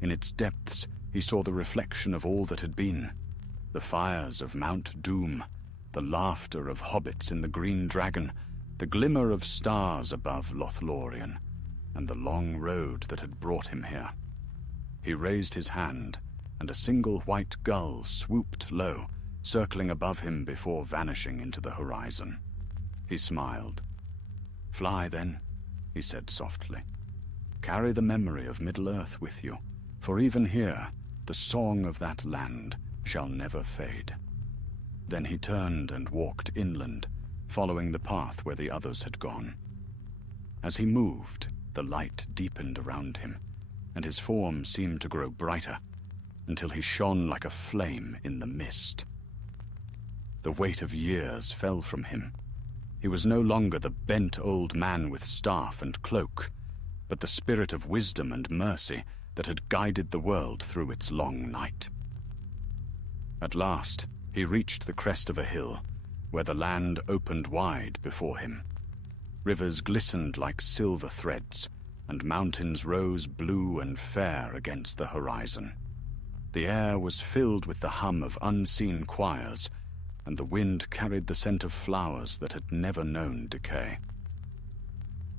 In its depths he saw the reflection of all that had been, the fires of Mount Doom, the laughter of hobbits in the Green Dragon, the glimmer of stars above Lothlorien, and the long road that had brought him here. He raised his hand, and a single white gull swooped low, circling above him before vanishing into the horizon. He smiled. "Fly, then," he said softly. "Carry the memory of Middle-earth with you, for even here the song of that land shall never fade." Then he turned and walked inland, following the path where the others had gone. As he moved, the light deepened around him, and his form seemed to grow brighter, until he shone like a flame in the mist. The weight of years fell from him. He was no longer the bent old man with staff and cloak, but the spirit of wisdom and mercy that had guided the world through its long night. At last, he reached the crest of a hill, where the land opened wide before him. Rivers glistened like silver threads, and mountains rose blue and fair against the horizon. The air was filled with the hum of unseen choirs, and the wind carried the scent of flowers that had never known decay.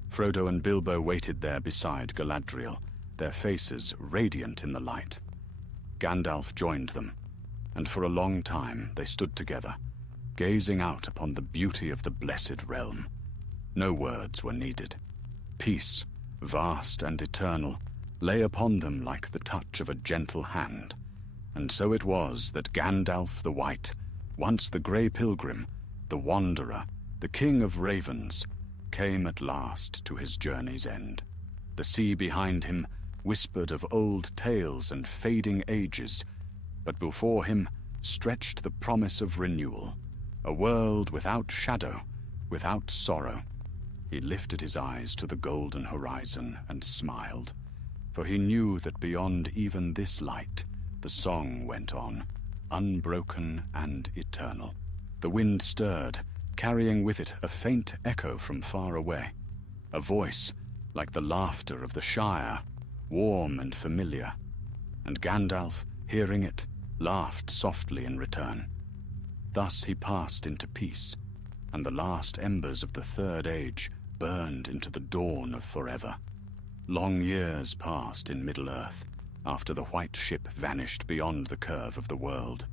Frodo and Bilbo waited there beside Galadriel, their faces radiant in the light. Gandalf joined them. and for a long time they stood together, gazing out upon the beauty of the blessed realm. No words were needed. Peace, vast and eternal, lay upon them like the touch of a gentle hand. And so it was that Gandalf the White, once the grey pilgrim, the wanderer, the king of ravens, came at last to his journey's end. The sea behind him whispered of old tales and fading ages, but before him stretched the promise of renewal, a world without shadow, without sorrow. He lifted his eyes to the golden horizon and smiled, for he knew that beyond even this light, the song went on, unbroken and eternal. The wind stirred, carrying with it a faint echo from far away, a voice like the laughter of the Shire, warm and familiar, and Gandalf, hearing it, laughed softly in return. Thus he passed into peace, and the last embers of the Third Age burned into the dawn of forever. Long years passed in Middle-earth, after the white ship vanished beyond the curve of the world.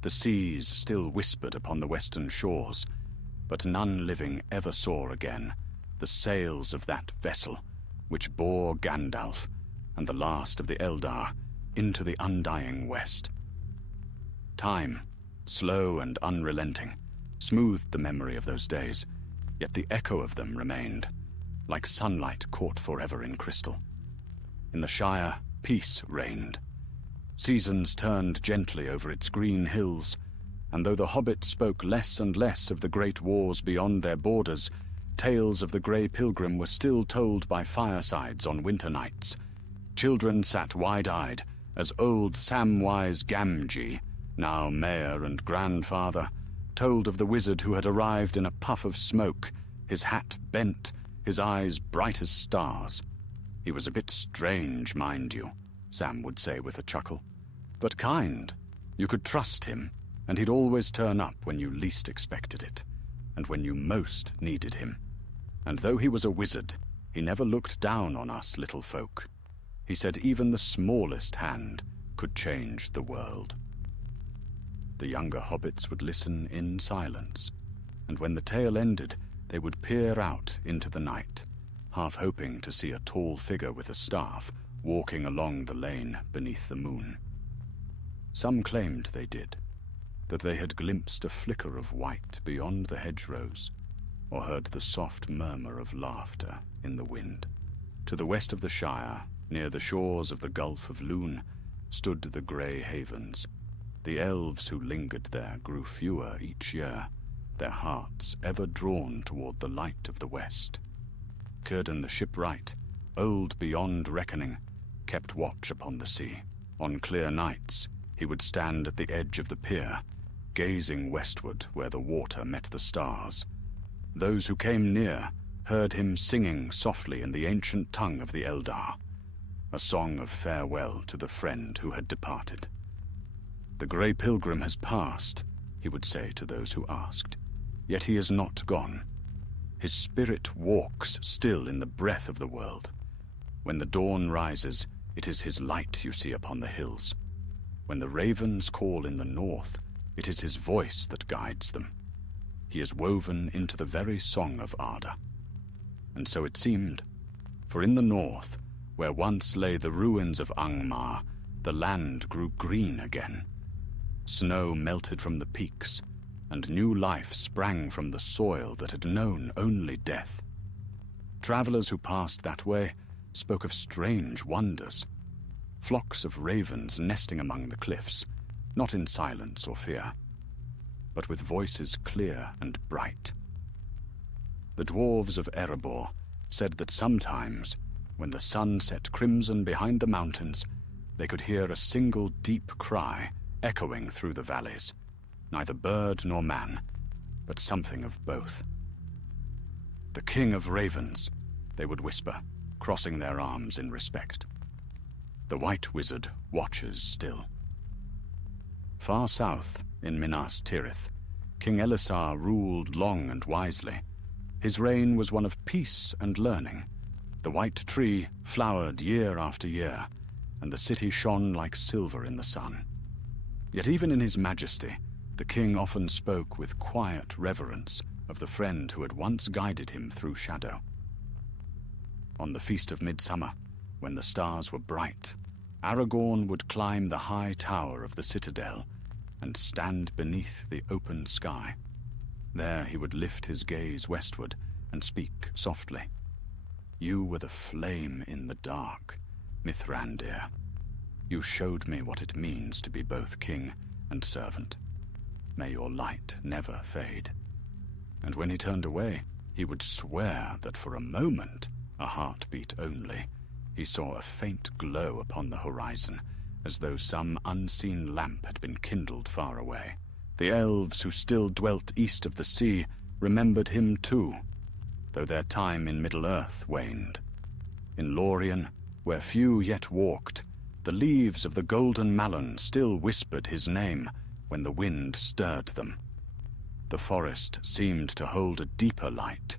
The seas still whispered upon the western shores, but none living ever saw again the sails of that vessel which bore Gandalf and the last of the Eldar into the undying west. Time, slow and unrelenting, smoothed the memory of those days, yet the echo of them remained, like sunlight caught forever in crystal. In the Shire, peace reigned. Seasons turned gently over its green hills, and though the hobbits spoke less and less of the great wars beyond their borders, tales of the Grey Pilgrim were still told by firesides on winter nights. Children sat wide-eyed as old Samwise Gamgee, now mayor and grandfather, told of the wizard who had arrived in a puff of smoke, his hat bent, his eyes bright as stars. He was a bit strange, mind you, Sam would say with a chuckle, but kind. You could trust him, and he'd always turn up when you least expected it, and when you most needed him. And though he was a wizard, he never looked down on us little folk. He said even the smallest hand could change the world. The younger hobbits would listen in silence, and when the tale ended, they would peer out into the night, half hoping to see a tall figure with a staff walking along the lane beneath the moon. Some claimed they did, that they had glimpsed a flicker of white beyond the hedgerows, or heard the soft murmur of laughter in the wind. To the west of the Shire, near the shores of the Gulf of Loon, stood the grey havens. The elves who lingered there grew fewer each year, their hearts ever drawn toward the light of the west. Círdan the shipwright, old beyond reckoning, kept watch upon the sea. On clear nights, he would stand at the edge of the pier, gazing westward where the water met the stars. Those who came near heard him singing softly in the ancient tongue of the Eldar, a song of farewell to the friend who had departed. "The Grey Pilgrim has passed," he would say to those who asked, "yet he is not gone. His spirit walks still in the breath of the world. When the dawn rises, it is his light you see upon the hills. When the ravens call in the north, it is his voice that guides them. He is woven into the very song of Arda." And so it seemed, for in the north, where once lay the ruins of Angmar, the land grew green again. Snow melted from the peaks, and new life sprang from the soil that had known only death. Travelers who passed that way spoke of strange wonders. Flocks of ravens nesting among the cliffs, not in silence or fear, but with voices clear and bright. The dwarves of Erebor said that sometimes, when the sun set crimson behind the mountains, they could hear a single deep cry echoing through the valleys, neither bird nor man, but something of both. "The King of Ravens," they would whisper, crossing their arms in respect. The White Wizard watches still. Far south, in Minas Tirith, King Elisar ruled long and wisely. His reign was one of peace and learning. The white tree flowered year after year, and the city shone like silver in the sun. Yet even in his majesty, the king often spoke with quiet reverence of the friend who had once guided him through shadow. On the Feast of Midsummer, when the stars were bright, Aragorn would climb the high tower of the citadel and stand beneath the open sky. There he would lift his gaze westward and speak softly. "You were the flame in the dark, Mithrandir. You showed me what it means to be both king and servant. May your light never fade." And when he turned away, he would swear that for a moment, a heartbeat only, he saw a faint glow upon the horizon, as though some unseen lamp had been kindled far away. The elves who still dwelt east of the sea remembered him too, though their time in Middle-earth waned. In Lorien, where few yet walked, the leaves of the golden malon still whispered his name when the wind stirred them. The forest seemed to hold a deeper light,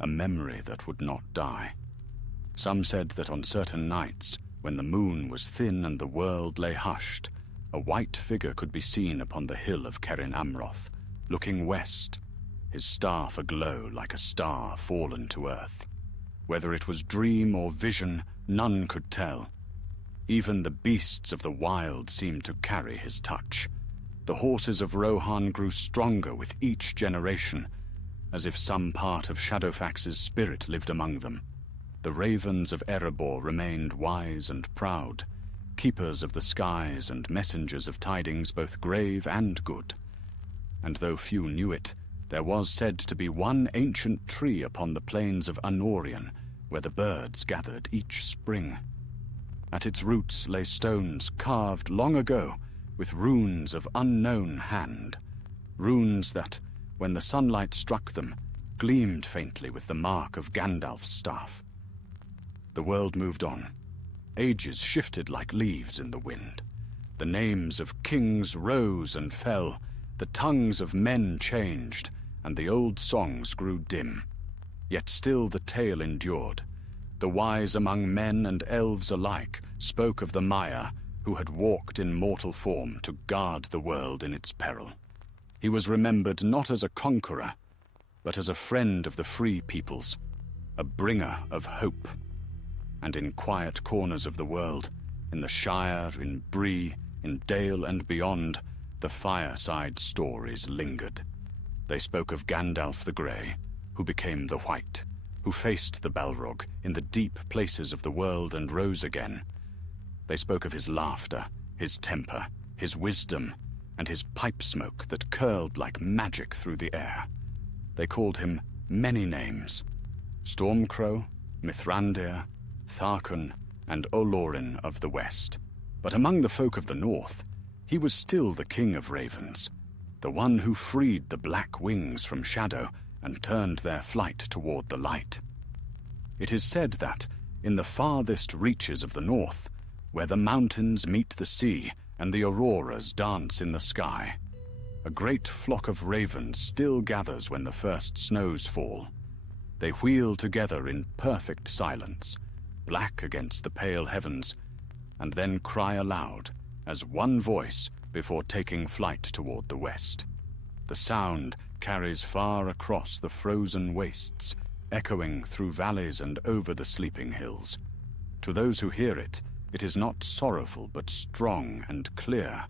a memory that would not die. Some said that on certain nights, when the moon was thin and the world lay hushed, a white figure could be seen upon the hill of Cerin Amroth, looking west, his staff aglow like a star fallen to earth. Whether it was dream or vision, none could tell. Even the beasts of the wild seemed to carry his touch. The horses of Rohan grew stronger with each generation, as if some part of Shadowfax's spirit lived among them. The ravens of Erebor remained wise and proud, keepers of the skies and messengers of tidings both grave and good. And though few knew it, there was said to be one ancient tree upon the plains of Anorion, where the birds gathered each spring. At its roots lay stones carved long ago with runes of unknown hand, runes that, when the sunlight struck them, gleamed faintly with the mark of Gandalf's staff. The world moved on. Ages shifted like leaves in the wind. The names of kings rose and fell, the tongues of men changed, and the old songs grew dim. Yet still the tale endured. The wise among men and elves alike spoke of the Maya who had walked in mortal form to guard the world in its peril. He was remembered not as a conqueror, but as a friend of the free peoples, a bringer of hope. And in quiet corners of the world, in the Shire, in Bree, in Dale and beyond, the fireside stories lingered. They spoke of Gandalf the Grey, who became the White, who faced the Balrog in the deep places of the world and rose again. They spoke of his laughter, his temper, his wisdom, and his pipe smoke that curled like magic through the air. They called him many names: Stormcrow, Mithrandir, Tharkon, and Olorin of the West. But among the folk of the North, he was still the king of ravens, the one who freed the black wings from shadow and turned their flight toward the light. It is said that, in the farthest reaches of the North, where the mountains meet the sea and the auroras dance in the sky, a great flock of ravens still gathers when the first snows fall. They wheel together in perfect silence, black against the pale heavens, and then cry aloud as one voice before taking flight toward the west. The sound carries far across the frozen wastes, echoing through valleys and over the sleeping hills. To those who hear it, it is not sorrowful but strong and clear,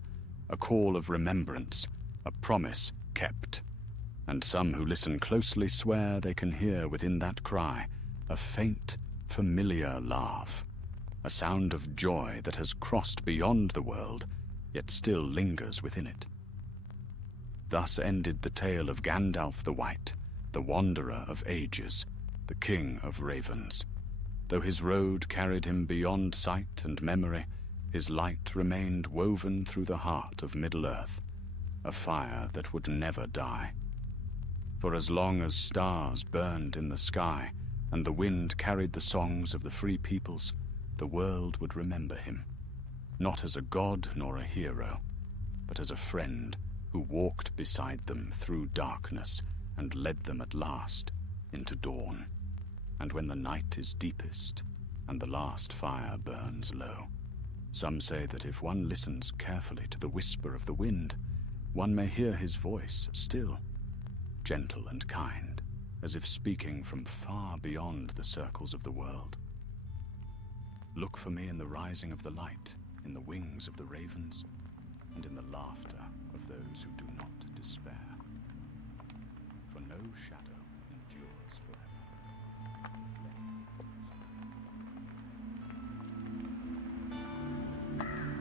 a call of remembrance, a promise kept. And some who listen closely swear they can hear within that cry a faint, familiar laugh, a sound of joy that has crossed beyond the world, yet still lingers within it. Thus ended the tale of Gandalf the White, the wanderer of ages, the king of ravens. Though his road carried him beyond sight and memory, his light remained woven through the heart of Middle-earth, a fire that would never die. For as long as stars burned in the sky and the wind carried the songs of the free peoples, the world would remember him, not as a god nor a hero, but as a friend who walked beside them through darkness and led them at last into dawn, and when the night is deepest and the last fire burns low. Some say that if one listens carefully to the whisper of the wind, one may hear his voice still, gentle and kind, as if speaking from far beyond the circles of the world. Look for me in the rising of the light, in the wings of the ravens, and in the laughter of those who do not despair. For no shadow endures forever. The flame